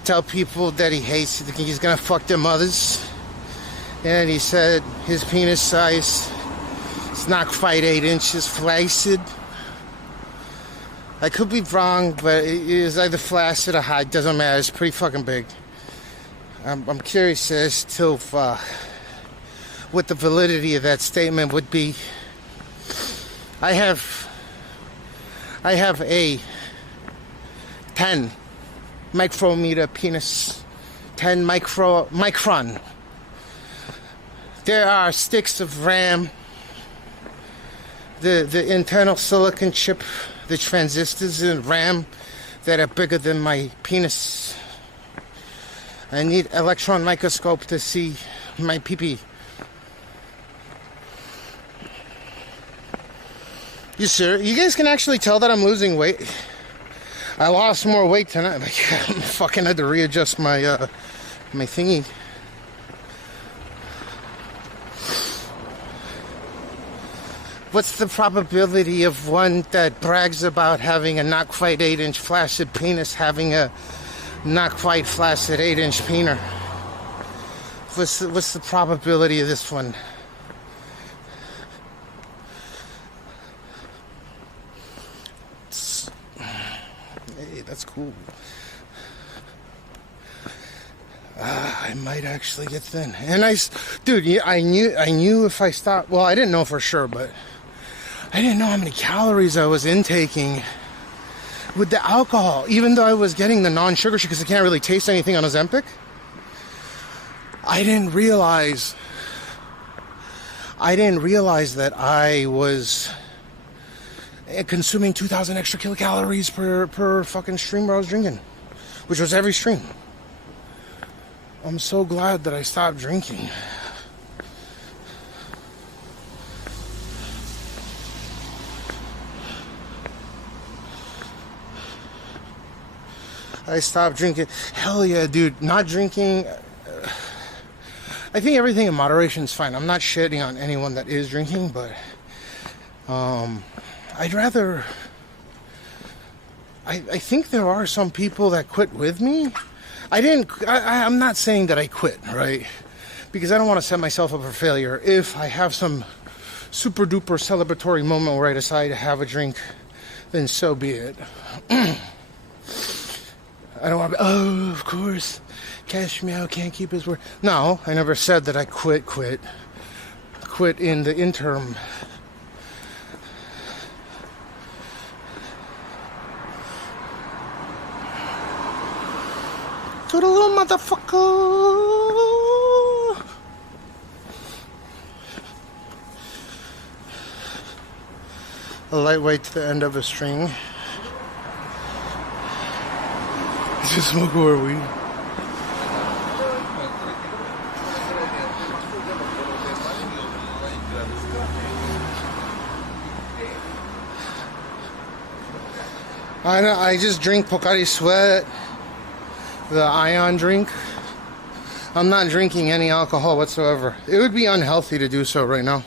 tell people that he hates. He's gonna fuck their mothers. And he said his penis size is not quite 8 inches flaccid. I could be wrong, but it is either flaccid or high. Doesn't matter. It's pretty fucking big. I'm curious as to what the validity of that statement would be. I have a 10 micrometer penis, 10 micron. There are sticks of RAM, the internal silicon chip, the transistors in RAM that are bigger than my penis. I need electron microscope to see my pee-pee. You sure? You guys can actually tell that I'm losing weight. I lost more weight tonight. Like, I fucking had to readjust my my thingy. What's the probability of one that brags about having a not quite 8-inch flaccid penis having a not quite flaccid 8-inch peener? What's the probability of this one? Hey, that's cool. I might actually get thin. And dude, I knew if I stopped. Well, I didn't know for sure, but I didn't know how many calories I was intaking with the alcohol, even though I was getting the non-sugar shit because I can't really taste anything on Ozempic. I didn't realize that I was consuming 2,000 extra kilocalories per fucking stream where I was drinking, which was every stream. I'm so glad that I stopped drinking. I stopped drinking. Hell yeah, dude. Not drinking. I think everything in moderation is fine. I'm not shitting on anyone that is drinking, but I'd rather. I think there are some people that quit with me. I'm not saying that I quit, right? Because I don't want to set myself up for failure. If I have some super duper celebratory moment where I decide to have a drink, then so be it. I don't want to be, oh, of course, Cashmeow can't keep his word. No, I never said that I quit in the interim. Toodaloo, motherfucker! A lightweight to the end of a string. Just smoke more weed. I just drink Pocari Sweat, the Ion drink. I'm not drinking any alcohol whatsoever. It would be unhealthy to do so right now.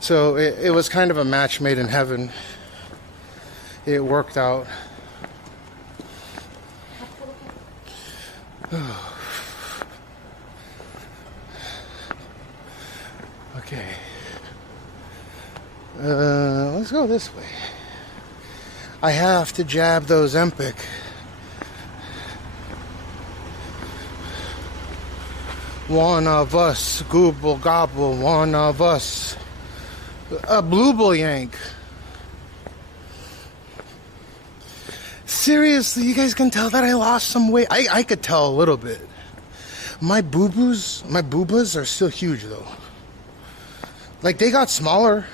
So it was kind of a match made in heaven. It worked out. Okay. Let's go this way. I have to jab those Ozempic. One of us, gooble gobble, one of us. A blue bull yank. Seriously, you guys can tell that I lost some weight. I could tell a little bit. My boobas are still huge though. Like they got smaller.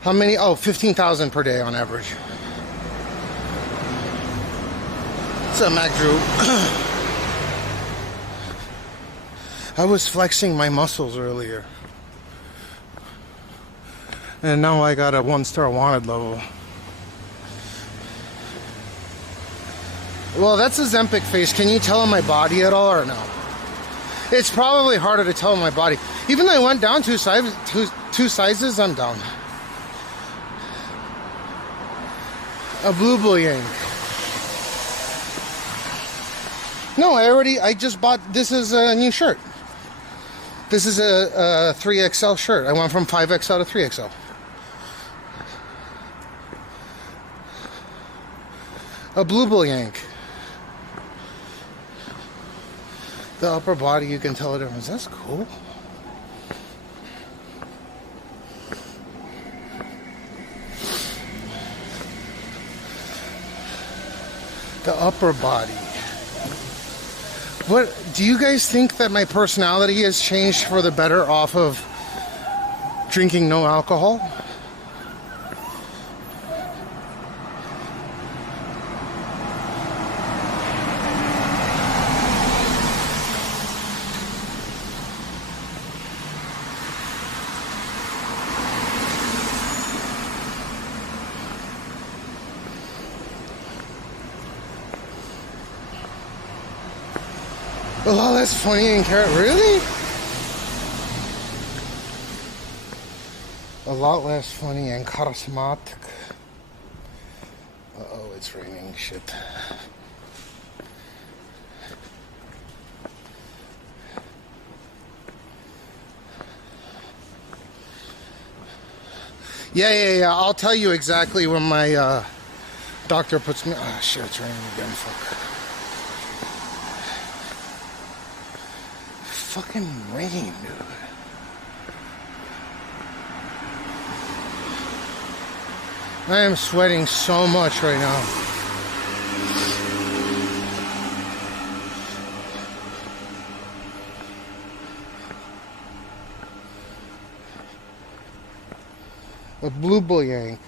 How many? Oh, 15,000 per day on average. What's up, Mac Drew? I was flexing my muscles earlier. And now I got a 1-star wanted level. Well, that's a Ozempic face. Can you tell on my body at all or no? It's probably harder to tell on my body. Even though I went down two sizes, I'm down. A blue bull yank. No, I just bought, this is a new shirt. This is a 3XL shirt. I went from 5XL to 3XL. A blue bull yank. The upper body, you can tell the difference. That's cool. The upper body. What do you guys think that my personality has changed for the better off of drinking no alcohol? A lot less funny in really? A lot less funny and charismatic. Uh-oh, it's raining. Shit. Yeah. I'll tell you exactly when my doctor puts me. Oh shit, it's raining again. Fuck. Fucking rain, dude. I am sweating so much right now. A blue bull yank.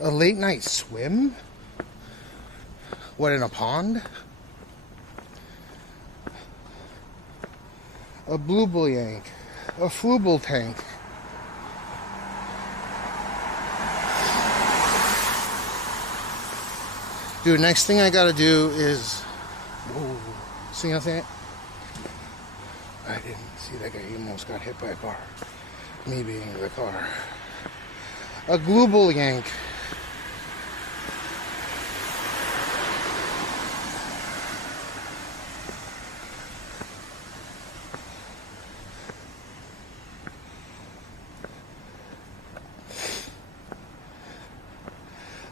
A late night swim? What, in a pond? A blue bull yank. A flubel tank. Dude, next thing I gotta do is... Whoa. See what I'm saying? I didn't see that guy. He almost got hit by a car. Me being the car. A global yank.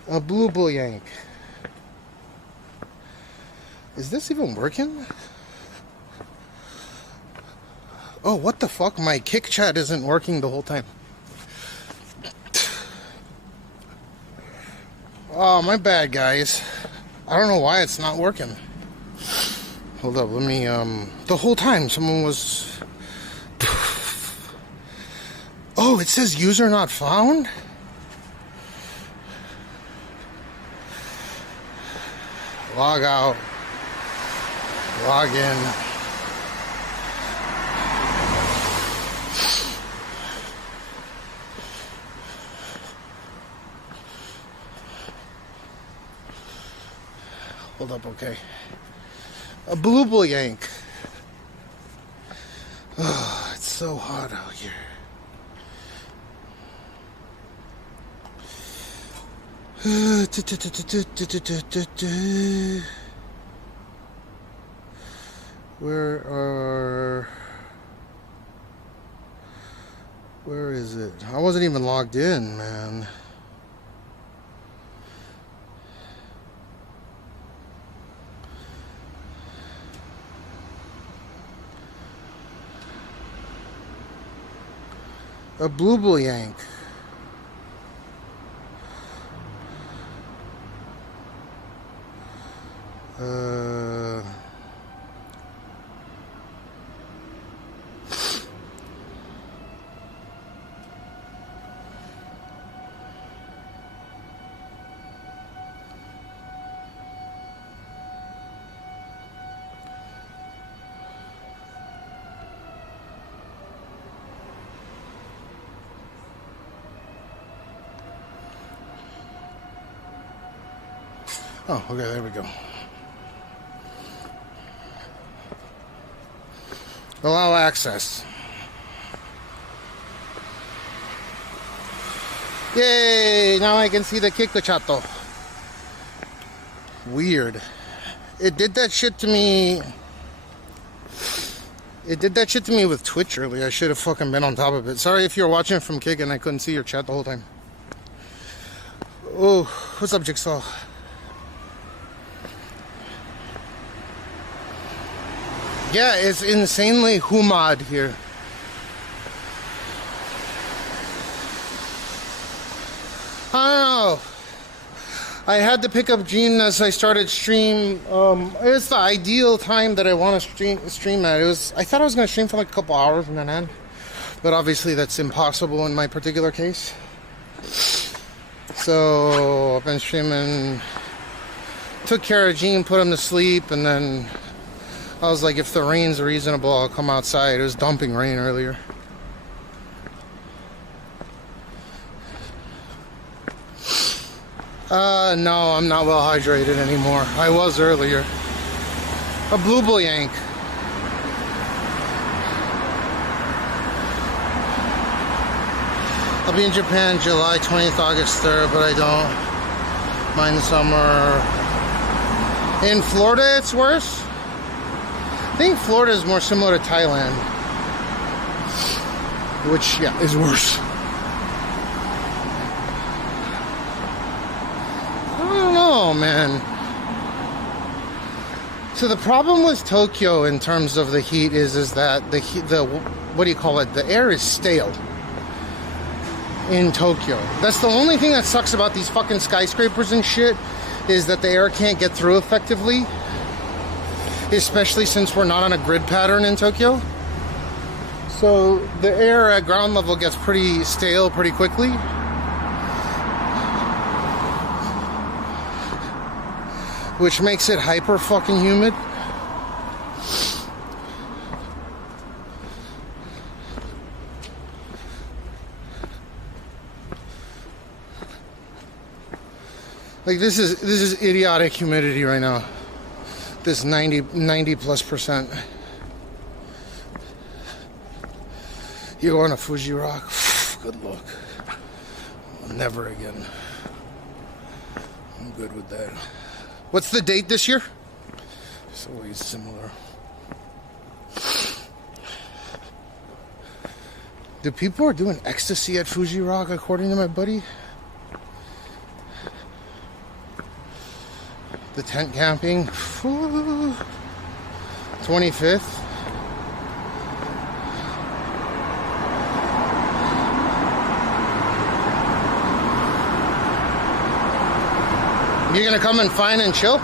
A blue bull yank. Is this even working? Oh, what the fuck? My kick chat isn't working the whole time. Oh, my bad, guys. I don't know why it's not working. Hold up, let me, the whole time someone was... Oh, it says user not found? Log out. Log in. Hold up, okay. A blue bull yank. Oh, it's so hot out here. Where is it? I wasn't even logged in, man. A blue bull yank. Oh, okay, there we go. Allow access. Yay! Now I can see the Kikochato. Weird. It did that shit to me. It did that shit to me with Twitch earlier. I should have fucking been on top of it. Sorry if you're watching from Kick and I couldn't see your chat the whole time. Oh, what's up, Jigsaw? Yeah, it's insanely humid here. I don't know. I had to pick up Gene as I started stream. It's the ideal time that I want to stream at. I thought I was going to stream for like a couple hours and then end. But obviously that's impossible in my particular case. So I've been streaming. Took care of Gene, put him to sleep, and then I was like, if the rain's reasonable, I'll come outside. It was dumping rain earlier. No, I'm not well hydrated anymore. I was earlier. A blue bull yank. I'll be in Japan July 20th, August 3rd, but I don't mind the summer. In Florida, it's worse. I think Florida is more similar to Thailand, which, yeah, is worse. I don't know, man. So the problem with Tokyo in terms of the heat is that the heat, what do you call it? The air is stale in Tokyo. That's the only thing that sucks about these fucking skyscrapers and shit, is that the air can't get through effectively, especially since we're not on a grid pattern in Tokyo. So the air at ground level gets pretty stale pretty quickly. Which makes it hyper fucking humid. Like this is idiotic humidity right now. This 90+%. You go on a Fuji Rock. Good luck. Never again. I'm good with that. What's the date this year? It's always similar. Do people are doing ecstasy at Fuji Rock according to my buddy? The tent camping. 25th. You're gonna come and find and chill?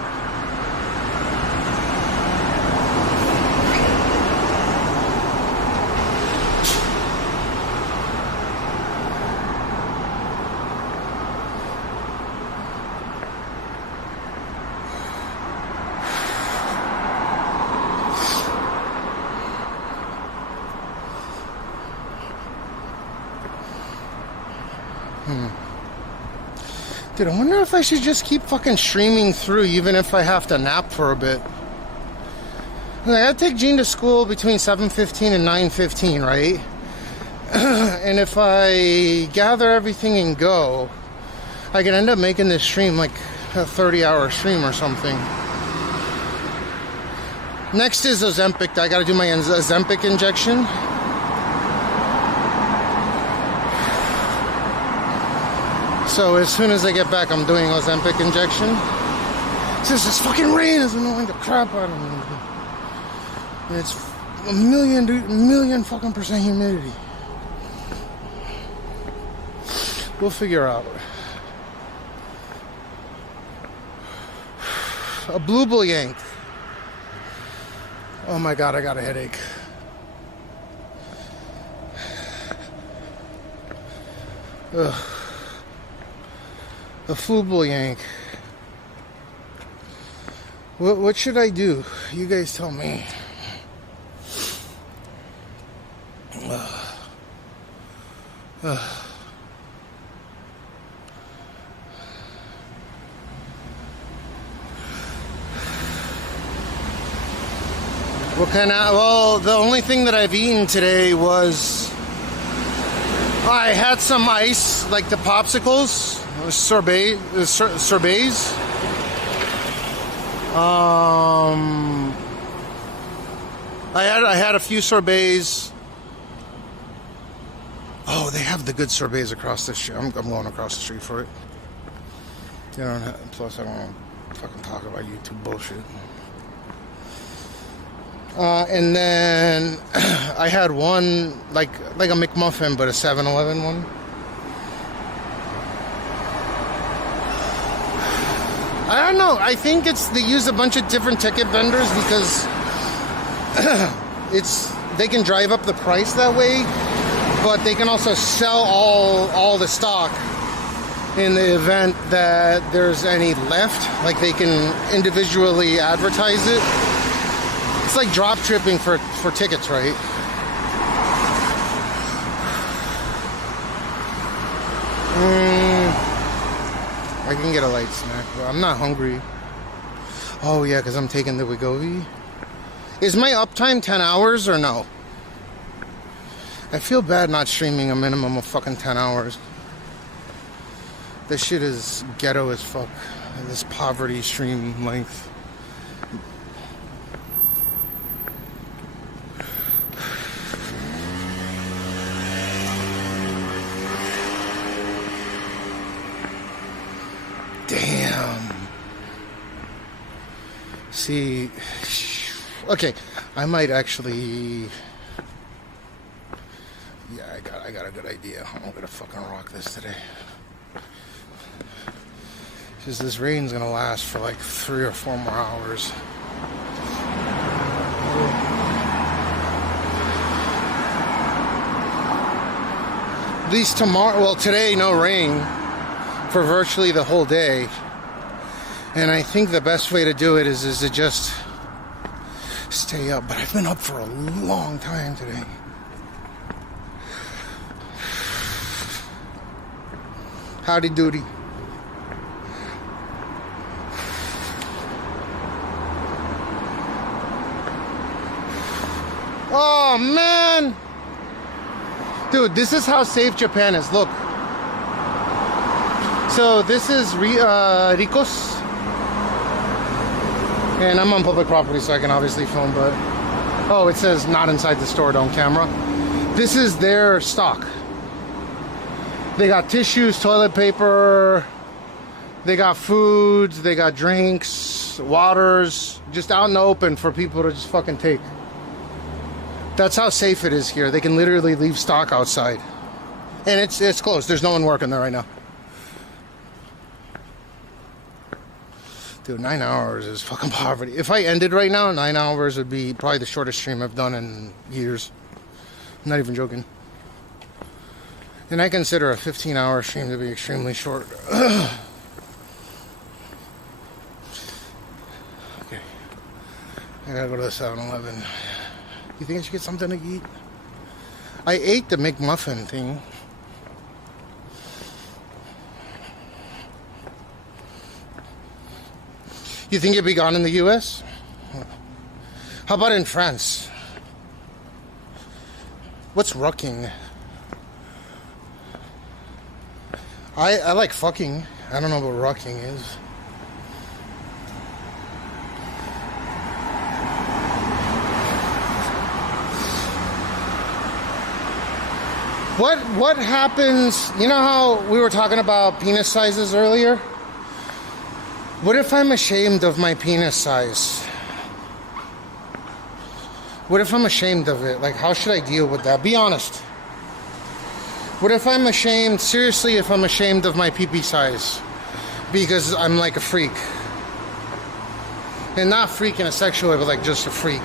Dude, I wonder if I should just keep fucking streaming through even if I have to nap for a bit. I gotta take Jean to school between 7:15 and 9:15, right? And if I gather everything and go, I can end up making this stream like a 30-hour stream or something. Next is Ozempic. I gotta do my Ozempic injection. So as soon as I get back, I'm doing Ozempic injection. Since this fucking rain is annoying the crap out of me. And it's a million fucking percent humidity. We'll figure out. A blue bull yank. Oh my god, I got a headache. Ugh. A Fubu yank. What should I do? You guys tell me. What kind of? Well, the only thing that I've eaten today was I had some ice, like the popsicles. Sorbets. I had a few sorbets. Oh, they have the good sorbets across the street. I'm going across the street for it. You know, plus I don't want to fucking talk about YouTube bullshit. And then I had one like a McMuffin, but a 7-Eleven one. I don't know. I think they use a bunch of different ticket vendors because they can drive up the price that way, but they can also sell all the stock in the event that there's any left. Like they can individually advertise it. It's like drop tripping for tickets, right? I can get a light snack, but I'm not hungry. Oh yeah, because I'm taking the Wegovy. Is my uptime 10 hours or no? I feel bad not streaming a minimum of fucking 10 hours. This shit is ghetto as fuck. This poverty stream length. Damn. See, okay, I might actually. Yeah, I got a good idea. I'm gonna fucking rock this today. Because this rain's gonna last for like 3 or 4 more hours. At least tomorrow, well, today, no rain for virtually the whole day. And I think the best way to do it is to just stay up. But I've been up for a long time today. Howdy doody. Oh man, dude, this is how safe Japan is. Look, so this is Rico's, and I'm on public property, so I can obviously film. But oh, it says not inside the store, don't camera. This is their stock. They got tissues, toilet paper, they got foods, they got drinks, waters, just out in the open for people to just fucking take. That's how safe it is here. They can literally leave stock outside. And it's closed. There's no one working there right now. Dude, 9 hours is fucking poverty. If I ended right now, 9 hours would be probably the shortest stream I've done in years. I'm not even joking. And I consider a 15-hour stream to be extremely short. Okay. I gotta go to the 7-Eleven. You think I should get something to eat? I ate the McMuffin thing. You think it'd be gone in the US? How about in France? What's rucking? I like fucking. I don't know what rocking is. What happens, you know how we were talking about penis sizes earlier? What if I'm ashamed of my penis size? What if I'm ashamed of it? Like, how should I deal with that? Be honest. What if I'm ashamed, seriously, if I'm ashamed of my pee-pee size? Because I'm like a freak. And not freak in a sexual way, but like just a freak.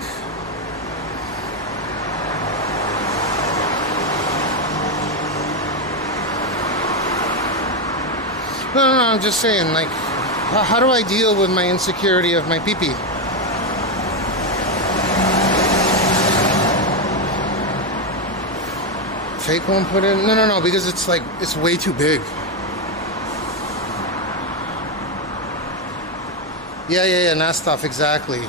No, I'm just saying, like, how do I deal with my insecurity of my pee-pee? Fake one put in? No, because it's like, it's way too big. Yeah, and that stuff, exactly.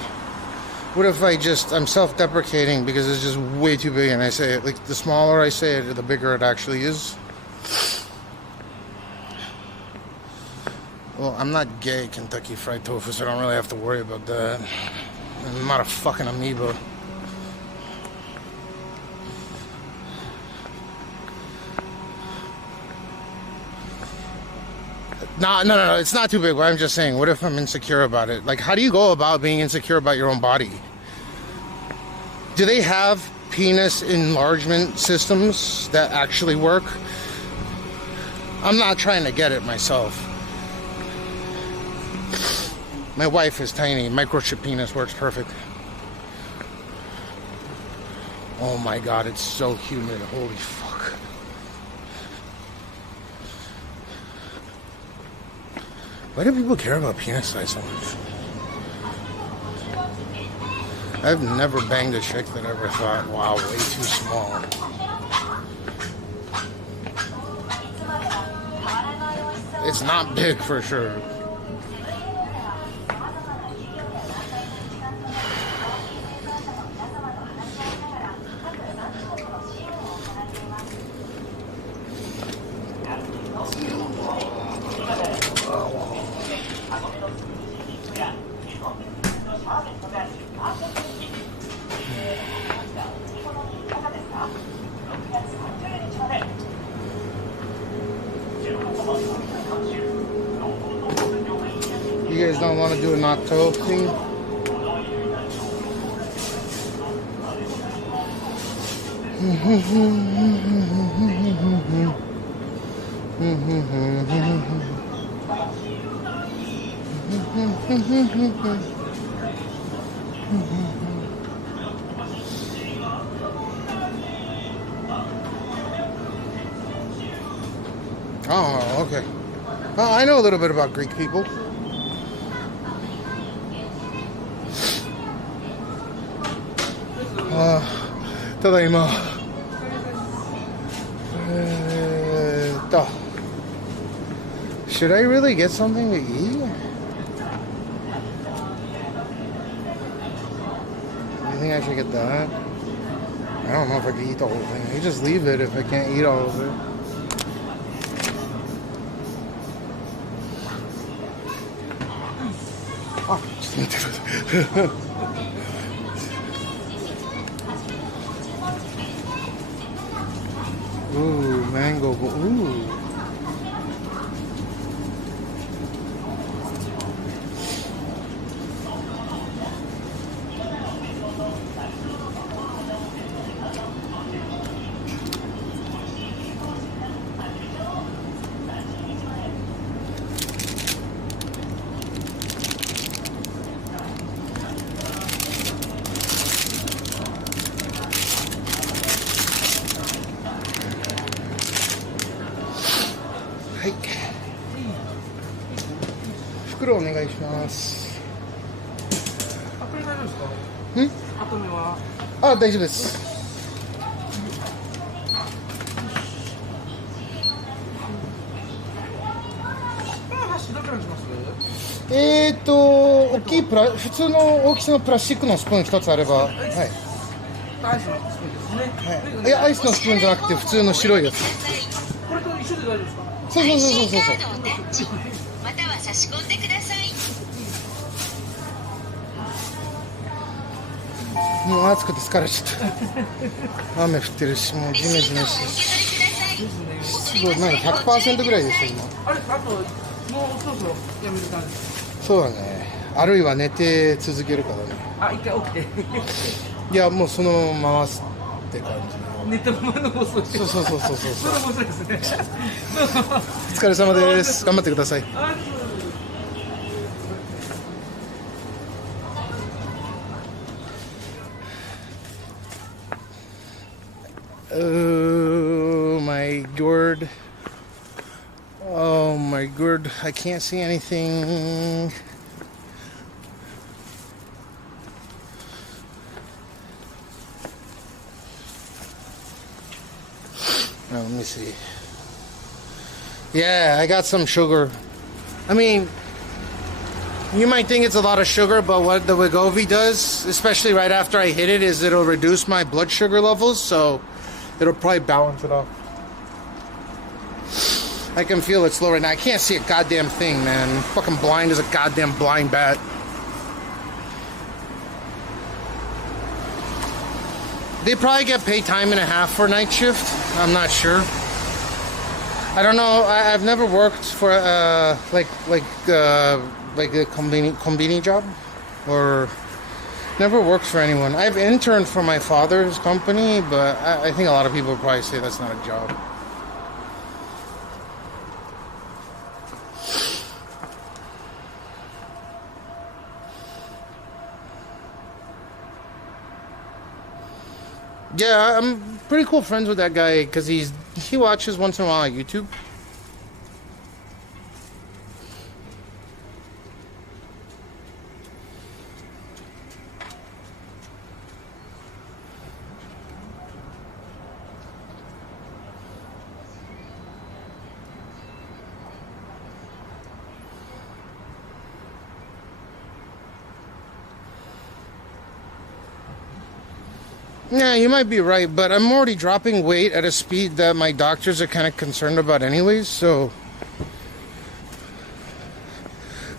What if I'm self-deprecating because it's just way too big and I say it, like, the smaller I say it, the bigger it actually is. Well, I'm not gay, Kentucky Fried Tofu, so I don't really have to worry about that. I'm not a fucking amoeba. No, it's not too big, but I'm just saying, what if I'm insecure about it? Like, how do you go about being insecure about your own body? Do they have penis enlargement systems that actually work? I'm not trying to get it myself. My wife is tiny. Microchip penis works perfect. Oh my god, it's so humid. Holy fuck. Why do people care about penis size so much? I've never banged a chick that ever thought, wow, way too small. it's not big for sure. You guys don't want to do a knock toe thing? Oh, okay. Well, I know a little bit about Greek people. Tadaima. Should I really get something to eat? You think I should get that? I don't know if I can eat the whole thing. You just leave it if I can't eat all of it. Oh, just need to. Ooh, mango. Ooh.はい。袋お願いします。あ、これ大丈夫ですか？あと目は。あ、大丈夫です。箸どちらにします？大きい普通の大きさのプラスチックのスプーン一つあれば、はい。アイスのスプーンですね。はい。いや、アイスのスプーンじゃなくて普通の白いやつ。これと一緒で大丈夫ですか？そう。または差し込んでください。もう暑くて疲れちゃった。雨降ってるし、もうジメジメしてる。湿度なんか 100% ぐらいですよ今。あれ、あともうそろそろやめる感じ。そうだね。あるいは寝て続けるからね。あ、一回起きて。いや、もうそのままって感じ。寝たままの放送して。そう。それ面白いですね。お疲れ様です。頑張ってください。Oh my god. Oh my god. I can't see anything. Oh, let me see. Yeah, I got some sugar. I mean, you might think it's a lot of sugar, but what the Wegovy does, especially right after I hit it, is it'll reduce my blood sugar levels, so it'll probably balance it off. I can feel it slow right now. I can't see a goddamn thing, man. I'm fucking blind as a goddamn blind bat. They probably get paid time and a half for night shift. I'm not sure. I don't know. I've never worked for like a combini job, or never worked for anyone. I've interned for my father's company, but I think a lot of people would probably say that's not a job. Yeah, I'm pretty cool friends with that guy because he watches once in a while on YouTube. Yeah, you might be right, but I'm already dropping weight at a speed that my doctors are kind of concerned about anyways, so...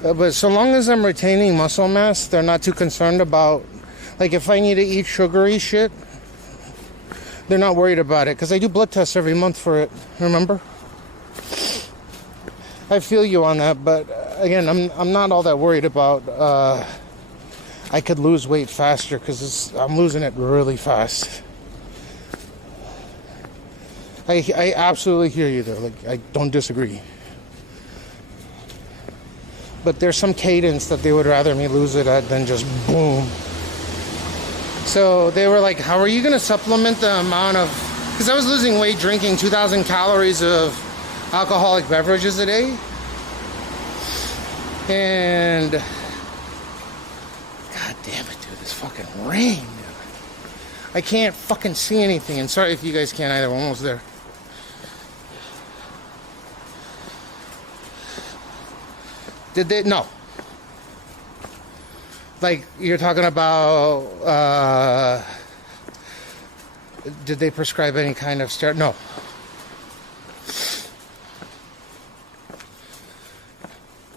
but so long as I'm retaining muscle mass, they're not too concerned about... like, if I need to eat sugary shit, they're not worried about it, because I do blood tests every month for it, remember? I feel you on that, but again, I'm not all that worried about... I could lose weight faster because I'm losing it really fast. I absolutely hear you though. Like, I don't disagree. But there's some cadence that they would rather me lose it at than just boom. So they were like, how are you going to supplement the amount of... because I was losing weight drinking 2,000 calories of alcoholic beverages a day. And... God damn it, dude. This fucking rain, dude. I can't fucking see anything. And sorry if you guys can't either. We're almost there. Did they? No. Like, you're talking about, did they prescribe any kind of steroid? No.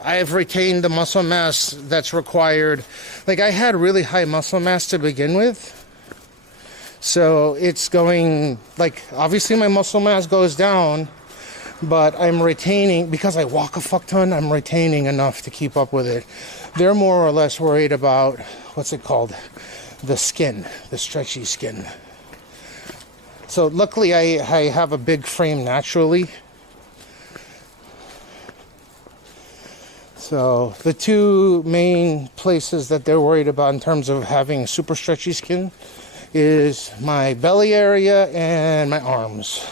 I have retained the muscle mass that's required. Like, I had really high muscle mass to begin with. So it's going, like, obviously my muscle mass goes down, but I'm retaining, because I walk a fuck ton, I'm retaining enough to keep up with it. They're more or less worried about, what's it called? The skin, the stretchy skin. So luckily I have a big frame naturally. So the two main places that they're worried about in terms of having super stretchy skin is my belly area and my arms.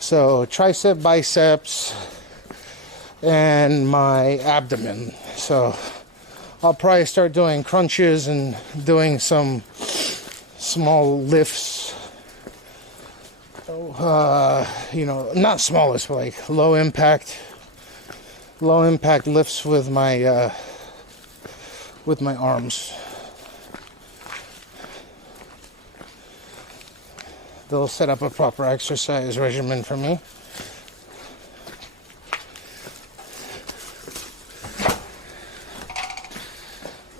So tricep, biceps, and my abdomen. So I'll probably start doing crunches and doing some small lifts. You know, not smallest, but like low impact lifts with my arms. They'll set up a proper exercise regimen for me.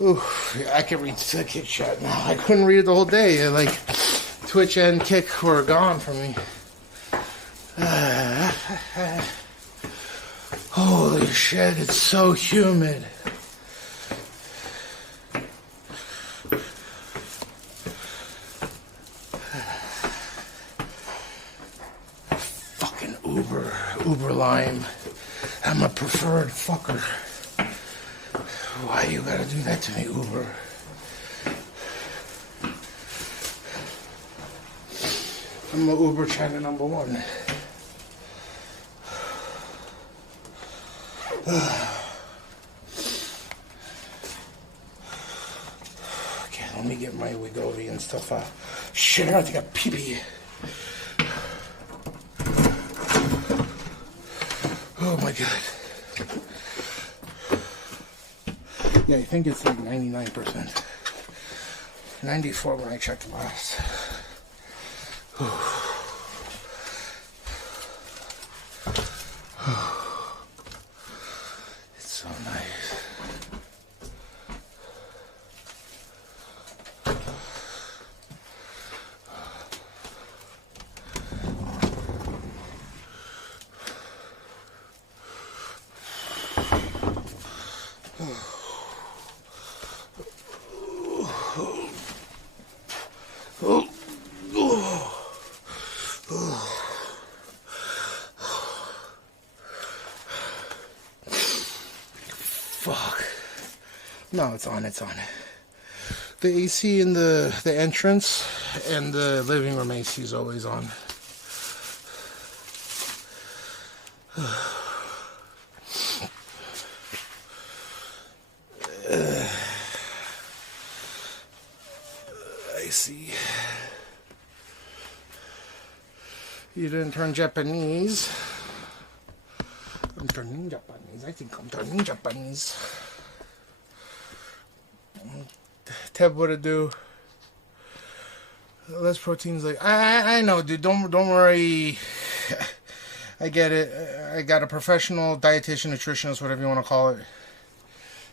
Ooh, I can read the kick shot now. I couldn't read it the whole day. Like, Twitch and kick were gone from me. Holy shit, it's so humid. Fucking Uber Lime. I'm a preferred fucker. Why you gotta do that to me, Uber? I'm a Uber China #1. Okay, let me get my Wegovy and stuff out. Shit, I have to get pee-pee. Oh my god. Yeah, I think it's like 99%. 94 when I checked last. It's so nice. Fuck. No, it's on. The AC in the entrance and the living room AC is always on. I see. You didn't turn Japanese. I'm turning Japanese. I think I'm turning Japanese. Teb, what to do? Less proteins. Like I know, dude. Don't worry. I get it. I got a professional dietitian, nutritionist, whatever you want to call it,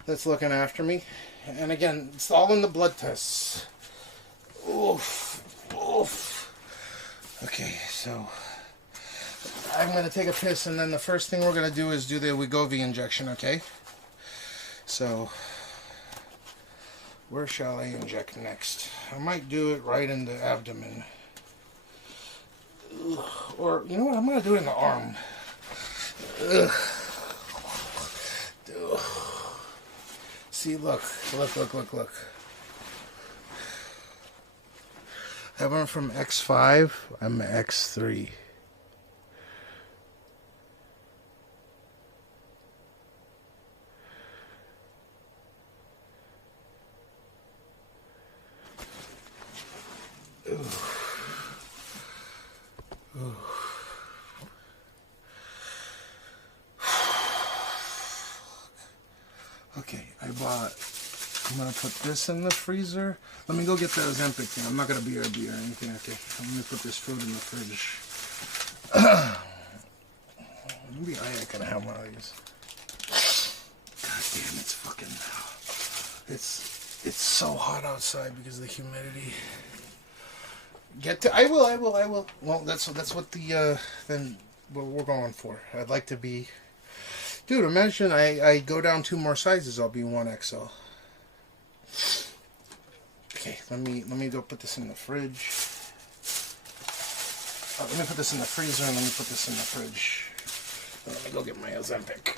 that's looking after me. And again, it's all in the blood tests. Oof. Oof. Okay, so I'm going to take a piss, and then the first thing we're going to do is do the Wegovy injection, okay? So, where shall I inject next? I might do it right in the abdomen. Ugh. Or, you know what, I'm going to do it in the arm. Ugh. Ugh. See, look. I went from X5, I'm X3. Okay, I'm gonna put this in the freezer. Let me go get the Ozempic thing. I'm not gonna BRB or anything. Okay, I'm gonna put this food in the fridge. Maybe I can have one of these. God damn, it's fucking. It's so hot outside because of the humidity. I will. Well, that's what the then what we're going for. I'd like to be. Dude, imagine I go down 2 more sizes, I'll be 1XL. Okay, let me go put this in the fridge. Let me put this in the freezer and let me put this in the fridge. Let me go get my Ozempic.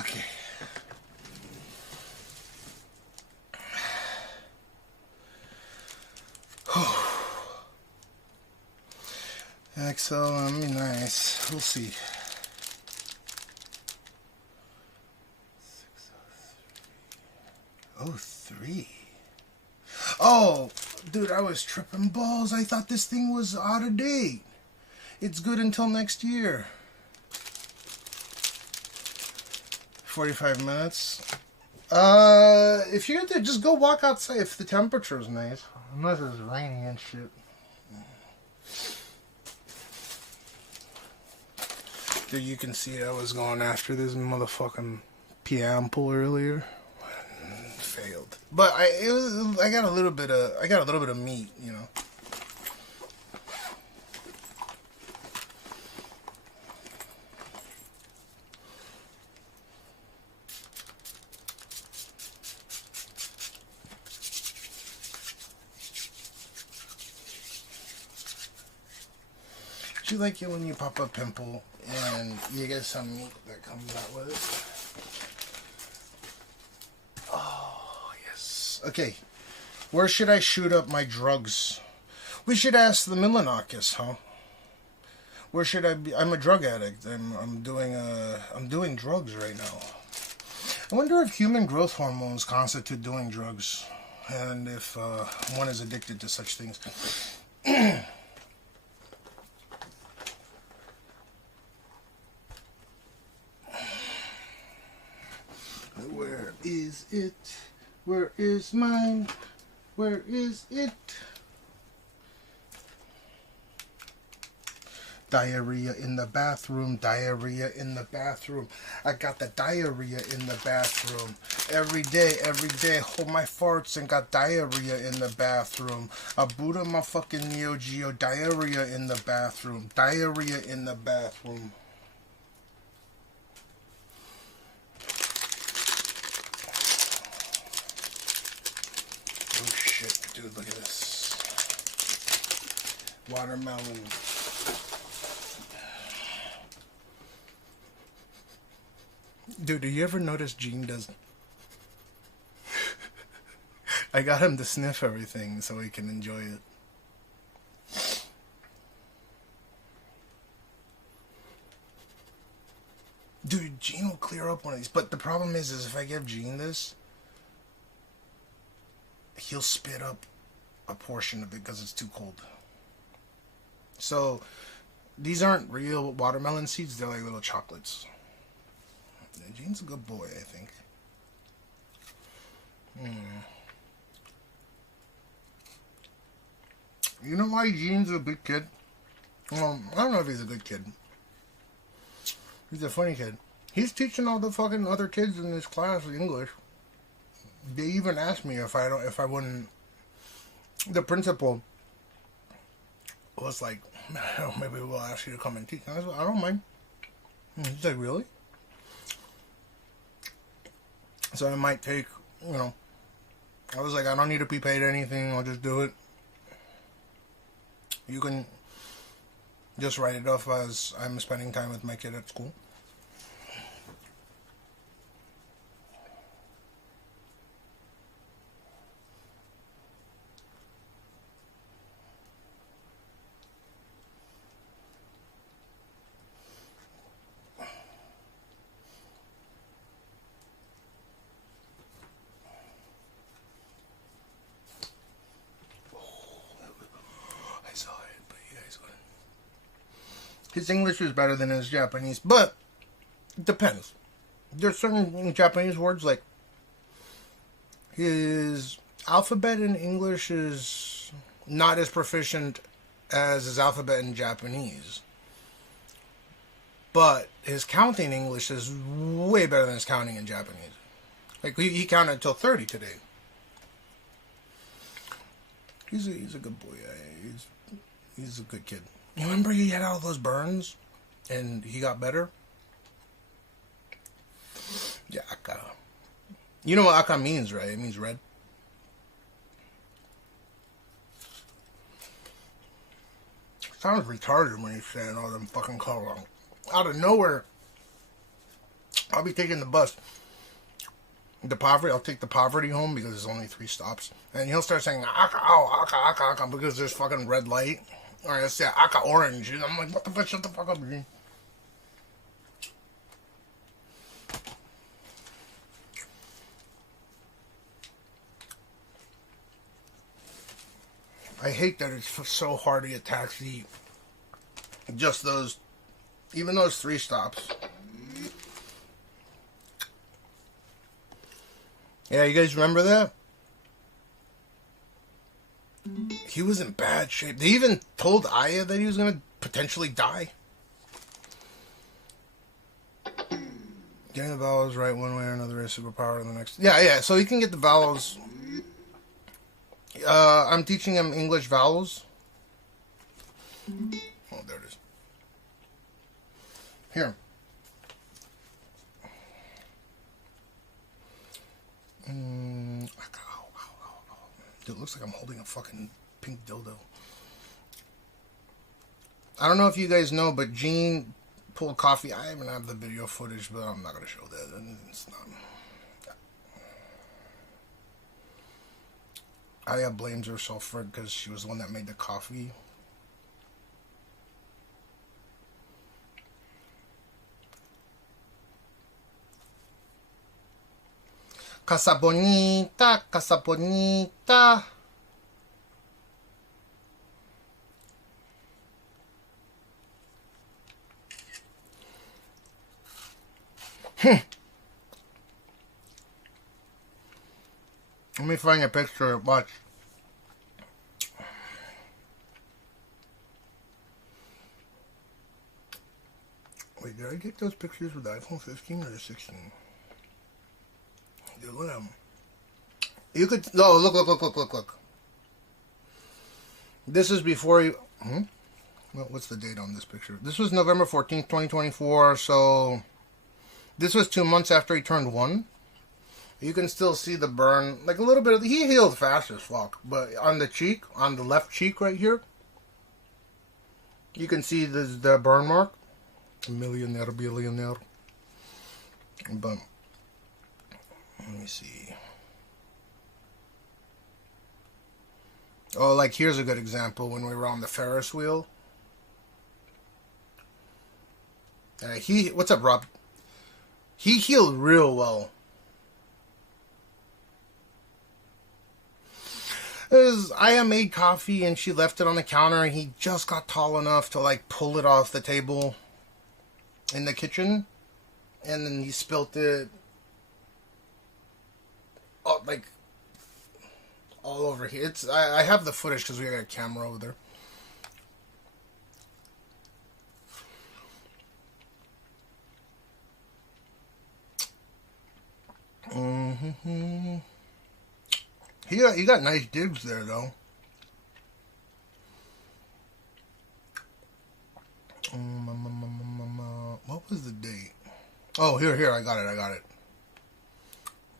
Okay. XL, I mean, nice. We'll see. 603. Oh, dude, I was tripping balls. I thought this thing was out of date. It's good until next year. 45 minutes. If you're there, just go walk outside if the temperature is nice. Unless it's raining and shit. Dude, you can see I was going after this motherfucking Piample earlier. Failed. But I got a little bit of meat, you know. Do you like it when you pop a pimple and you get some meat that comes out with it? Oh, yes. Okay, where should I shoot up my drugs? We should ask the Milanakis, huh? Where should I be? I'm a drug addict. I'm doing drugs right now. I wonder if human growth hormones constitute doing drugs, and if one is addicted to such things. Where is it? Where is mine? Where is it? Diarrhea in the bathroom, diarrhea in the bathroom. I got the diarrhea in the bathroom. Every day, hold my farts and got diarrhea in the bathroom. A Buddha my fucking Neo Geo, diarrhea in the bathroom. Diarrhea in the bathroom. Oh shit, dude, look at this. Watermelon. Dude, do you ever notice Gene does... I got him to sniff everything so he can enjoy it. Dude, Gene will clear up one of these. But the problem is if I give Gene this, he'll spit up a portion of it because it's too cold. So, these aren't real watermelon seeds. They're like little chocolates. Gene's a good boy, I think. You know why Gene's a good kid? Well, I don't know if he's a good kid. He's a funny kid. He's teaching all the fucking other kids in his class English. They even asked me if I wouldn't. The principal was like, maybe we'll ask you to come and teach. And I said, I don't mind. He's like, really? So it might take, you know, I was like, I don't need to be paid anything, I'll just do it. You can just write it off as I'm spending time with my kid at school. His English is better than his Japanese, but it depends. There's certain Japanese words, like his alphabet in English is not as proficient as his alphabet in Japanese. But his counting English is way better than his counting in Japanese. Like, he counted until 30 today. He's a good boy. He's a good kid. You remember he had all those burns and he got better? Yeah, Aka. You know what Aka means, right? It means red. Sounds retarded when he's saying all them fucking color. Out of nowhere, I'll be taking the bus. I'll take the poverty home because there's only 3 stops. And he'll start saying Aka, oh, Aka, Aka, Aka, because there's fucking red light. Or I say Aka orange. And I'm like, what the fuck? Shut the fuck up, Gene. I hate that it's so hard to get taxi. Just those, even those 3 stops. Yeah, you guys remember that? He was in bad shape. They even told Aya that he was going to potentially die. Getting the vowels right one way or another is superpower in the next. Yeah, so he can get the vowels. I'm teaching him English vowels. Oh, there it is. Here. Dude, it looks like I'm holding a fucking pink dildo. I don't know if you guys know, but Gene pulled coffee. I even have the video footage, but I'm not going to show that. It's not. Aya blames herself for it because she was the one that made the coffee. Casa bonita, casa bonita. Let me find a picture. Watch. did I get those pictures with the iPhone 15 or the 16? Dude, look at them. You could, no, look. This is before you, well, what's the date on this picture? This was November 14th, 2024, so this was 2 months after he turned 1. You can still see the burn, like a little bit of, he healed fast as fuck, but on the cheek, on the left cheek right here, you can see the burn mark. Millionaire, billionaire. But, let me see. Oh, like here's a good example when we were on the Ferris wheel. What's up, Rob? He healed real well. Aya made coffee and she left it on the counter and he just got tall enough to like pull it off the table in the kitchen, and then he spilt it like all over here. I have the footage because we got a camera over there. He got nice digs there though. What was the date? Oh, here, I got it.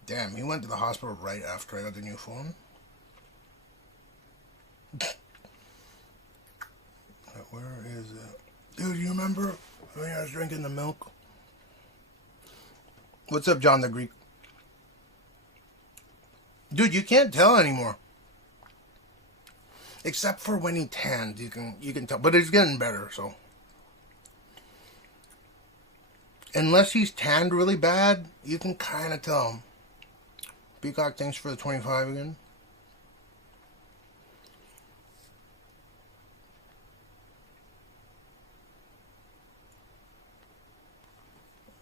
Damn, he went to the hospital right after I got the new phone. Where is it? Dude, you remember when I was drinking the milk? What's up, John the Greek? Dude, you can't tell anymore. Except for when he tanned, you can tell. But it's getting better, so. Unless he's tanned really bad, you can kind of tell him. Peacock, thanks for the 25 again.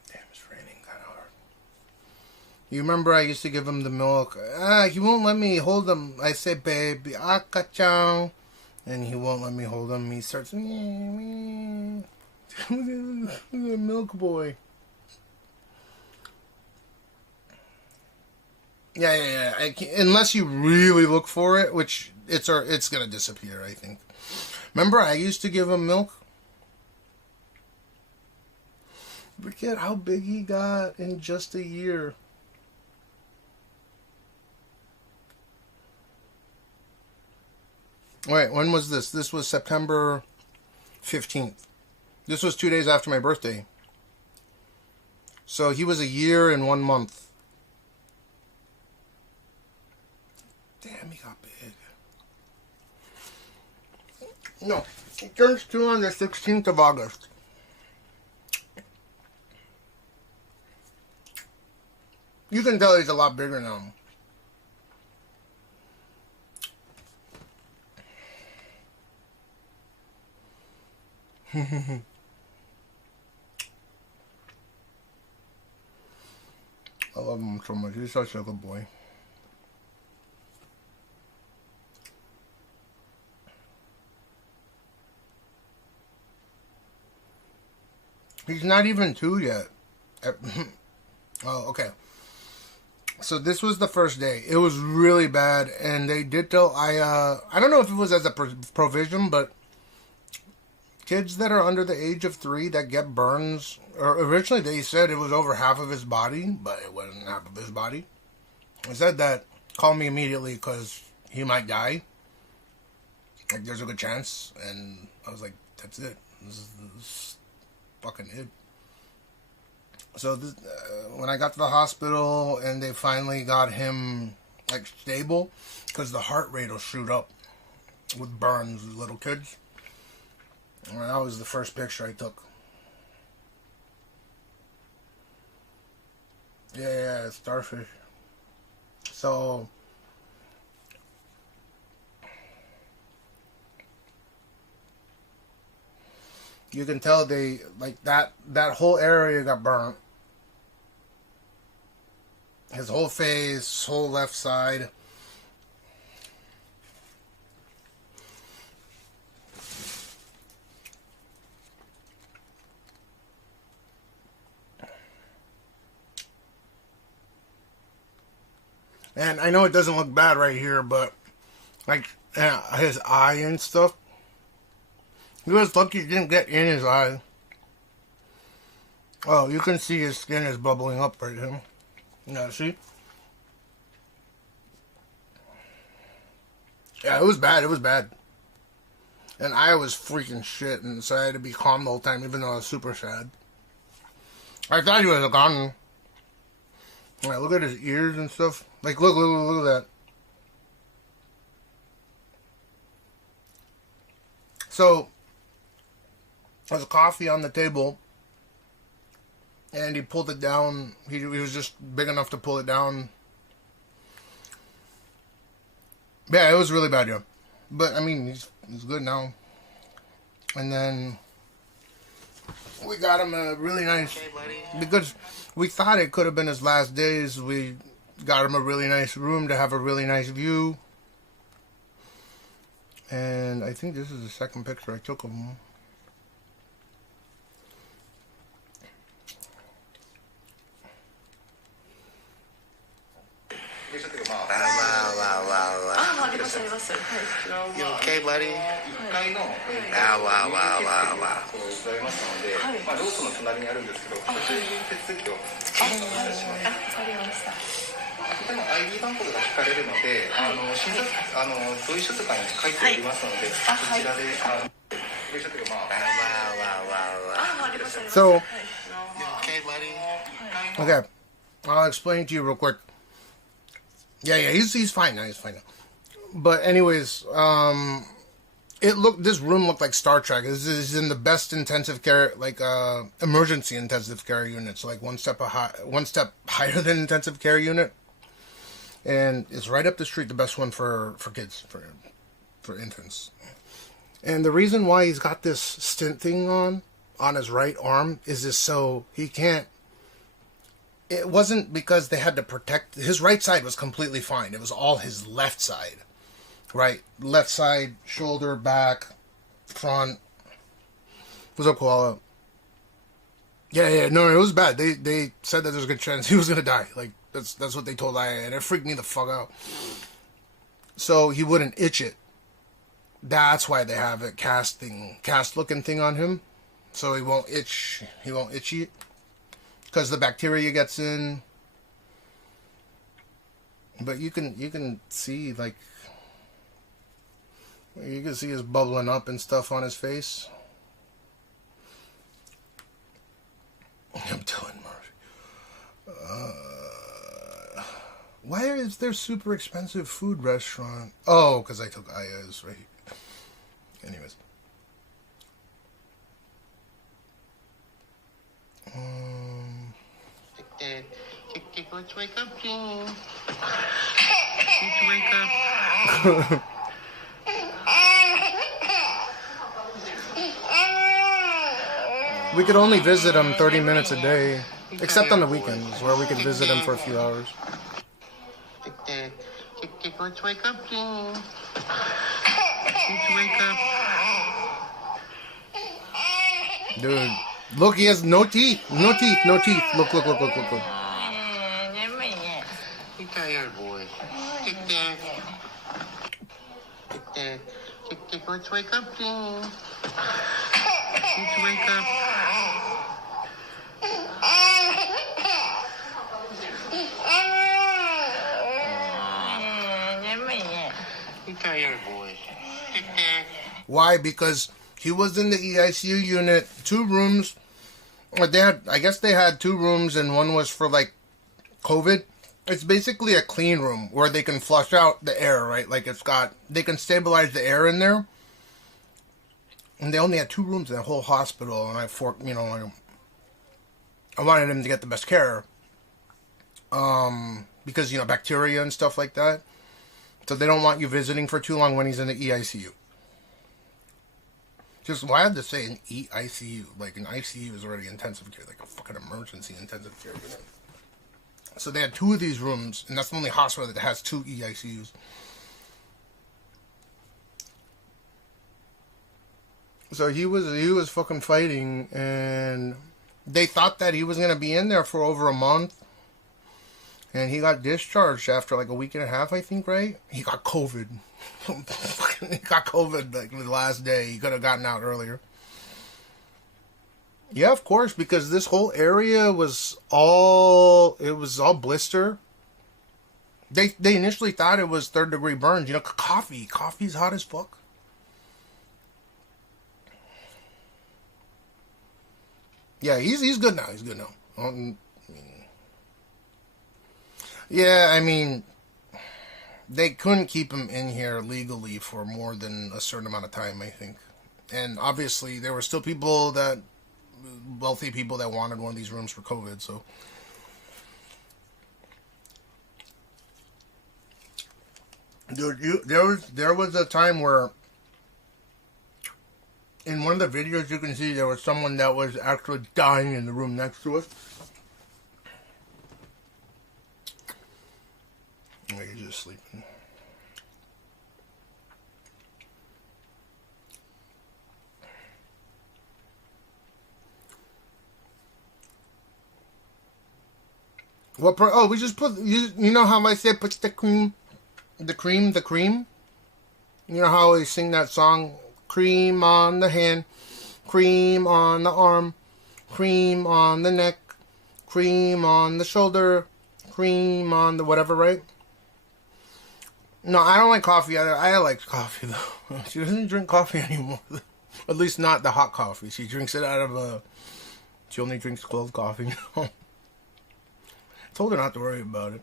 Damn, it's raining kind of hard. You remember I used to give him the milk. He won't let me hold him. I say, baby, akachan. And he won't let me hold him. He starts, the milk boy. Yeah. Unless you really look for it, which it's gonna disappear, I think. Remember, I used to give him milk. Look at how big he got in just a year. Wait, when was this? This was September 15th. This was 2 days after my birthday. So he was a year and 1 month. Damn, he got big. No, he turns 2 on the 16th of August. You can tell he's a lot bigger now. I love him so much. He's such a good boy. He's not even 2 yet. Oh, okay. So this was the first day. It was really bad, and they did tell I don't know if it was as a provision, but kids that are under the age of 3 that get burns, or originally they said it was over half of his body, but it wasn't half of his body. I said that, call me immediately because he might die. Like, there's a good chance. And I was like, that's it. This is fucking it. So this, when I got to the hospital and they finally got him like stable, because the heart rate will shoot up with burns with little kids. And that was the first picture I took. Yeah, starfish. So you can tell they like that whole area got burnt. His whole face, whole left side. And I know it doesn't look bad right here, but like his eye and stuff. He was lucky it didn't get in his eye. Oh, you can see his skin is bubbling up right here. Yeah, see? Yeah, it was bad. It was bad. And I was freaking shit, and so I had to be calm the whole time, even though I was super sad. I thought he was gone. Like, look at his ears and stuff. Like, look at that. So, there's coffee on the table, and he pulled it down. He was just big enough to pull it down. Yeah, it was really bad, yeah. But, I mean, he's good now. And then we got him a really nice... Because we thought it could have been his last days. We got him a really nice room to have a really nice view. And I think this is the second picture I took of him. You okay, buddy? Wow, wow, wow, wow, wow. ローソンの隣にあるんですけど、途中に手続きをお願いします。でも ID 番号が聞かれるので、診察同意書とかに書いてありますので、そちらで同意書というかSo, okay, buddy? okay, I'll explain to you real quick. Yeah, he's fine now. He's fine now. But anyways, this room looked like Star Trek. This is in the best intensive care, like emergency intensive care unit. So like one step higher than intensive care unit, and it's right up the street. The best one for kids, for infants. And the reason why he's got this stent thing on his right arm is just so he can't. It wasn't because they had to protect... His right side was completely fine. It was all his left side. Right? Left side, shoulder, back, front. What's up, Koala? Yeah, no, it was bad. They said that there's a good chance he was going to die. Like, that's what they told I, and it freaked me the fuck out. So he wouldn't itch it. That's why they have a cast-looking thing on him. So he won't itch it. Because the bacteria gets in. But you can see, like, you can see his bubbling up and stuff on his face. I'm telling Murphy. Why is there super expensive food restaurant? Oh, because I took Aya's right. Anyways. Let's wake up, King. Let's wake up. We could only visit him 30 minutes a day, except on the weekends, where we could visit him for a few hours. Let's wake up, King. Let's wake up. Dude, look, he has no teeth. No teeth. Look. You tired, boy. Let's wake up, King. Let's wake up. You tired, boy. Why? Because he was in the EICU unit, 2 rooms. I guess they had 2 rooms, and one was for like COVID. It's basically a clean room where they can flush out the air, right? Like they can stabilize the air in there. And they only had 2 rooms in the whole hospital, and I wanted him to get the best care. Because, bacteria and stuff like that. So they don't want you visiting for too long when he's in the EICU. Just, why had to say an EICU? Like, an ICU is already intensive care, like a fucking emergency intensive care unit. So they had 2 of these rooms, and that's the only hospital that has 2 EICUs. So he was fucking fighting, and they thought that he was gonna be in there for over a month. And he got discharged after like a week and a half, I think, right? He got COVID. He got COVID like the last day. He could have gotten out earlier. Yeah, of course, because this whole area was all blister. They initially thought it was 3rd-degree burns. You know, coffee's hot as fuck. Yeah, he's good now. He's good now. Yeah, I mean, they couldn't keep him in here legally for more than a certain amount of time, I think. And obviously, there were still wealthy people that wanted one of these rooms for COVID, so. Dude, there was a time where in one of the videos you can see there was someone that was actually dying in the room next to us. Oh, he's just sleeping. What? Oh, we just put. You know how I say put the cream. You know how I sing that song? Cream on the hand, cream on the arm, cream on the neck, cream on the shoulder, cream on the whatever, right? No, I don't like coffee either. I like coffee though. She doesn't drink coffee anymore. At least not the hot coffee. She drinks it out of a. She only drinks cold coffee now. Told her not to worry about it.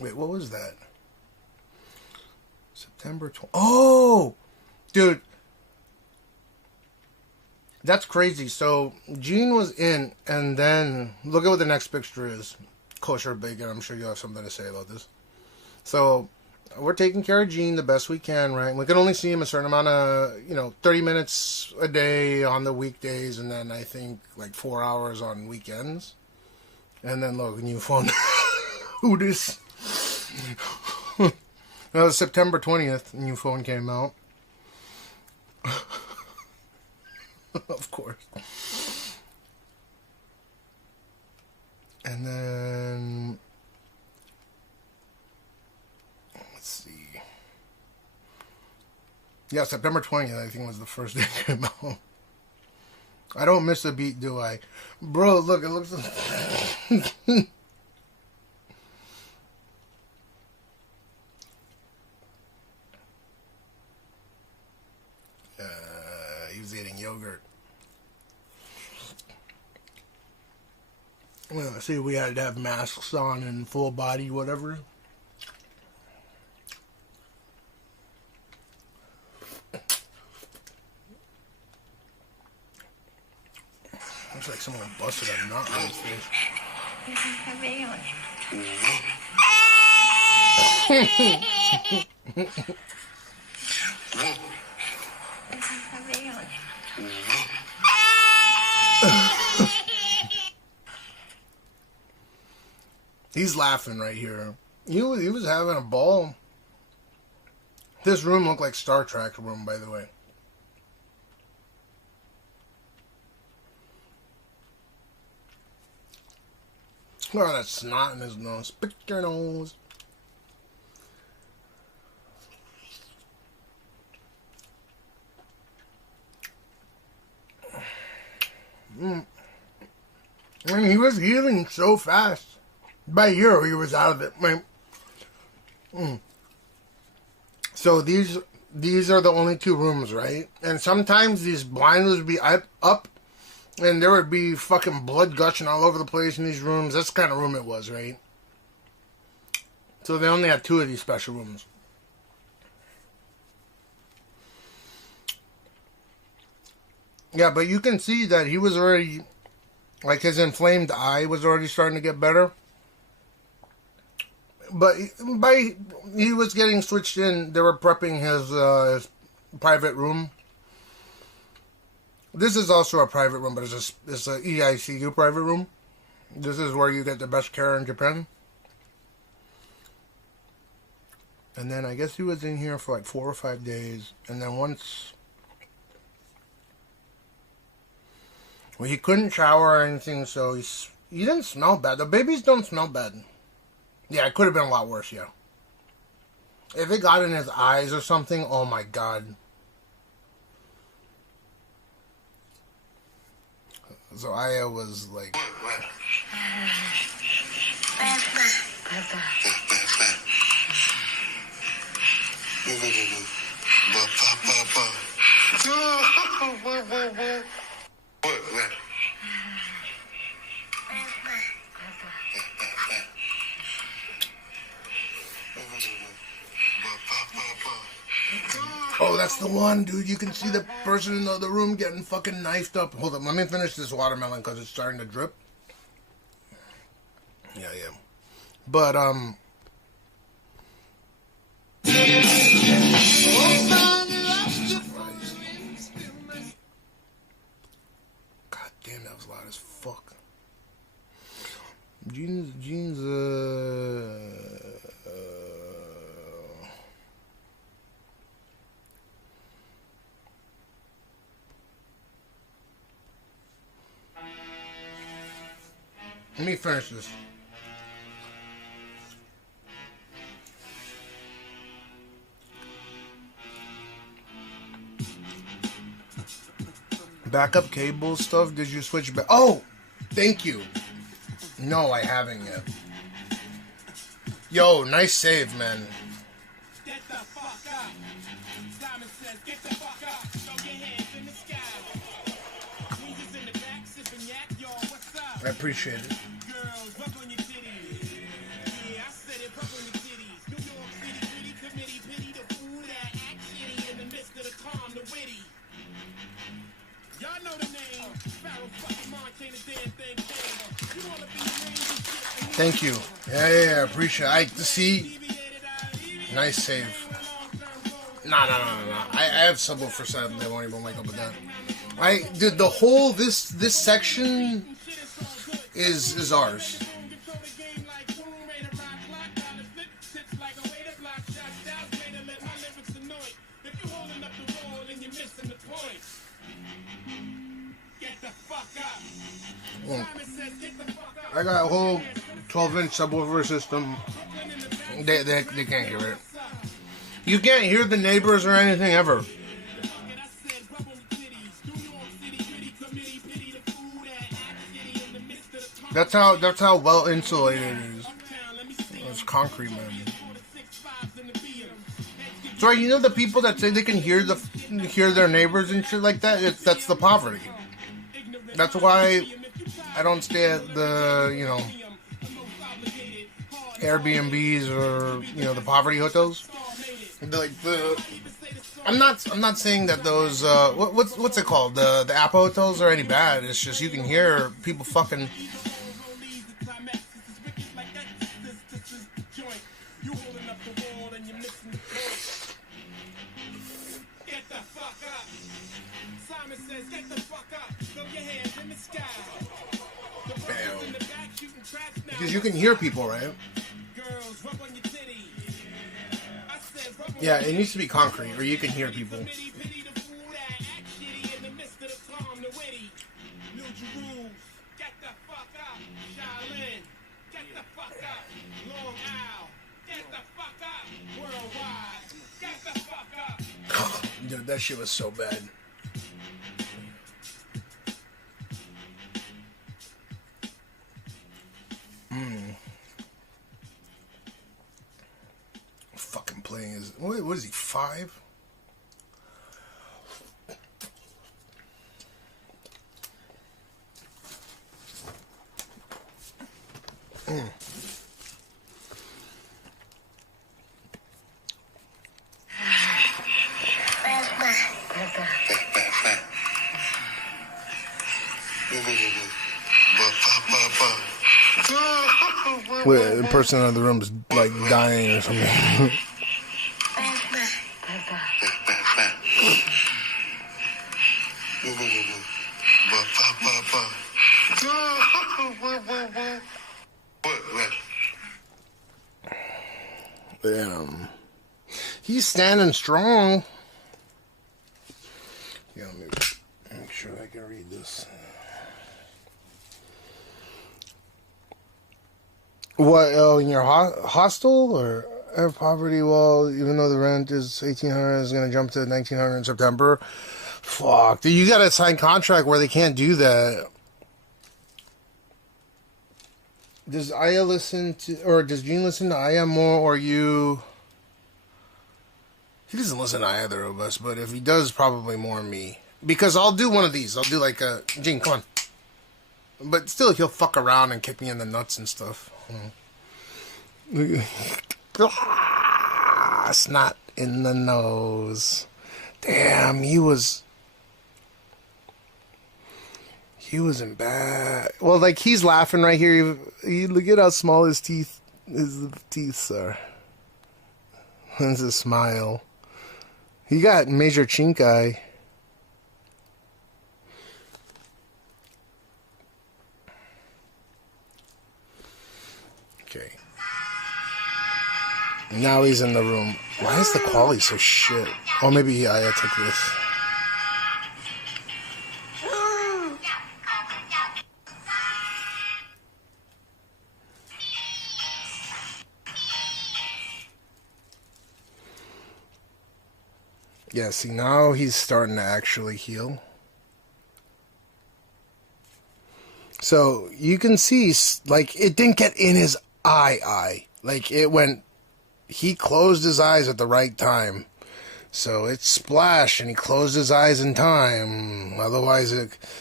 Wait, what was that? September 12th. Oh! Dude. That's crazy. So, Gene was in, and then, look at what the next picture is. Kosher bacon. I'm sure you have something to say about this. So, we're taking care of Gene the best we can, right? We can only see him a certain amount of, 30 minutes a day on the weekdays, and then I think like 4 hours on weekends. And then look, new phone. Who this? That was September 20th. New phone came out. Of course. And then let's see. Yeah, September 20th, I think, was the first day it came out. I don't miss a beat, do I? Bro, look, it looks like... he was eating yogurt. Well, see, we had to have masks on and full body, whatever. Looks like someone busted a nut on his face. He's laughing right here. He was having a ball. This room looked like Star Trek room, by the way. Oh, that snot in his nose. Pick your nose. I mean, he was healing so fast. By a year, he was out of it. So these are the only two rooms, right? And sometimes these blinds would be up. And there would be fucking blood gushing all over the place in these rooms. That's the kind of room it was, right? So they only have two of these special rooms. Yeah, but you can see that he was already... Like, his inflamed eye was already starting to get better. But he was getting switched in. They were prepping his private room. This is also a private room, but it's a EICU private room. This is where you get the best care in Japan. And then I guess he was in here for like 4 or 5 days. And then once... Well, he couldn't shower or anything, so he didn't smell bad. The babies don't smell bad. Yeah, it could have been a lot worse, yeah. If it got in his eyes or something, oh my god. So Aya was like... Oh, that's the one, dude. You can see the person in the other room getting fucking knifed up. Hold up, let me finish this watermelon because it's starting to drip. Yeah. But, God damn, that was loud as fuck. Jeans, let me finish this. Backup cable stuff, did you switch back? Oh, thank you. No, I haven't yet. Yo, nice save, man. I appreciate it. Thank you. Yeah, appreciate it. I see. Nice save. Nah. I have subwoofer set up and they won't even wake up with that. Dude, the whole this section is ours. I got a whole 12-inch subwoofer system. They can't hear it. You can't hear the neighbors or anything ever. That's how well insulated it is. It's concrete, man. So you know the people that say they can hear their neighbors and shit like that. That's the poverty. That's why I don't stay at the Airbnbs or the poverty hotels. I'm not saying that those what's it called, the Apple hotels are any bad. It's just you can hear people fucking. Because you can hear people, right? Yeah, it needs to be concrete, or you can hear people. Dude, that shit was so bad. Fucking playing his... What is he, 5? Wait, the person in the other room is like dying or something. Damn. He's standing strong. Yeah, let me make sure I can read this. What? Oh, in your hostel or poverty? Well, even though the rent is $1,800, it's gonna jump to $1,900 in September. Fuck, dude, you gotta sign contract where they can't do that. Does Aya listen to, or does Gene listen to Aya more, or you? He doesn't listen to either of us, but if he does, probably more me. Because I'll do one of these. I'll do like a Gene, come on. But still, he'll fuck around and kick me in the nuts and stuff. Snot in the nose. Damn, he was in bad. Well, like, he's laughing right here. Look at how small his teeth are. That's a smile. He got major chink eye. Okay. Now he's in the room. Why is the quality so shit? Oh, maybe I took this. Yeah, see, now he's starting to actually heal. So, you can see, like, it didn't get in his eye. Like, it went, he closed his eyes at the right time. So, it splashed, and he closed his eyes in time. Otherwise,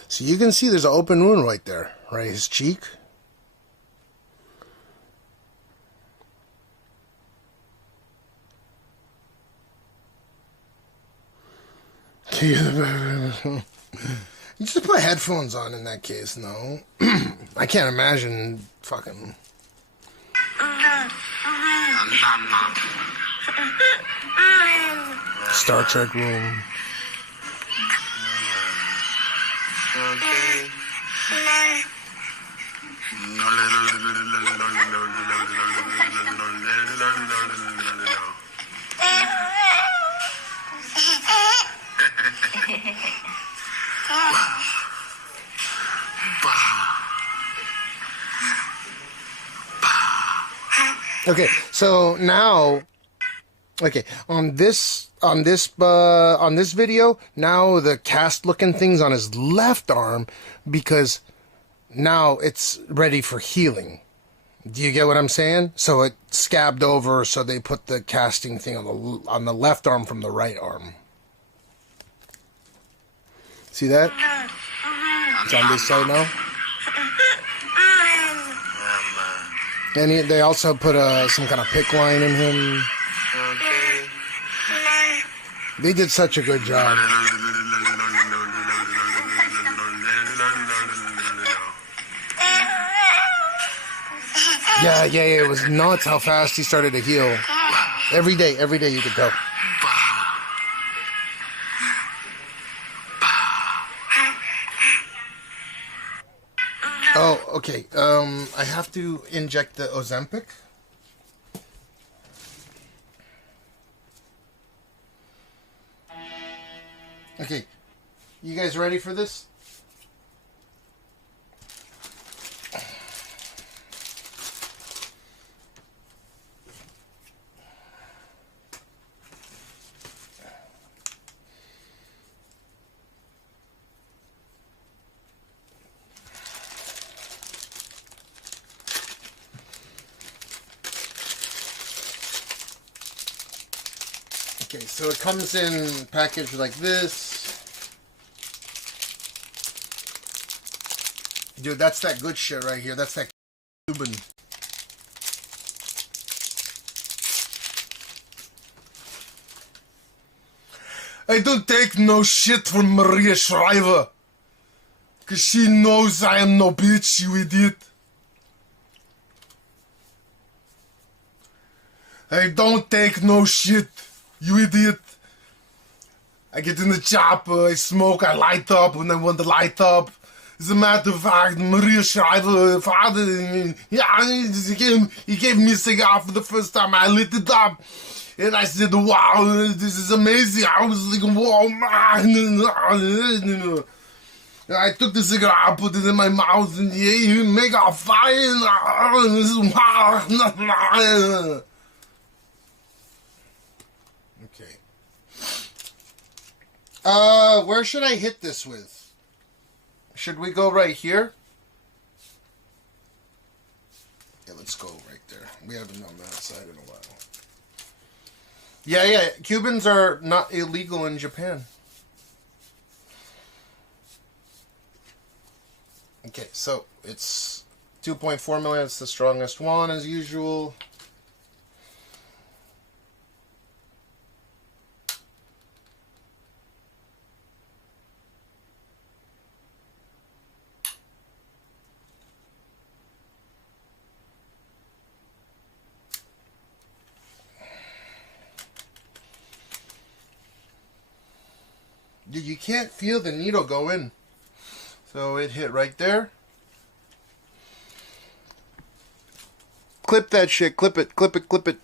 so you can see there's an open wound right there, right? His cheek. You just put headphones on in that case, no? I can't imagine fucking... Star Trek room. Okay, so now, okay, on this video, now the cast looking thing's on his left arm because now it's ready for healing. Do you get what I'm saying? So it scabbed over, so they put the casting thing on the left arm from the right arm. See that? It's on this side now. And they also put some kind of pick line in him. They did such a good job. Yeah, it was nuts how fast he started to heal. Every day you could tell. Oh, okay. I have to inject the Ozempic. Okay. You guys ready for this? Okay, so it comes in packaged like this. Dude, that's that good shit right here. That's that Cuban. I don't take no shit from Maria Shriver. Cause she knows I am no bitch, you idiot. I don't take no shit. You idiot. I get in the chopper, I smoke, I light up when I want to light up. As a matter of fact, Maria Shriver, father, yeah, he gave me a cigar for the first time. I lit it up. And I said, wow, this is amazing. I was like, wow, man. I took the cigarette, I put it in my mouth, and you make a fire. Okay. Where should I hit this with? Should we go right here? Yeah, let's go right there. We haven't done that side in a while. Yeah, Cubans are not illegal in Japan. Okay, so it's 2.4 million. It's the strongest one as usual. Dude, you can't feel the needle go in. So it hit right there. Clip that shit. Clip it. Clip it. Clip it.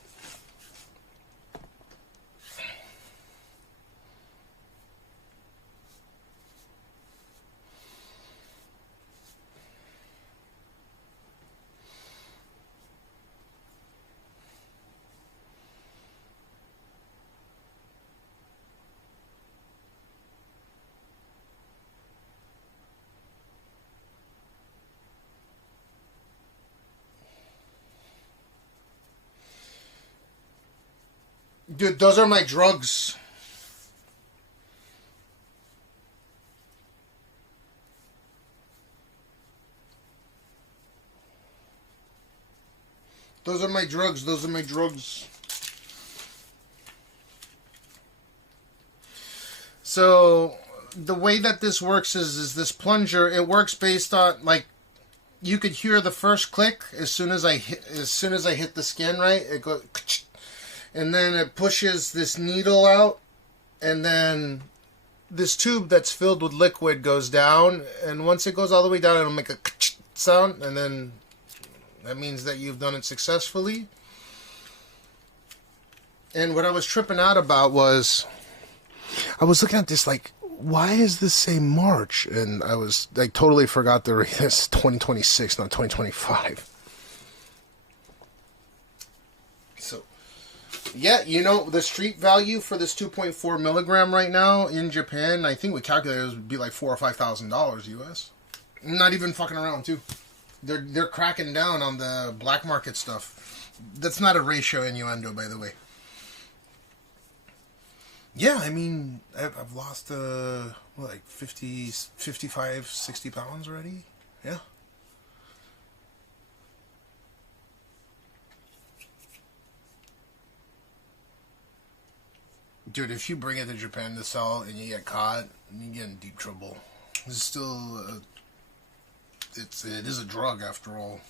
Dude, those are my drugs. Those are my drugs. Those are my drugs. So, the way that this works is this plunger, it works based on, like, you could hear the first click as soon as I hit the skin, right? It goes, and then it pushes this needle out, and then this tube that's filled with liquid goes down, and once it goes all the way down, it'll make a sound, and then that means that you've done it successfully. And what I was tripping out about was, I was looking at this like, why is this say March? And I was like, totally forgot to read this 2026, not 2025. So, yeah, you know, the street value for this 2.4 milligram right now in Japan, I think we calculated it would be like $4,000 or $5,000 US. Not even fucking around, too. They're cracking down on the black market stuff. That's not a racial innuendo, by the way. Yeah, I mean, I've lost, like 50, 55, 60 pounds already. Yeah. Dude, if you bring it to Japan to sell and you get caught, you get in deep trouble. It's still, it is a drug after all.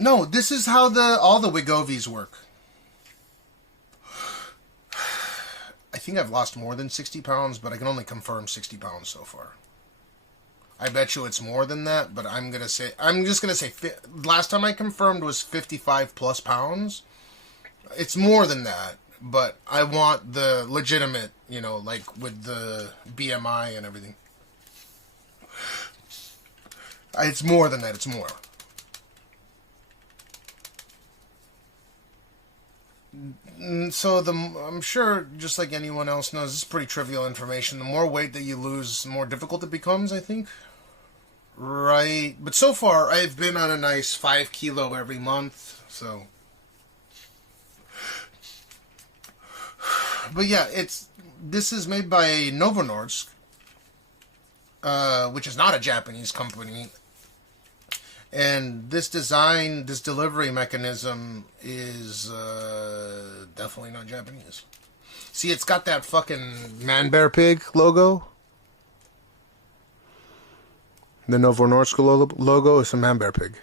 No, this is how all the Wegovies work. I think I've lost more than 60 pounds, but I can only confirm 60 pounds so far. I bet you it's more than that, but I'm just gonna say, last time I confirmed was 55 plus pounds. It's more than that, but I want the legitimate, you know, like with the BMI and everything. It's more than that, it's more. So I'm sure, just like anyone else knows, this is pretty trivial information. The more weight that you lose, the more difficult it becomes, I think. Right. But so far, I've been on a nice 5 kilo every month, so. But yeah, this is made by Novo Nordisk, which is not a Japanese company. And this design, this delivery mechanism is definitely not Japanese. See, it's got that fucking man-bear pig logo. The Novo Nordisk logo is a man-bear pig.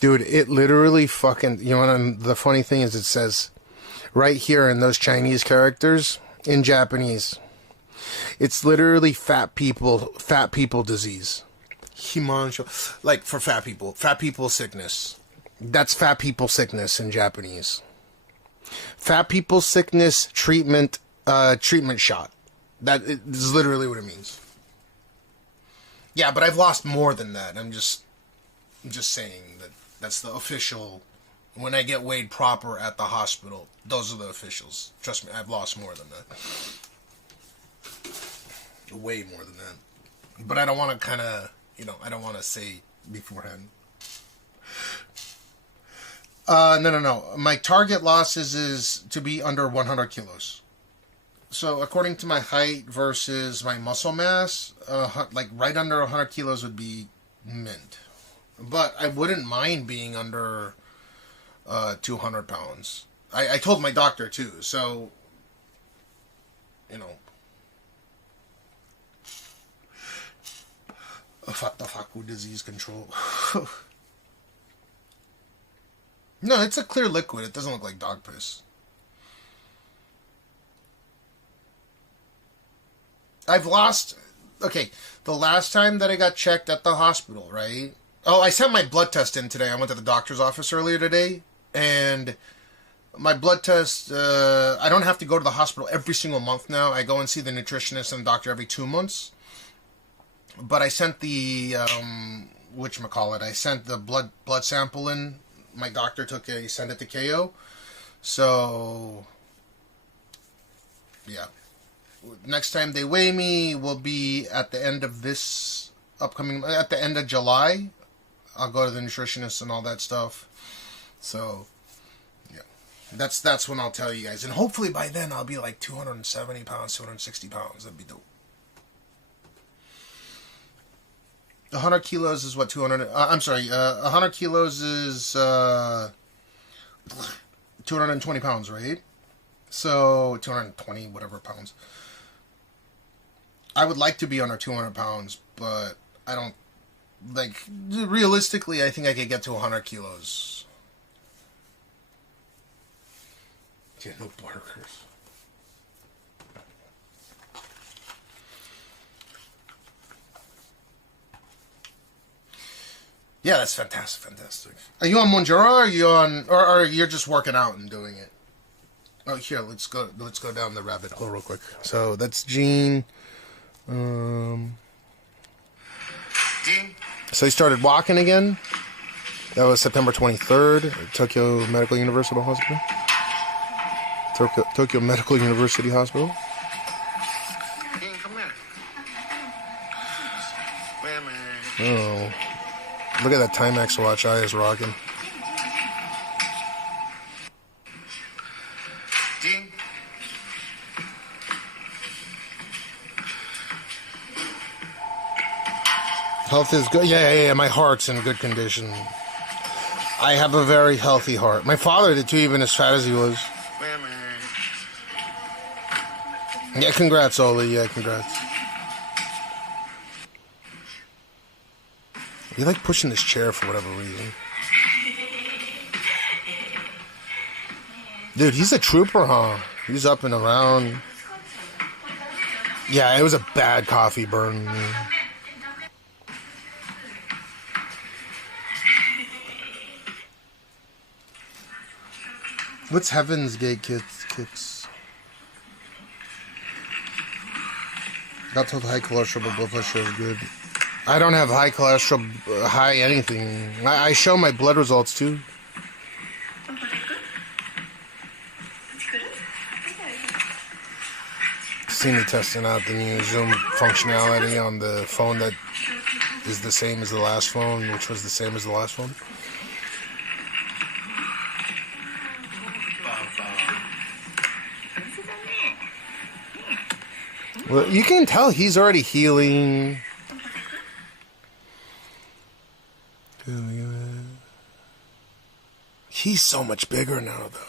Dude, it literally fucking, you know, and the funny thing is it says right here in those Chinese characters in Japanese, it's literally fat people disease. Himansho. Like for fat people. Fat people sickness. That's fat people sickness in Japanese. Fat people sickness treatment shot. That is literally what it means. Yeah, but I've lost more than that. I'm just saying that that's the official. When I get weighed proper at the hospital, those are the officials. Trust me, I've lost more than that. Way more than that. But I don't want to kind of, I don't want to say beforehand. No. My target losses is to be under 100 kilos. So according to my height versus my muscle mass, like right under 100 kilos would be mint. But I wouldn't mind being under 200 pounds. I told my doctor too, so, Fatafaku disease control. No, it's a clear liquid. It doesn't look like dog piss. I've lost... Okay, the last time that I got checked at the hospital, right? Oh, I sent my blood test in today. I went to the doctor's office earlier today, and my blood test, I don't have to go to the hospital every single month now. I go and see the nutritionist and the doctor every 2 months. But I sent the, whatchamacallit, I sent the blood sample in. My doctor he sent it to KO. So, yeah. Next time they weigh me will be at the end of this at the end of July. I'll go to the nutritionist and all that stuff. So, yeah. That's when I'll tell you guys. And hopefully by then I'll be like 270 pounds, 260 pounds. That'd be dope. 100 kilos is what 200... I'm sorry, 100 kilos is 220 pounds, right? So, 220, whatever pounds. I would like to be under 200 pounds, but I don't... Like, realistically, I think I could get to 100 kilos. Yeah, no barkers. Yeah, that's fantastic. Are you on Monjaro, or are you on... Or you're just working out and doing it? Oh, here, let's go down the rabbit hole real quick. So, that's Gene. So he started walking again. That was September 23rd at Tokyo Medical University Hospital. Tokyo Medical University Hospital. Oh. Look at that Timex watch I is rocking. Health is good. Yeah. My heart's in good condition. I have a very healthy heart. My father did too, even as fat as he was. Yeah, congrats, Oli. Yeah, congrats. You like pushing this chair for whatever reason. Dude, he's a trooper, huh? He's up and around. Yeah, it was a bad coffee burn. What's Heaven's Gate kicks? Got told high cholesterol, but blood pressure is good. I don't have high cholesterol, high anything. I show my blood results too. See me testing out the new Zoom functionality on the phone that is the same as the last phone, which was the same as the last phone. Well, you can tell he's already healing. He's so much bigger now, though.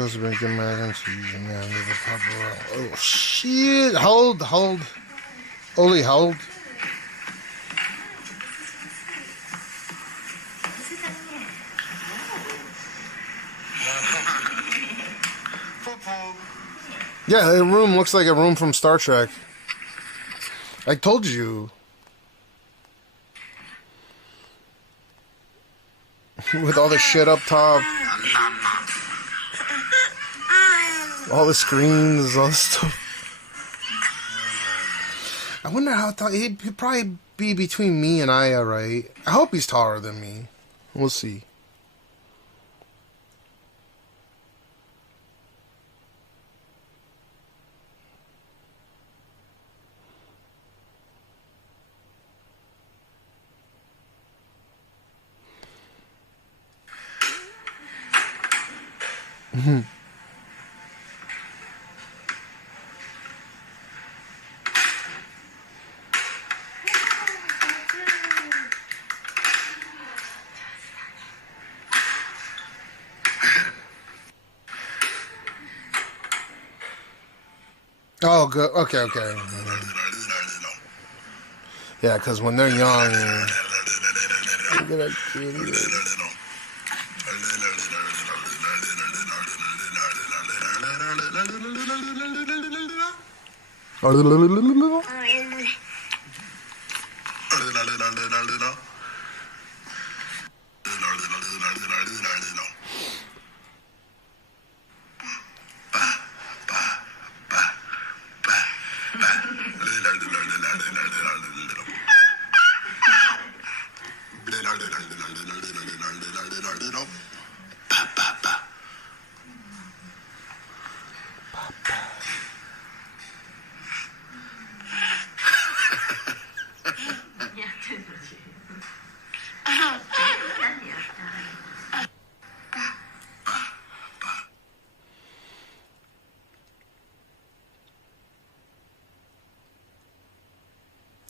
Supposed to be good mac and cheese and now live a proper. Oh shit! Hold. Oli, hold. Yeah, the room looks like a room from Star Trek. I told you. With all the shit up top. All the screens, all the stuff. I wonder how tall. He'd probably be between me and Aya, right? I hope he's taller than me. We'll see. Mm-hmm. Oh, good. Okay. Yeah, because when they're young,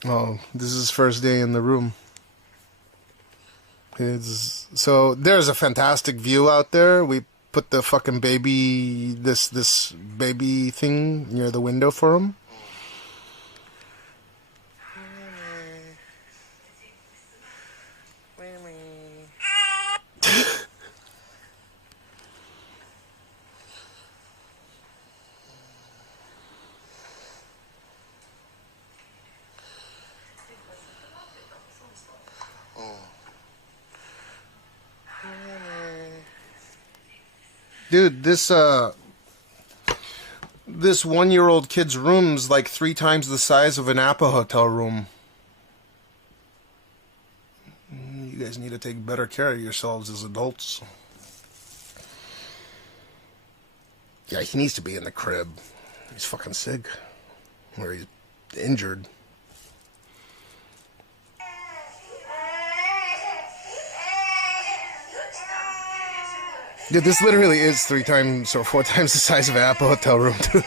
oh, this is his first day in the room. So there's a fantastic view out there. We put the fucking baby, this baby thing near the window for him. Dude, this 1-year-old kid's room's like 3 times the size of an Appa hotel room. You guys need to take better care of yourselves as adults. Yeah, he needs to be in the crib. He's fucking sick. Or he's injured. Dude, this literally is 3 times or 4 times the size of an Apple hotel room, too.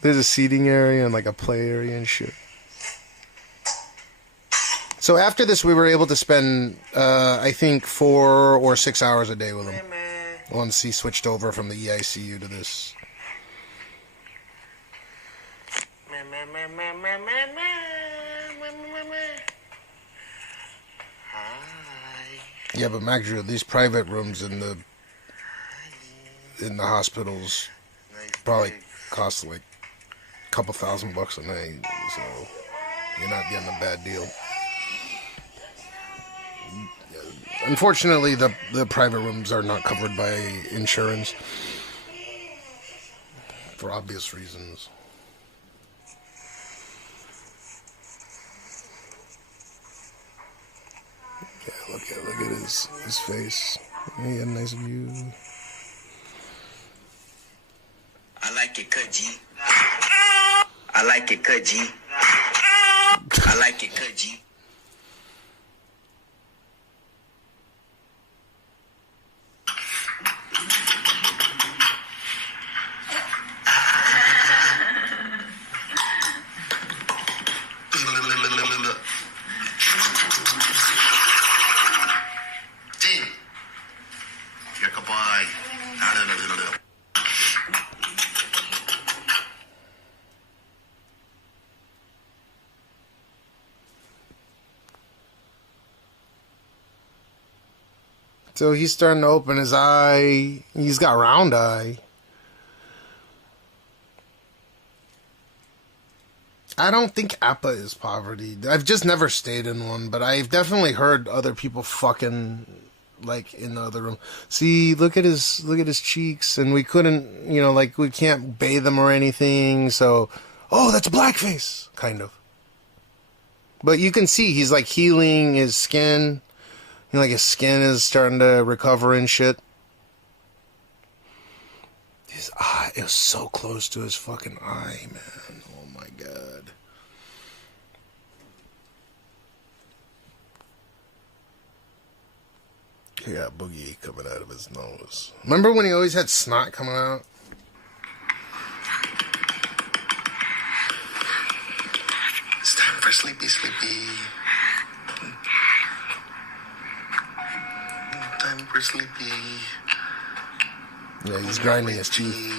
There's a seating area and like a play area and shit. So after this, we were able to spend, I think, 4 or 6 hours a day with him. Once he switched over from the EICU to this. Yeah, but Mac Drew, these private rooms in the hospitals probably cost like a couple $1,000 a night, so you're not getting a bad deal. Unfortunately, the private rooms are not covered by insurance for obvious reasons. Yeah, look at his face. He had a nice view. I like it cut, G. I like it cut, G. I like it cut, G. Yakabye. So he's starting to open his eye. He's got round eye. I don't think Appa is poverty. I've just never stayed in one, but I've definitely heard other people fucking like in the other room. See, look at his cheeks, and we couldn't, you know, like we can't bathe him or anything. So, oh, that's blackface, kind of. But you can see he's like healing his skin. You know, like his skin is starting to recover and shit. His eye, it was so close to his fucking eye, man. Oh my god. He got boogie coming out of his nose. Remember when he always had snot coming out? It's time for sleepy, sleepy. Time for sleepy. Yeah, he's grinding his teeth.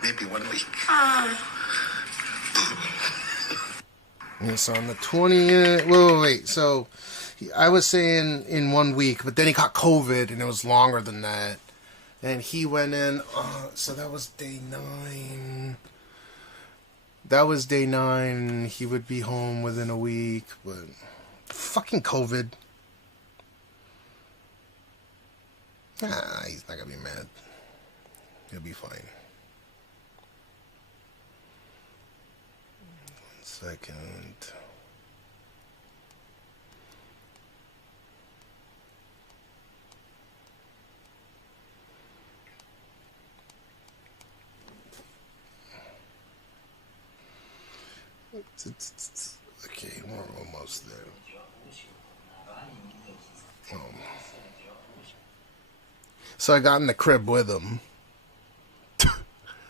Maybe 1 week. Yeah, so on the 20th... Wait. So, I was saying in 1 week, but then he got COVID, and it was longer than that. And he went in... so that was day 9. That was day 9. He would be home within a week, but... Fucking COVID. Nah, he's not gonna be mad. He'll be fine. 1 second. Okay, we're almost there. So I got in the crib with him.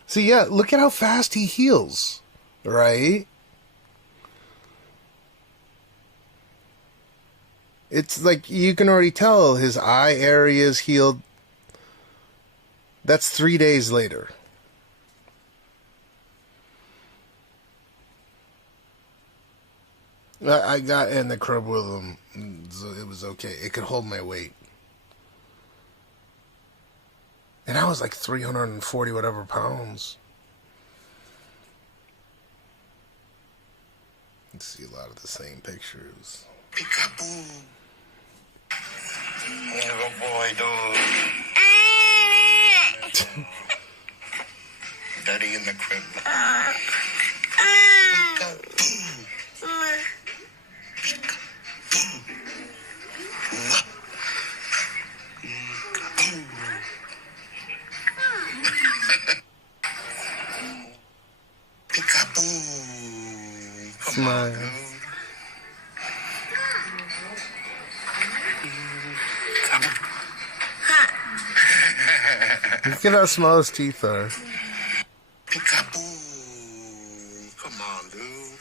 So yeah, look at how fast he heals, right? It's like you can already tell his eye area is healed. That's 3 days later. I got in the crib with him, so it was okay. It could hold my weight. And I was like 340 whatever pounds. You see a lot of the same pictures. Peekaboo. Oh boy, dude. Daddy in the crib. Peekaboo. Smile. Look at how small his teeth are. Peekaboo. Come on, dude.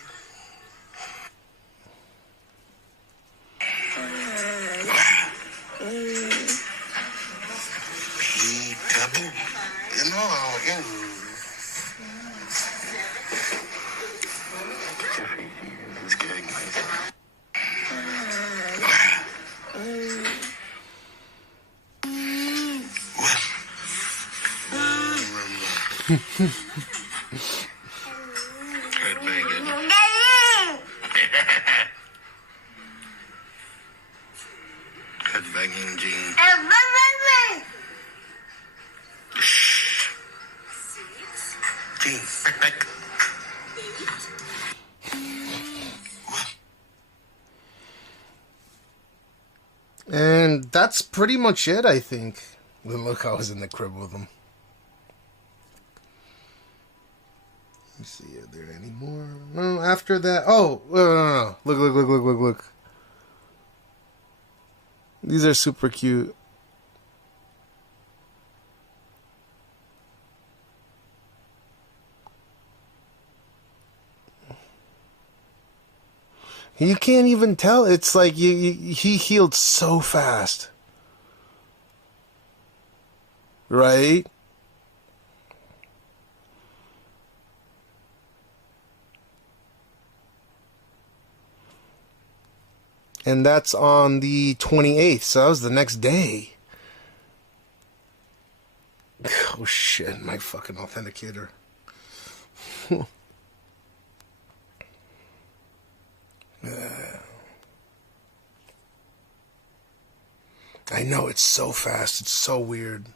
Peekaboo. You know how it is. It's getting nice. Headbanging. Headbanging Gene. Shh. Gene, back. And that's pretty much it, I think. Look, I was in the crib with him. Let me see, are there any more? No, after that. Oh, no. Look. These are super cute. You can't even tell. It's like he healed so fast. Right? And that's on the 28th, so that was the next day. Oh shit, my fucking authenticator. I know, it's so fast, it's so weird.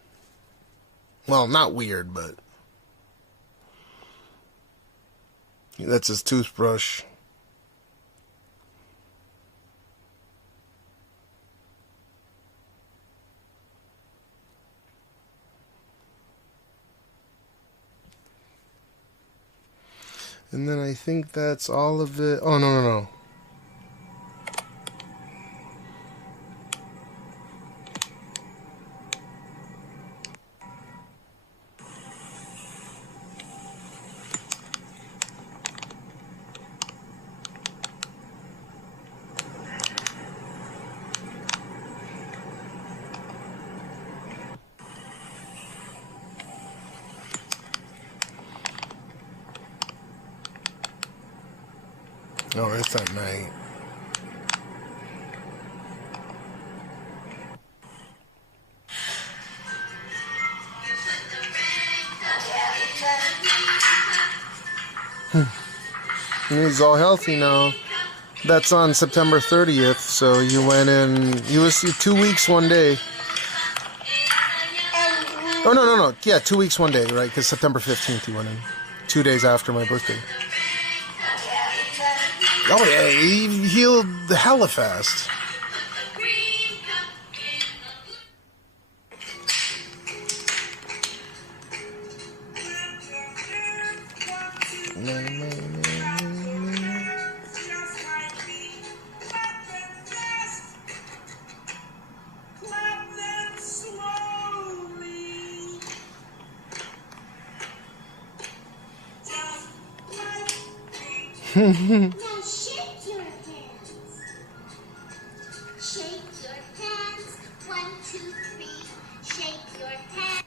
Well, not weird, but that's his toothbrush. And then I think that's all of it. Oh, no. Oh, that's at night. He's all healthy now. That's on September 30th, so you went in, you was 2 weeks, 1 day. Oh, no. Yeah, 2 weeks, 1 day, right? Because September 15th you went in. 2 days after my birthday. Oh, yeah, he healed hella fast. Now shake your hands. Shake your hands. 1, 2, 3. Shake your hands.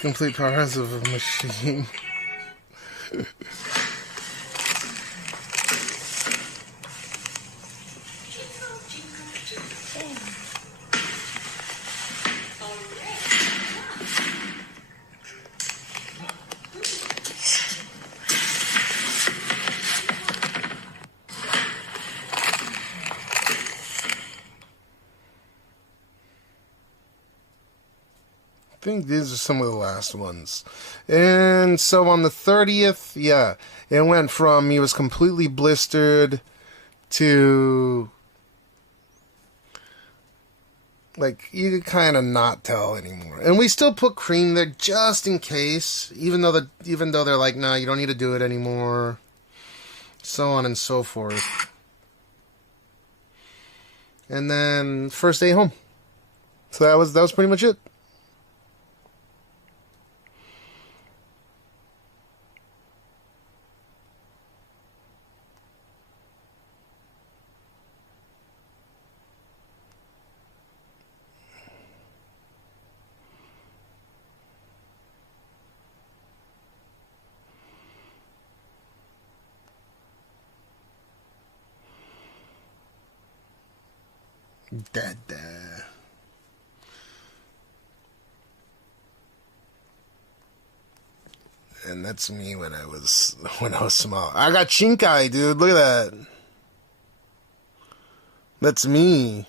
Complete powers of a machine. I think these are some of the last ones. And so on the 30th, yeah, it went from he was completely blistered to like you could kind of not tell anymore. And we still put cream there just in case, even though they're like, nah, you don't need to do it anymore, so on and so forth. And then first day home. So that was pretty much it. Dada. And that's me when I was small. I got chink eye, dude. Look at that. That's me.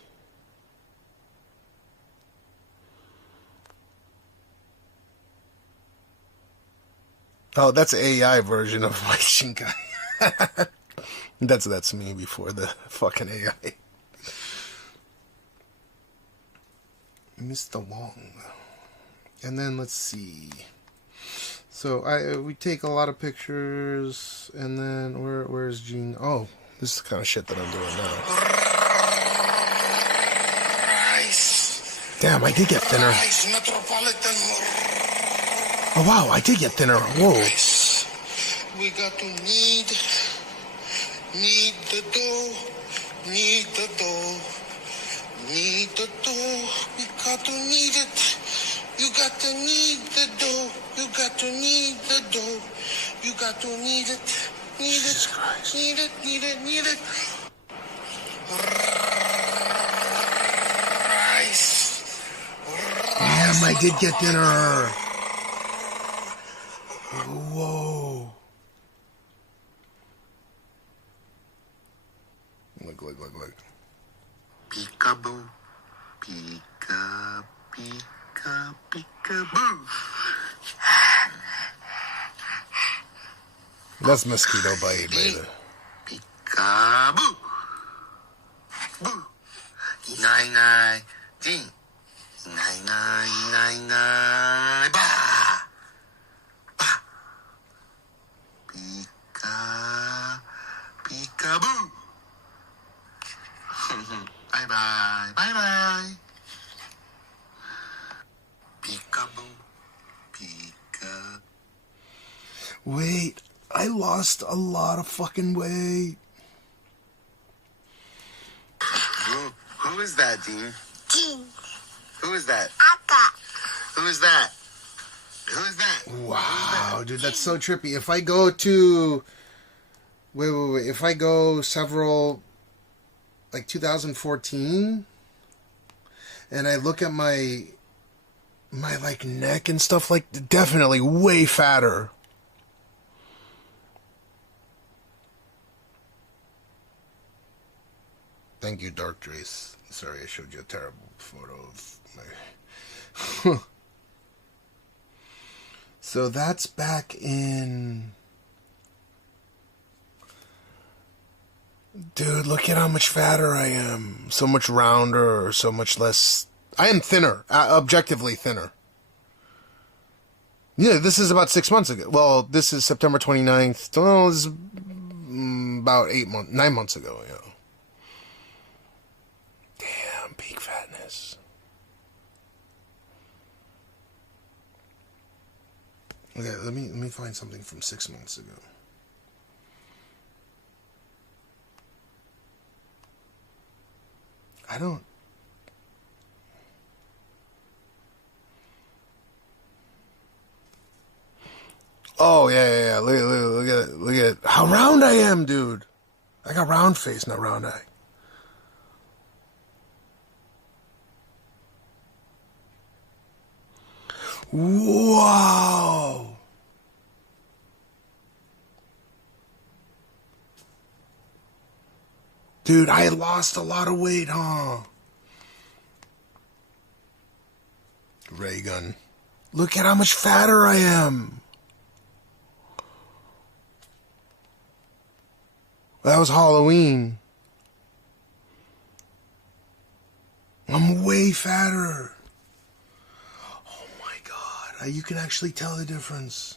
Oh, that's an AI version of my chink eye. That's me before the fucking AI. Mr. Wong. And then let's see. So we take a lot of pictures, and then where's Gene? Oh, this is the kind of shit that I'm doing now. Damn, I did get thinner. Oh wow, I did get thinner. Whoa. We got to need the dough, need the dough. Need the dough, we got to need it. You got to need the dough, you got to need the dough. You got to need it. Need it. Need it. Need it. Need it. Rice. Damn, I did get dinner. Whoa. Look. Peekaboo. Pika, pika, peekaboo. That's mosquito bite, baby. Peekaboo. Boo. Nine, nine, ding. Nine, nine, nine, nine, ba. Ba. Pika, peekaboo. Bye bye, bye bye. Peekaboo, pika. Wait, I lost a lot of fucking weight. Who is that, Dean? Dean. Who is that? Aka. Who is that? Who is that? Wow, dude, that's so trippy. If I go to... Wait. If I go several... Like 2014... And I look at my like neck and stuff, like, definitely way fatter. Thank you, Dark Trace. Sorry, I showed you a terrible photo of my... So that's back in... Dude, look at how much fatter I am. So much rounder, or so much less... I am thinner. Objectively thinner. Yeah, this is about 6 months ago. Well, this is September 29th. Well, this is about 9 months ago, yeah. Damn, peak fatness. Okay, let me find something from 6 months ago. I don't... Oh, yeah. Look at how round I am, dude. I got round face, not round eye. Wow. Dude, I lost a lot of weight, huh? Ray gun. Look at how much fatter I am. That was Halloween. I'm way fatter. Oh my God. You can actually tell the difference.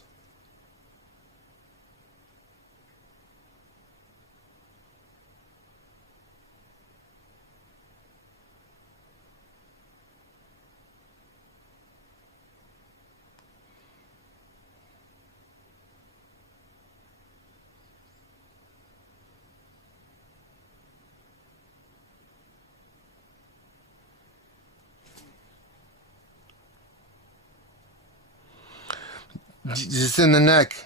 Just in the neck.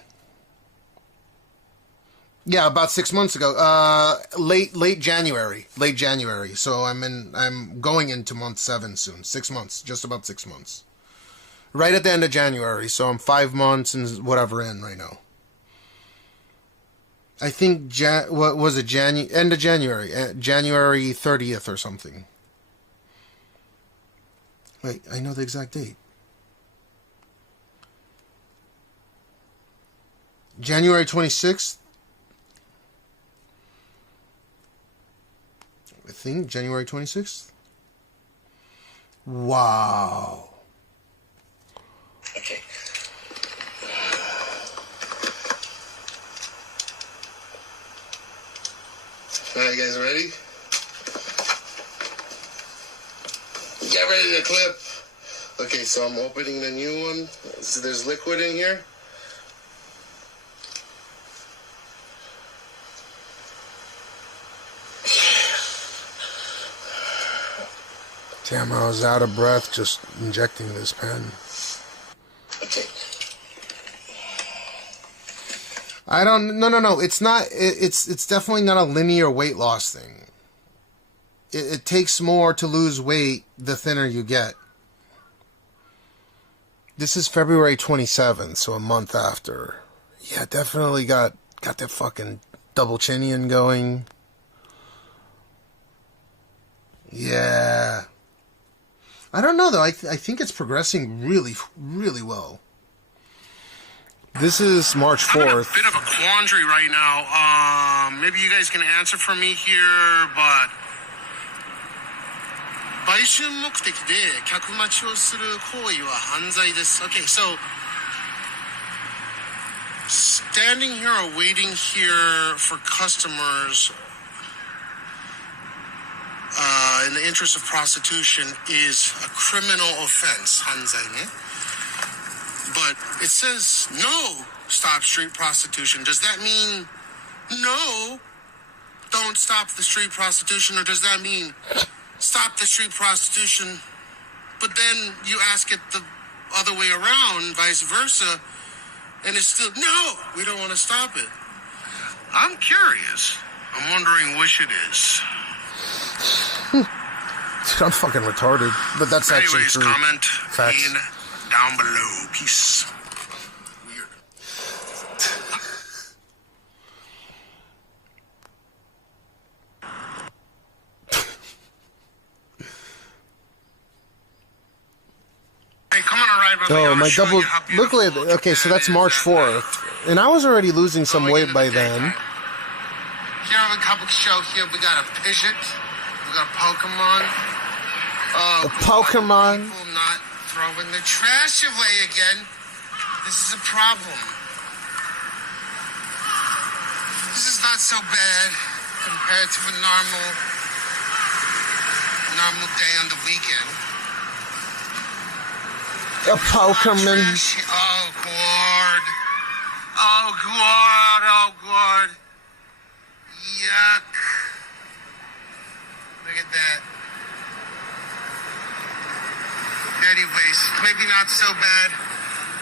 Yeah, about 6 months ago. Late January. So I'm going into month 7 soon. 6 months. Just about 6 months. Right at the end of January. So I'm 5 months and whatever in right now. I think what was it? End of January. January 30th or something. Wait, I know the exact date. January 26th. I think January 26th. Wow. Okay. Alright, guys, ready? Get ready to clip. Okay, so I'm opening the new one. So there's liquid in here. Damn, I was out of breath just injecting this pen. Okay. I don't. No. It's not. It's definitely not a linear weight loss thing. It takes more to lose weight the thinner you get. This is February 27th, so a month after. Yeah, definitely got that fucking double chinian going. Yeah. I don't know though. I think it's progressing really, really well. This is March 4th. I'm in a bit of a quandary right now. Maybe you guys can answer for me here, but 売春目的で客待ちをする行為は犯罪です。Okay, so standing here or waiting here for customers in the interest of prostitution is a criminal offense. 犯罪ね。But it says no, stop street prostitution. Does that mean no, don't stop the street prostitution, or does that mean stop the street prostitution, but then you ask it the other way around, vice versa, and it's still, no, we don't want to stop it? I'm curious. I'm wondering which it is. Dude, I'm fucking retarded, but that's actually Anyways, true. comment Facts. down below. Peace. Weird. Hey, come on a ride with me. I Oh, wanna my show double. you how Look beautiful at. Okay, so Japan that's is March at 4th, and I was already losing some Going weight into by the then. daytime. Here on the Comic Show, here we got a Pidgeot, we got a Pokemon. A Pokemon. People not throwing the trash away again. This is a problem. This is not so bad compared to a normal day on the weekend. A Pokemon. Oh, God. Oh, God. Oh, God. Yuck. Look at that. Anyways, maybe not so bad,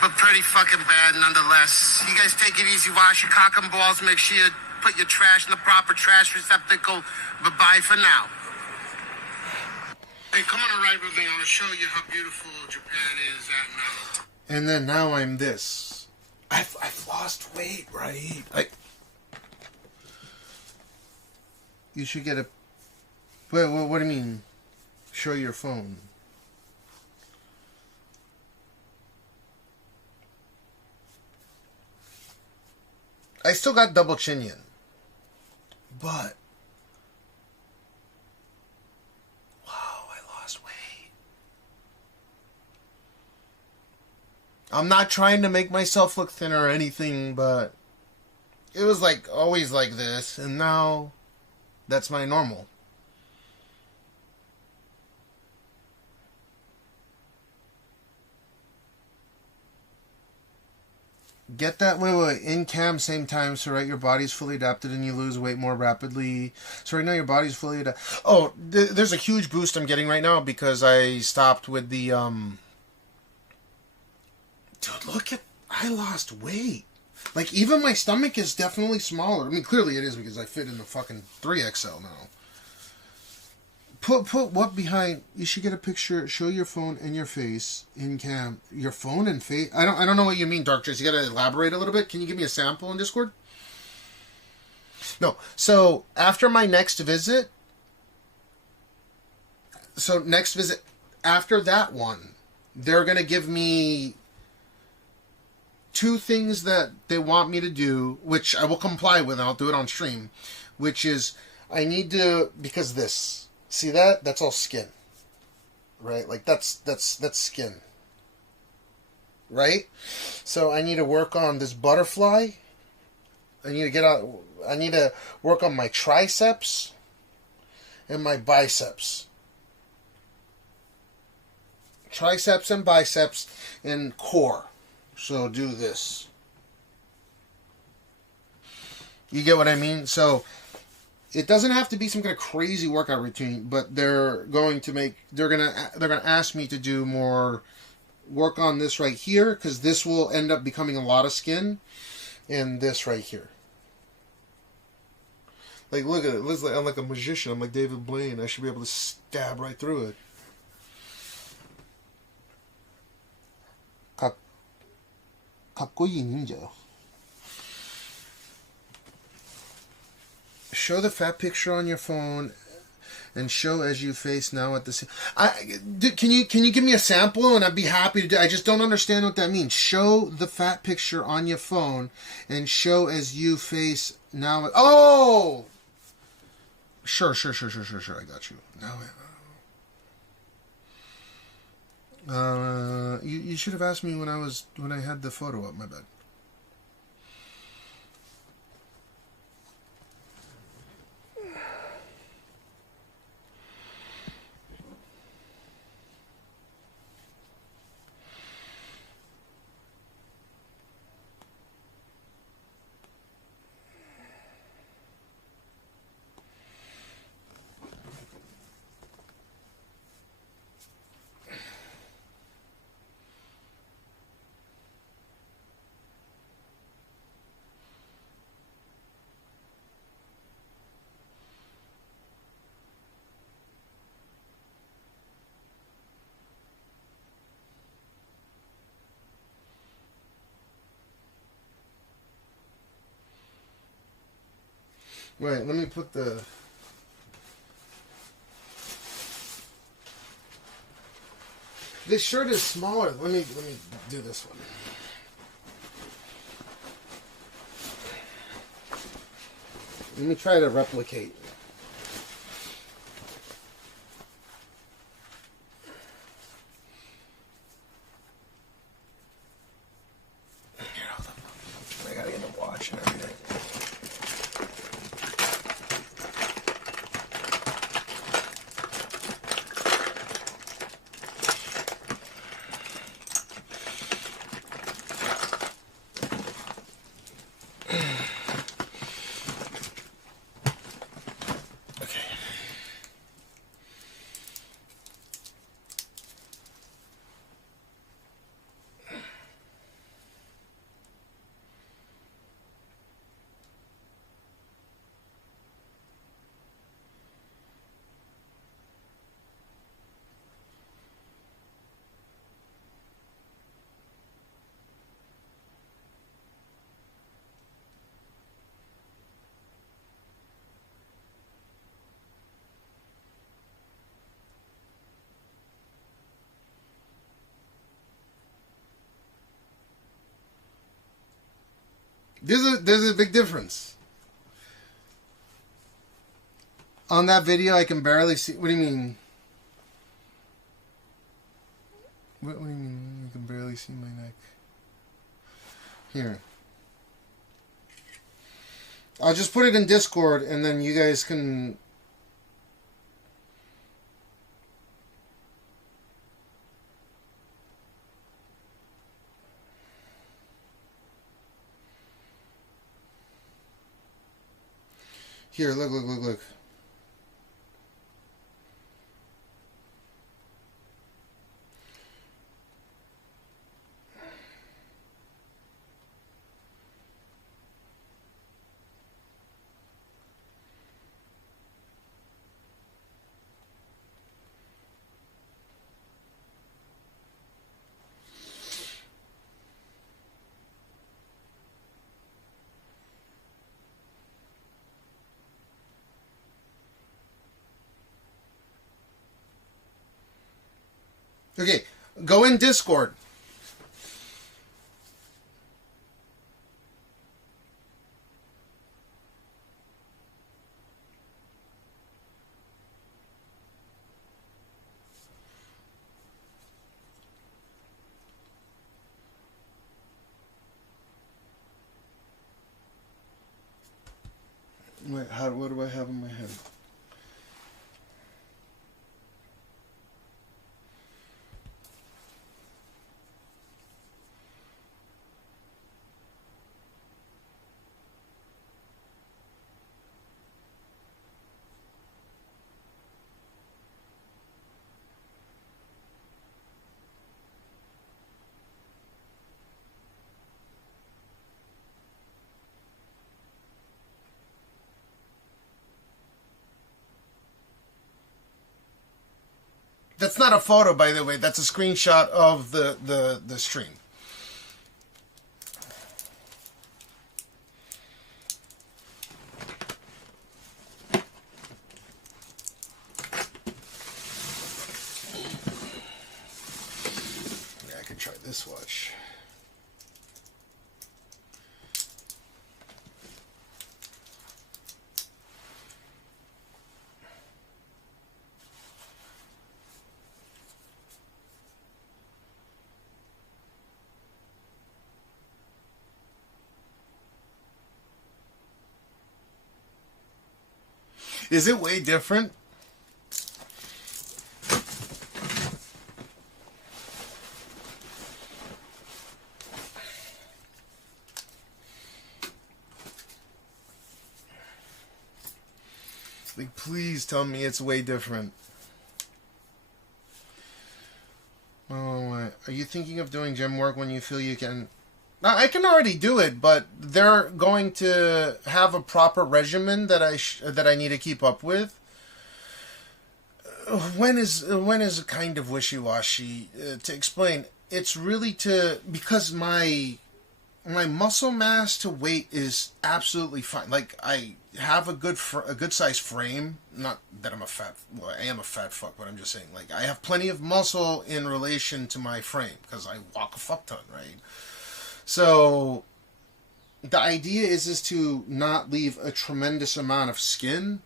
but pretty fucking bad nonetheless. You guys take it easy. Wash your cock and balls. Make sure you put your trash in the proper trash receptacle. Bye-bye for now. Hey, come on a ride with me. I want to show you how beautiful Japan is at night. And then now I'm this. I've lost weight, right? You should get a. Wait, what do you mean? Show your phone. I still got double chinian, but wow, I lost weight. I'm not trying to make myself look thinner or anything, but it was like always like this, and now that's my normal. Get that? Wait. In cam, same time. So right, your body's fully adapted and you lose weight more rapidly. So right now your body's fully adapted. Oh, there's a huge boost I'm getting right now because I stopped with the, Dude, look at... I lost weight. Like, even my stomach is definitely smaller. I mean, clearly it is because I fit in the fucking 3XL now. Put what behind? You should get a picture. Show your phone and your face in cam. Your phone and face. I don't know what you mean, Dark Trace. You gotta elaborate a little bit. Can you give me a sample in Discord? No. So after my next visit. So next visit after that one, they're gonna give me 2 things that they want me to do, which I will comply with. And I'll do it on stream. Which is I need to, because this. See that? That's all skin. Right? Like that's skin. Right? So I need to work on this butterfly. I need to work on my triceps and my biceps. Triceps and biceps and core. So do this. You get what I mean? So it doesn't have to be some kind of crazy workout routine, but they're gonna ask me to do more work on this right here, because this will end up becoming a lot of skin, and this right here. Like, look at it. It looks like I'm like a magician. I'm like David Blaine. I should be able to stab right through it. Kakkoii ninja. Show the fat picture on your phone and show as you face now at the same. Can you give me a sample and I'd be happy to do. I just don't understand what that means. Show the fat picture on your phone and show as you face now. Oh, sure. I got you. Now, you should have asked me when I had the photo up. My bad. Wait, let me put the... This shirt is smaller. Let me do this one. Let me try to replicate. I gotta get a watch and everything. There's a big difference. On that video, I can barely see. What do you mean? What do you mean? You can barely see my neck. Here. I'll just put it in Discord, and then you guys can. Here, look. Okay, go in Discord. Wait, what do I have in my head? That's not a photo, by the way. That's a screenshot of the stream. Yeah, I could try this watch. Is it way different? Like, please tell me it's way different. Oh, are you thinking of doing gym work when you feel you can? I can already do it, but they're going to have a proper regimen that I need to keep up with. When is kind of wishy-washy to explain. It's really because my muscle mass to weight is absolutely fine. Like, I have a good size frame. Not that I'm a fat. Well, I am a fat fuck, but I'm just saying. Like, I have plenty of muscle in relation to my frame because I walk a fuck ton, right? So, the idea is to not leave a tremendous amount of skin,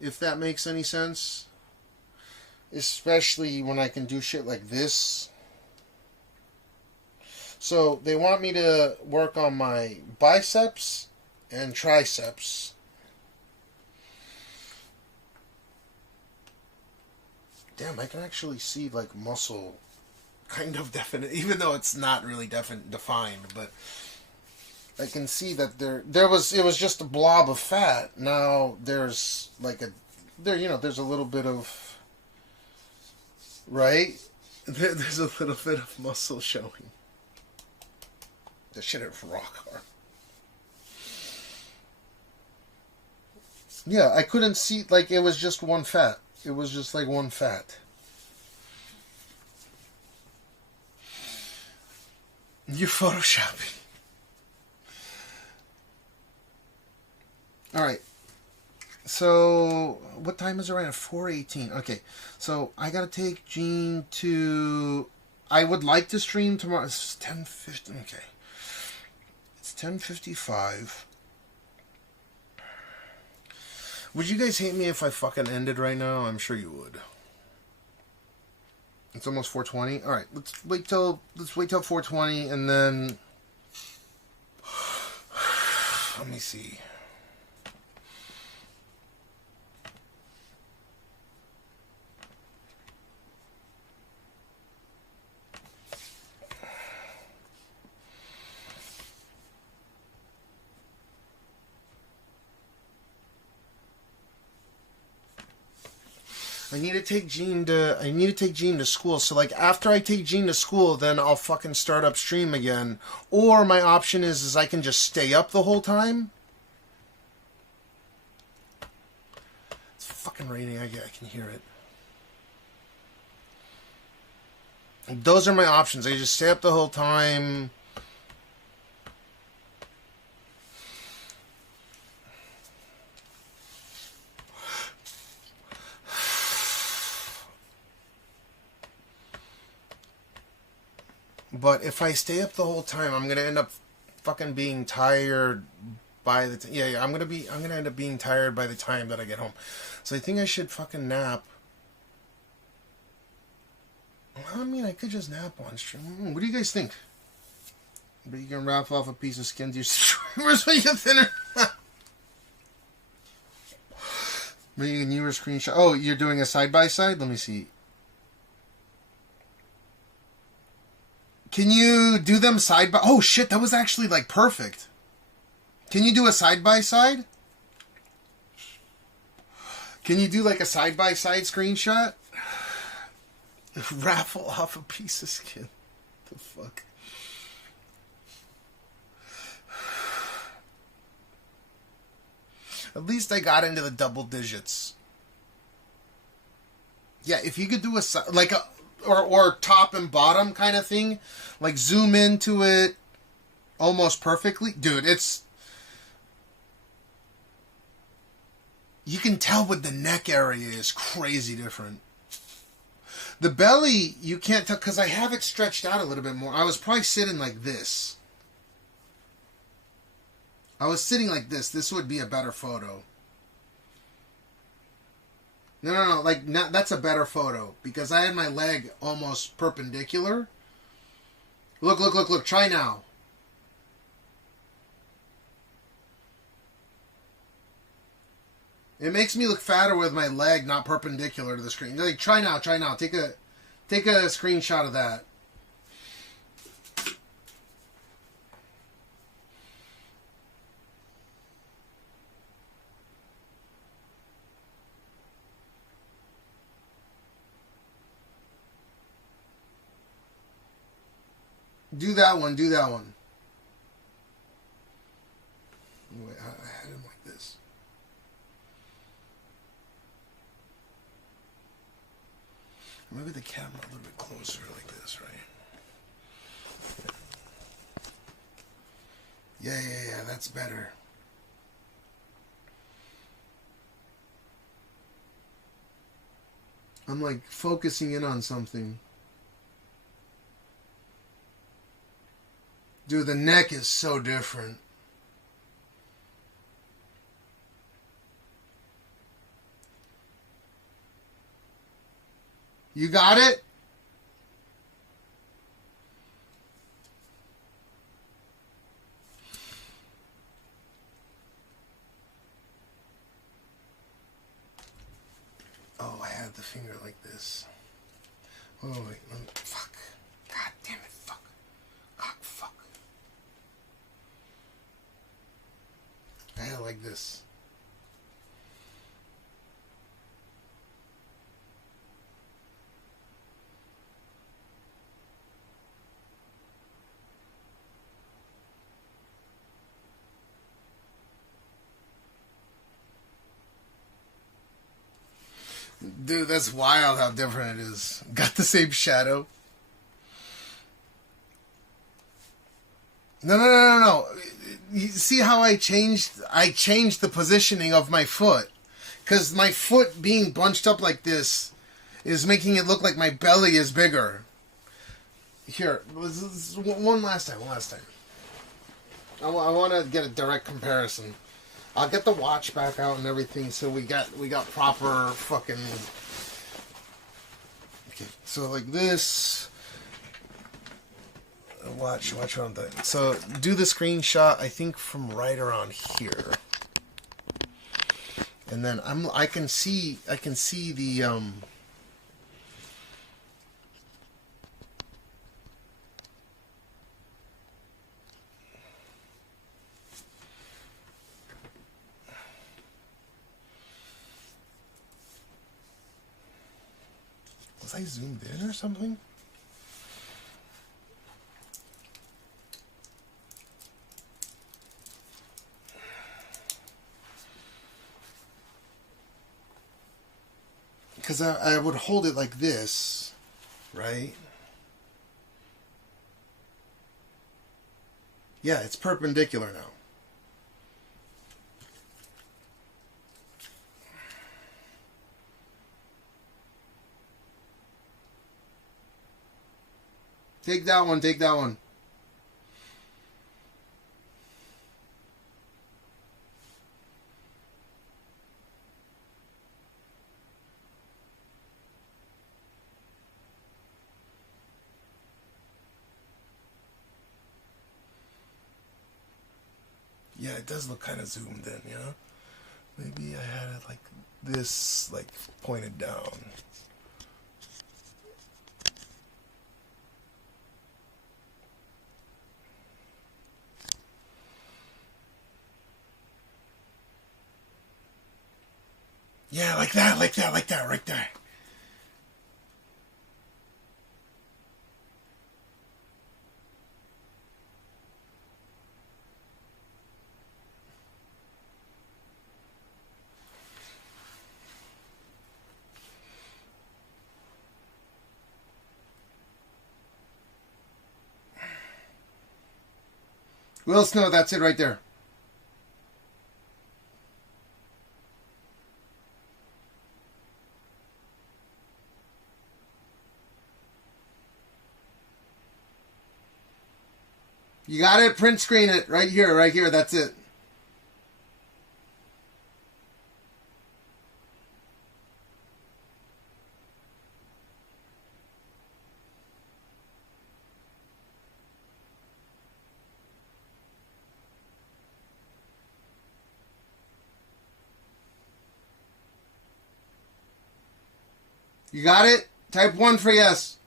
if that makes any sense. Especially when I can do shit like this. So, they want me to work on my biceps and triceps. Damn, I can actually see, like, muscle kind of definite, even though it's not really defined, but I can see that it was just a blob of fat. Now there's like there's a little bit of, right? There's a little bit of muscle showing. The shit is rock hard. Yeah, I couldn't see, like, it was just one fat. It was just like one fat. You're photoshopping. Alright. So, what time is it right now? 4:18. Okay. So, I gotta take Gene to... I would like to stream tomorrow. It's 10:50. Okay. It's 10:55. Would you guys hate me if I fucking ended right now? I'm sure you would. It's almost 4:20. All right, let's wait till 4:20, and then let me see. I need to take Gene to school. So, like, after I take Gene to school, then I'll fucking start up stream again. Or my option is I can just stay up the whole time. It's fucking raining. I can hear it. Those are my options. I just stay up the whole time. But if I stay up the whole time, I'm gonna end up fucking being tired by the I'm gonna end up being tired by the time that I get home. So I think I should fucking nap. Well, I mean, I could just nap on stream. What do you guys think? But you can wrap off a piece of skin to your streamers when you get thinner. Maybe a newer screenshot. Oh, you're doing a side by side? Let me see. Can you do them side by... Oh, shit, that was actually, like, perfect. Can you do a side-by-side? Can you do, like, a side-by-side screenshot? Raffle off a piece of skin. The fuck? At least I got into the double digits. Yeah, if you could do like a or top and bottom kind of thing, like zoom into it almost perfectly, dude. You can tell with the neck area is crazy different. The belly, you can't tell because I have it stretched out a little bit more. I was probably sitting like this. I was sitting like this. This would be a better photo. No. That's a better photo because I had my leg almost perpendicular. Look. Try now. It makes me look fatter with my leg not perpendicular to the screen. Like, try now. Take a screenshot of that. Do that one. Wait, I had him like this. Maybe the camera a little bit closer like this, right? Yeah, that's better. I'm like focusing in on something. Dude, the neck is so different. You got it? Oh, I had the finger like this. Oh, wait. Fuck. God damn it. Fuck. I had it like this. Dude, that's wild how different it is. Got the same shadow. No. You see how I changed the positioning of my foot. Because my foot being bunched up like this is making it look like my belly is bigger. Here, one last time. I want to get a direct comparison. I'll get the watch back out and everything, so we got proper fucking. Okay, so like this. Watch what I'm doing. So do the screenshot. I think from right around here, and then I can see the Was I zoomed in or something? Because I would hold it like this, right? Yeah, it's perpendicular now. Take that one, take that one. Yeah, it does look kind of zoomed in, you know? Maybe I had it like this, like pointed down. Yeah, like that, right there. Will Snow, that's it right there. You got it? Print screen it. Right here, that's it. You got it? Type 1 for yes.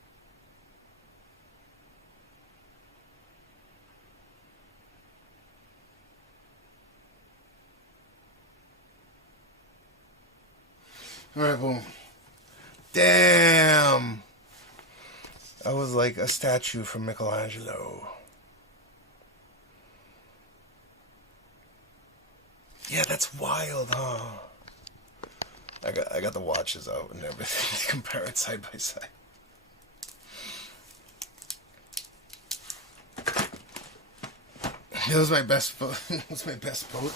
Alright, boom. Damn! I was like a statue from Michelangelo. Yeah, that's wild, huh? I got the watches out and everything to compare it side by side. That was my best boat. That was my best boat.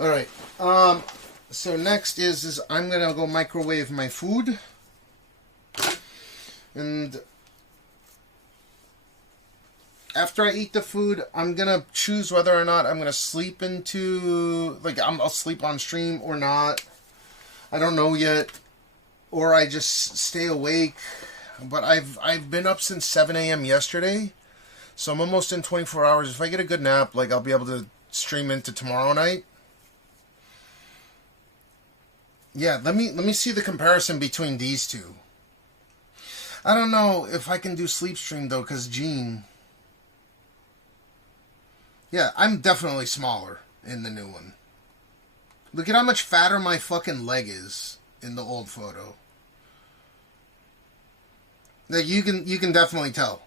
All right. So next is I'm gonna go microwave my food, and after I eat the food, I'm gonna choose whether or not I'm gonna sleep into I'll sleep on stream or not. I don't know yet, or I just stay awake. But I've been up since 7 a.m. yesterday, so I'm almost in 24 hours. If I get a good nap, I'll be able to stream into tomorrow night. Yeah, let me see the comparison between these two. I don't know if I can do sleep stream though, cause Gene. Yeah, I'm definitely smaller in the new one. Look at how much fatter my fucking leg is in the old photo. You can definitely tell.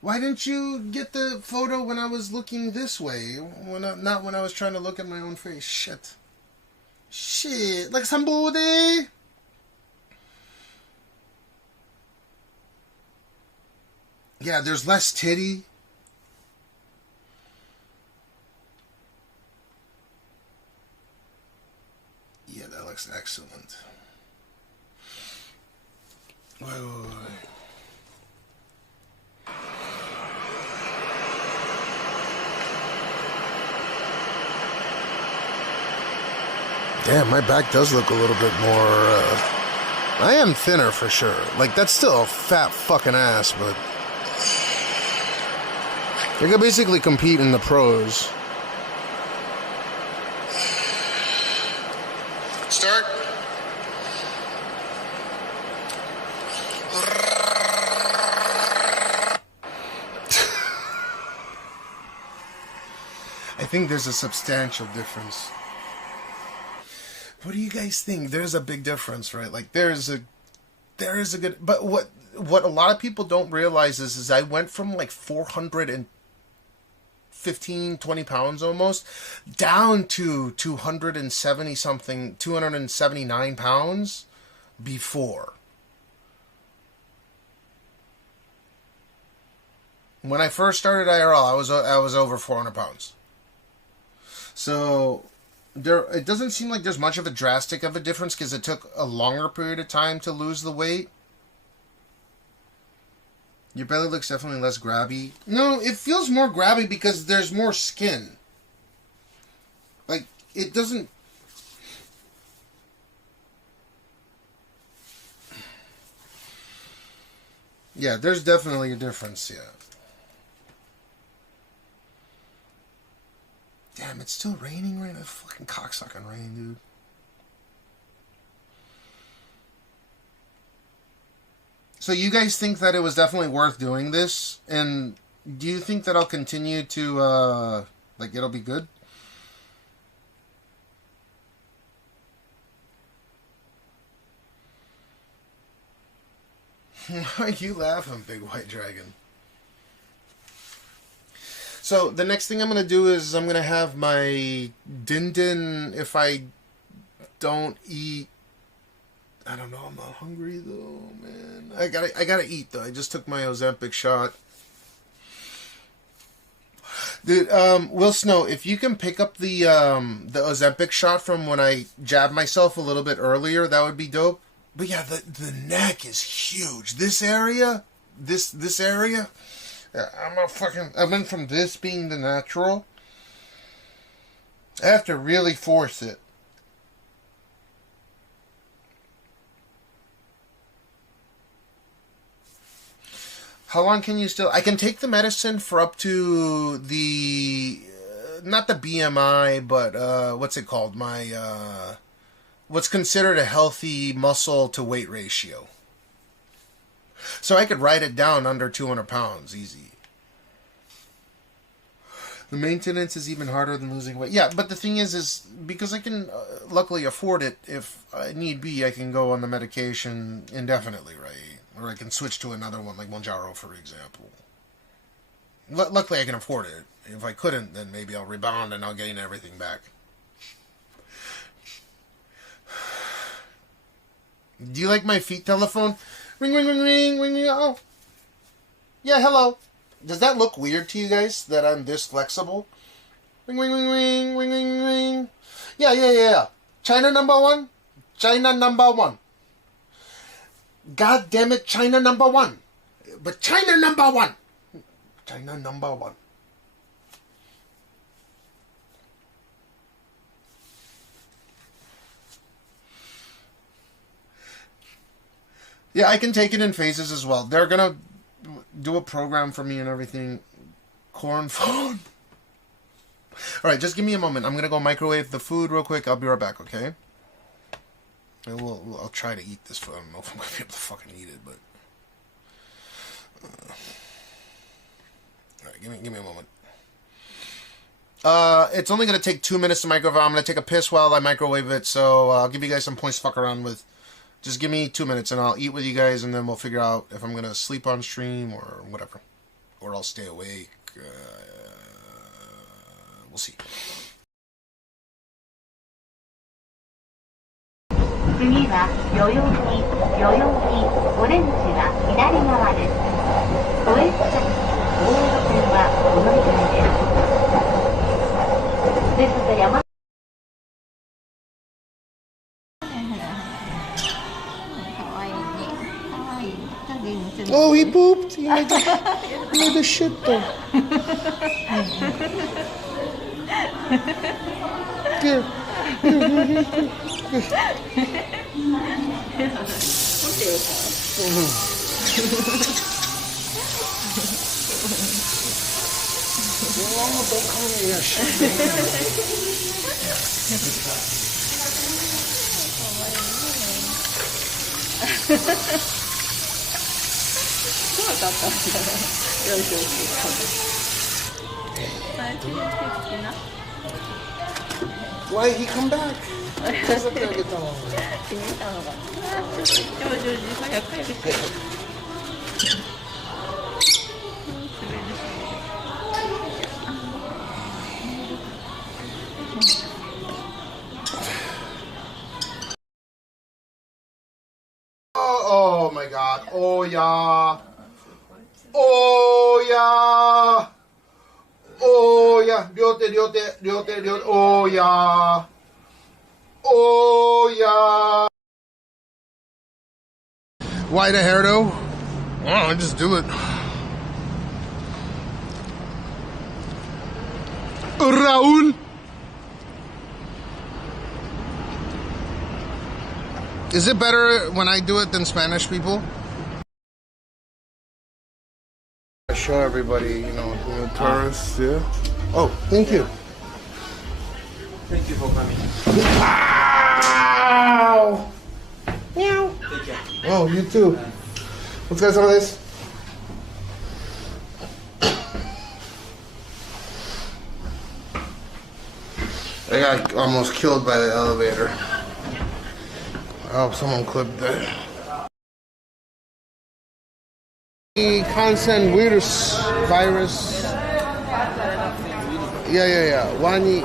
Why didn't you get the photo when I was looking this way? Not when I was trying to look at my own face. Shit. Like somebody. Yeah, there's less titty. Yeah, that looks excellent. Wait. Damn, my back does look a little bit more, I am thinner for sure. That's still a fat fucking ass, but you can basically compete in the pros. Start. I think there's a substantial difference. What do you guys think? There's a big difference, right? There is a good, but what a lot of people don't realize is I went from 415, 20 pounds almost, down to 270 something, 279 pounds before. When I first started IRL, I was over 400 pounds. So it doesn't seem like there's much of a drastic of a difference because it took a longer period of time to lose the weight. Your belly looks definitely less grabby. No, it feels more grabby because there's more skin. It doesn't... Yeah, there's definitely a difference, yeah. Damn, it's still raining right now. Fucking cocksucking rain, dude. So you guys think that it was definitely worth doing this? And do you think that I'll continue to, it'll be good? Why are you laughing, Big White Dragon? So the next thing I'm going to do is I'm going to have my din if I don't eat. I don't know, I'm not hungry though, man. I gotta eat though. I just took my Ozempic shot. Dude, Will Snow, if you can pick up the Ozempic shot from when I jabbed myself a little bit earlier, that would be dope. But yeah, the neck is huge. This area, this area, I went from this being the natural. I have to really force it. How long can you still... I can take the medicine for up to the... not the BMI, but what's it called? My... what's considered a healthy muscle to weight ratio. So I could write it down under 200 pounds, easy. The maintenance is even harder than losing weight. Yeah, but the thing is because I can luckily afford it, if I need be, I can go on the medication indefinitely, right? Or I can switch to another one, like Monjaro, for example. Luckily, I can afford it. If I couldn't, then maybe I'll rebound and I'll gain everything back. Do you like my feet telephone? Ring, ring, ring, ring, ring, ring. Oh. Yeah, hello. Does that look weird to you guys, that I'm this flexible? Ring, ring, ring, ring, ring, ring, ring. Yeah. China number one? China number one. God damn it, China number one. But China number one. China number one. Yeah, I can take it in phases as well. They're gonna do a program for me and everything. Corn phone. Alright, just give me a moment. I'm gonna go microwave the food real quick. I'll be right back, okay? I'll try to eat this food. I don't know if I'm going to be able to fucking eat it, but... Alright, give me a moment. It's only going to take 2 minutes to microwave. I'm going to take a piss while I microwave it, so I'll give you guys some points to fuck around with. Just give me 2 minutes, and I'll eat with you guys, and then we'll figure out if I'm going to sleep on stream or whatever. Or I'll stay awake. We'll see. 次は代々木オレンジは左側です。都営地下鉄大江戸線はお乗り換えです。ですと山 Oh, he pooped. He made the shit though. Here. Why he come back? Oh my god. Oh yeah. Oh yeah. Oh yeah. 両手。Oh yeah. Oh yeah. Why the hair though? Oh, just do it. Raul. Is it better when I do it than Spanish people? I show everybody, you know, the tourists, yeah. Oh, thank you. Thank you for coming. Ow! Meow. Take care. Oh, you too. Let's get some of this. I got almost killed by the elevator. Oh, someone clipped that. Constant virus. Yeah. Wani.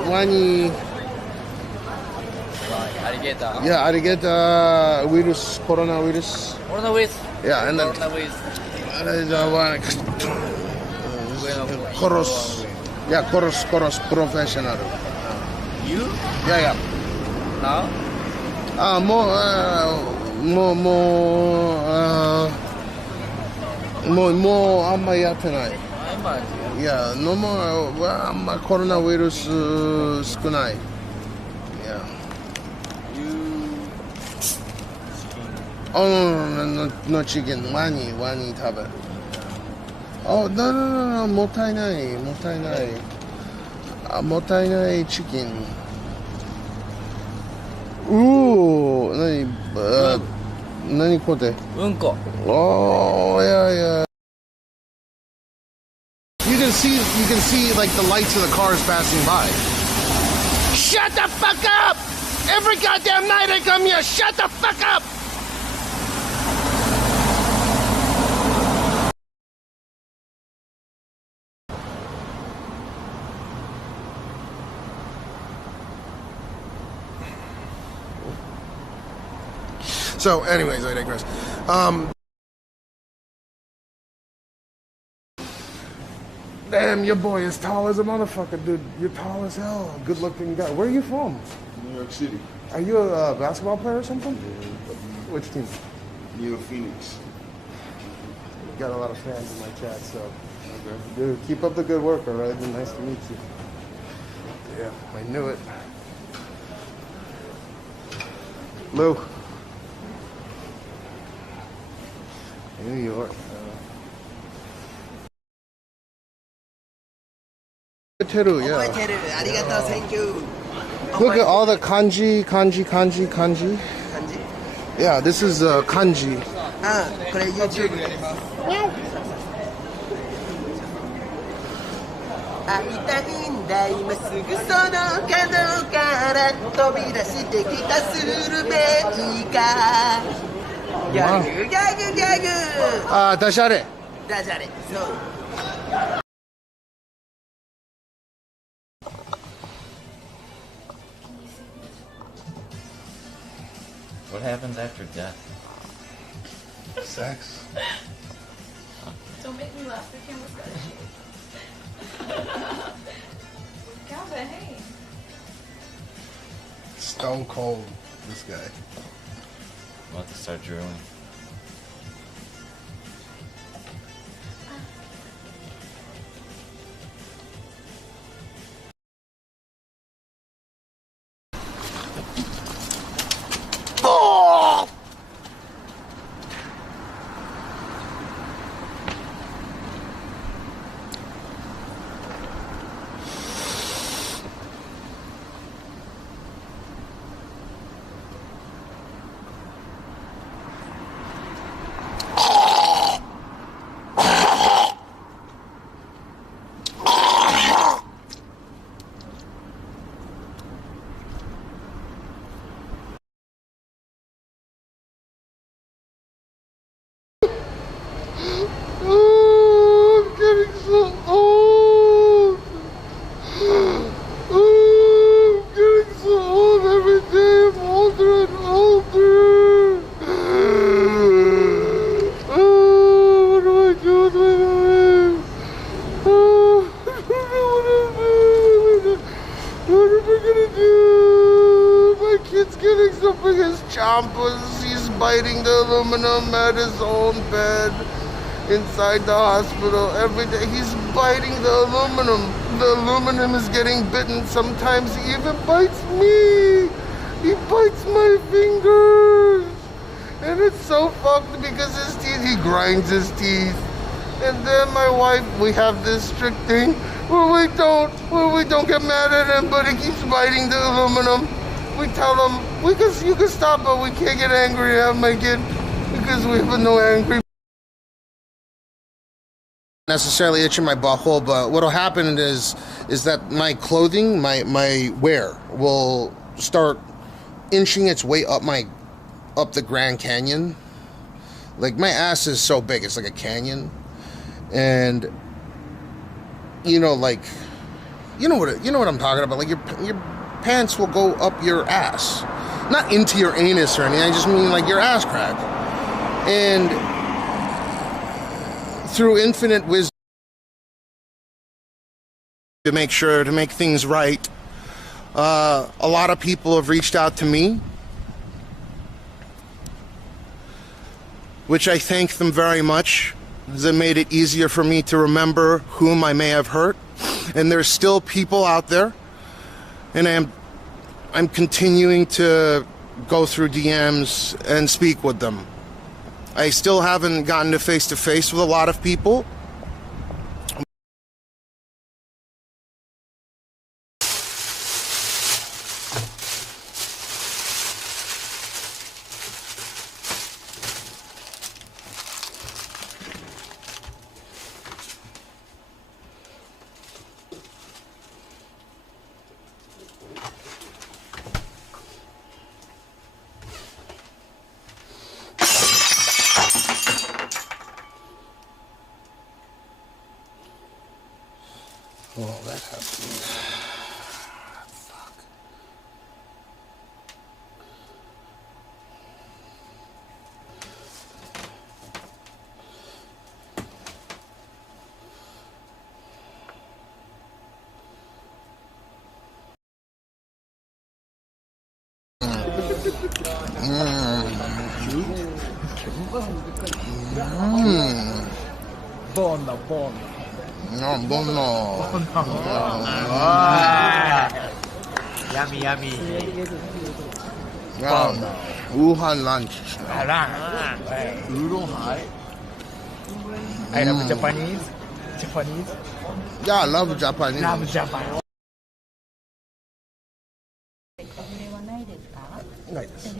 Alligator. Yeah, alligator virus, coronavirus. Coronavirus. Yeah, and then Coronavirus. Coros. Yeah, chorus professional. You? Yeah. Now? more あんまやってない。I'mいや、no more あんまコロナウイルス少ない。いや。no chicken ワニ食べ。Oh, no, もったいない。もったいないチキン。何これ？うんこ。Oh, yeah. You can see like the lights of the cars passing by. Shut the fuck up! Every goddamn night I come here, shut the fuck up! So, anyways, I digress. Damn, your boy is tall as a motherfucker, dude. You're tall as hell. Good looking guy. Where are you from? New York City. Are you a basketball player or something? Yeah. Which team? New Phoenix. Got a lot of fans in my chat, so. Okay. Dude, keep up the good work, alright? It's been nice to meet you. Yeah, I knew it. Lou. New York. Teru, yeah. Look at all the kanji. Yeah, this is kanji. これ YouTube 会いたいんだ今すぐその角から飛び出してきたスルメイカギャグあ、ダジャレそう What happens after death? Sex. Don't make me laugh. The camera's got to Calvin, hey. Stone cold, this guy. I'm about to start drooling. He's biting the aluminum at his own bed inside the hospital every day. He's biting the aluminum. The aluminum is getting bitten. Sometimes he even bites me. He bites my fingers. And it's so fucked because his teeth, he grinds his teeth. And then my wife, we have this strict thing where we don't get mad at him, but he keeps biting the aluminum. We tell him, you can stop, but we can't get angry at my kid because we have no angry. Necessarily itching my butthole, but what'll happen is that my clothing, my wear will start inching its way up the Grand Canyon. Like my ass is so big, it's like a canyon, and you know what I'm talking about. Like your pants will go up your ass, not into your anus or anything. I just mean like your ass crack, and through infinite wisdom. to make sure to make things right. A lot of people have reached out to me, which I thank them very much, as it made it easier for me to remember whom I may have hurt. And there's still people out there, and I'm continuing to go through DMs and speak with them. I still haven't gotten to face with a lot of people. Well, that happened. Fuck. Buono, buono. No, buono. Yummy, yummy. Buono. Wuhan lunch. Udon high. I love Japanese. Japanese. Yeah, I love Japanese. Love Japan. ないです。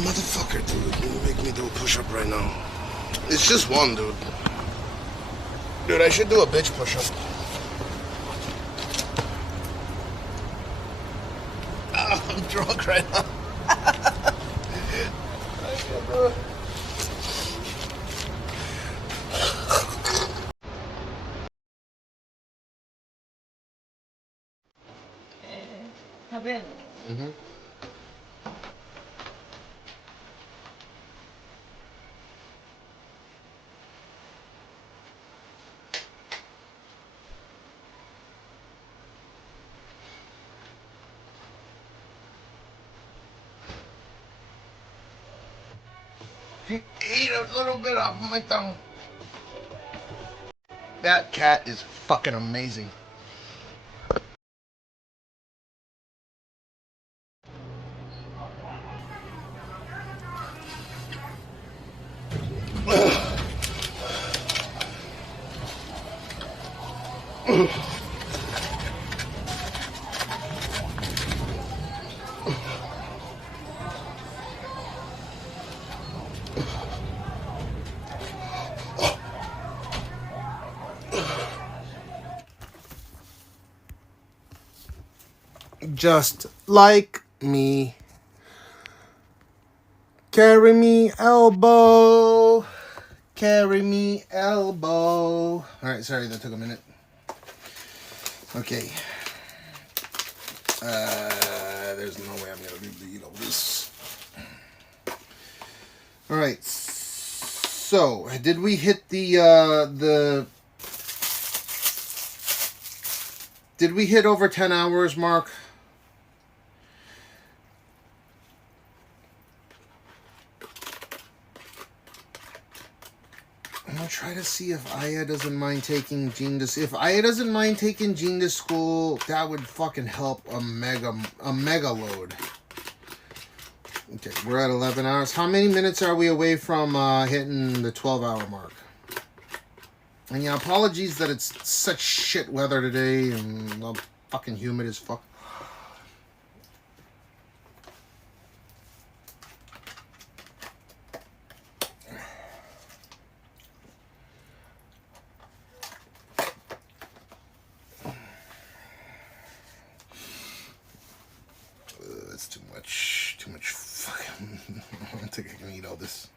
Motherfucker, dude, you make me do a push-up right now. It's just one, dude. Dude, I should do a bitch push-up. I'm drunk right now. I can't do it. Mm-hmm. He ate a little bit off my tongue. That cat is fucking amazing. Just like me. Carry me, elbow. Carry me, elbow. Alright, sorry, that took a minute. Okay. There's no way I'm gonna be able to eat all this. Alright. So, did we hit did we hit over 10 hours, Mark? try to see if Aya doesn't mind taking Jean to... If Aya doesn't mind taking Jean to school, that would fucking help a mega load. Okay, we're at 11 hours. How many minutes are we away from hitting the 12-hour mark? And yeah, apologies that it's such shit weather today and fucking humid as fuck. That's too much fucking... I don't think I can eat all this.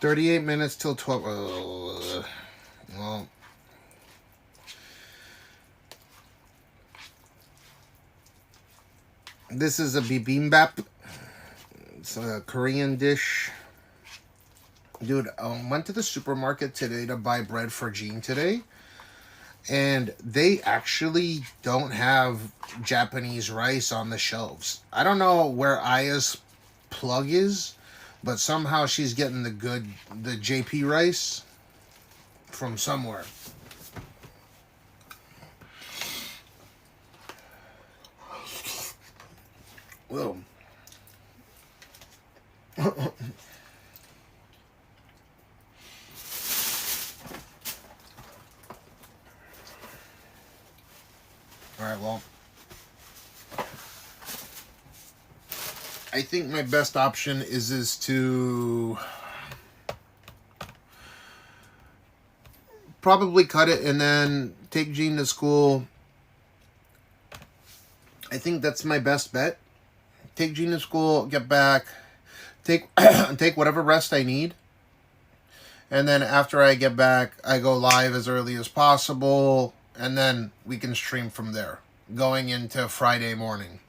38 minutes till 12. Well, this is a bibimbap. It's a Korean dish. Dude, I went to the supermarket today to buy bread for Jean today. And they actually don't have Japanese rice on the shelves. I don't know where Aya's plug is, but somehow she's getting the JP rice from somewhere. Whoa. Alright, well, I think my best option is to probably cut it and then take Jean to school. I think that's my best bet. Take Jean to school, get back, take whatever rest I need. And then after I get back, I go live as early as possible. And then we can stream from there, going into Friday morning.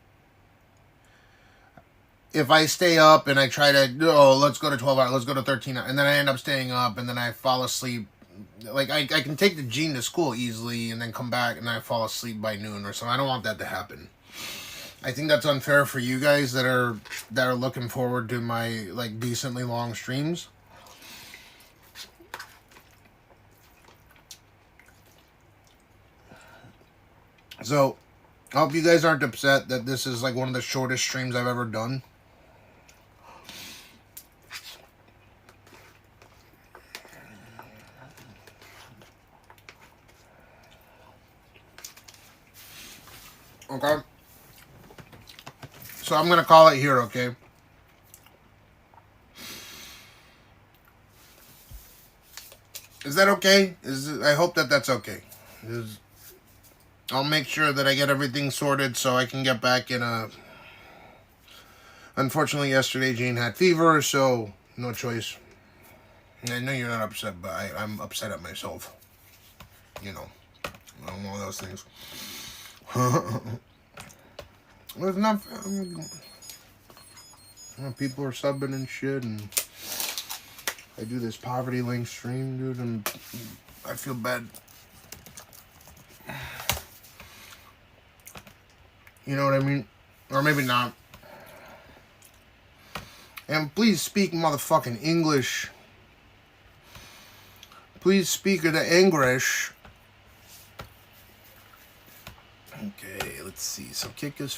If I stay up and I try to, let's go to 12 hours, let's go to 13 hours, and then I end up staying up and then I fall asleep. Like, I can take the Jean to school easily and then come back and I fall asleep by noon or something. I don't want that to happen. I think that's unfair for you guys that are looking forward to my, like, decently long streams. So, I hope you guys aren't upset that this is like one of the shortest streams I've ever done. Okay. So I'm going to call it here, okay? Is that okay? I hope that that's okay. I'll make sure that I get everything sorted so I can get back in a... Unfortunately, yesterday Jean had fever, so no choice. I know you're not upset, but I'm upset at myself. You know, one of those things. It's not... people are subbing and shit, and I do this poverty link stream, dude, and I feel bad. You know what I mean? Or maybe not. And please speak motherfucking English. Please speak the English. Okay, let's see. So kick is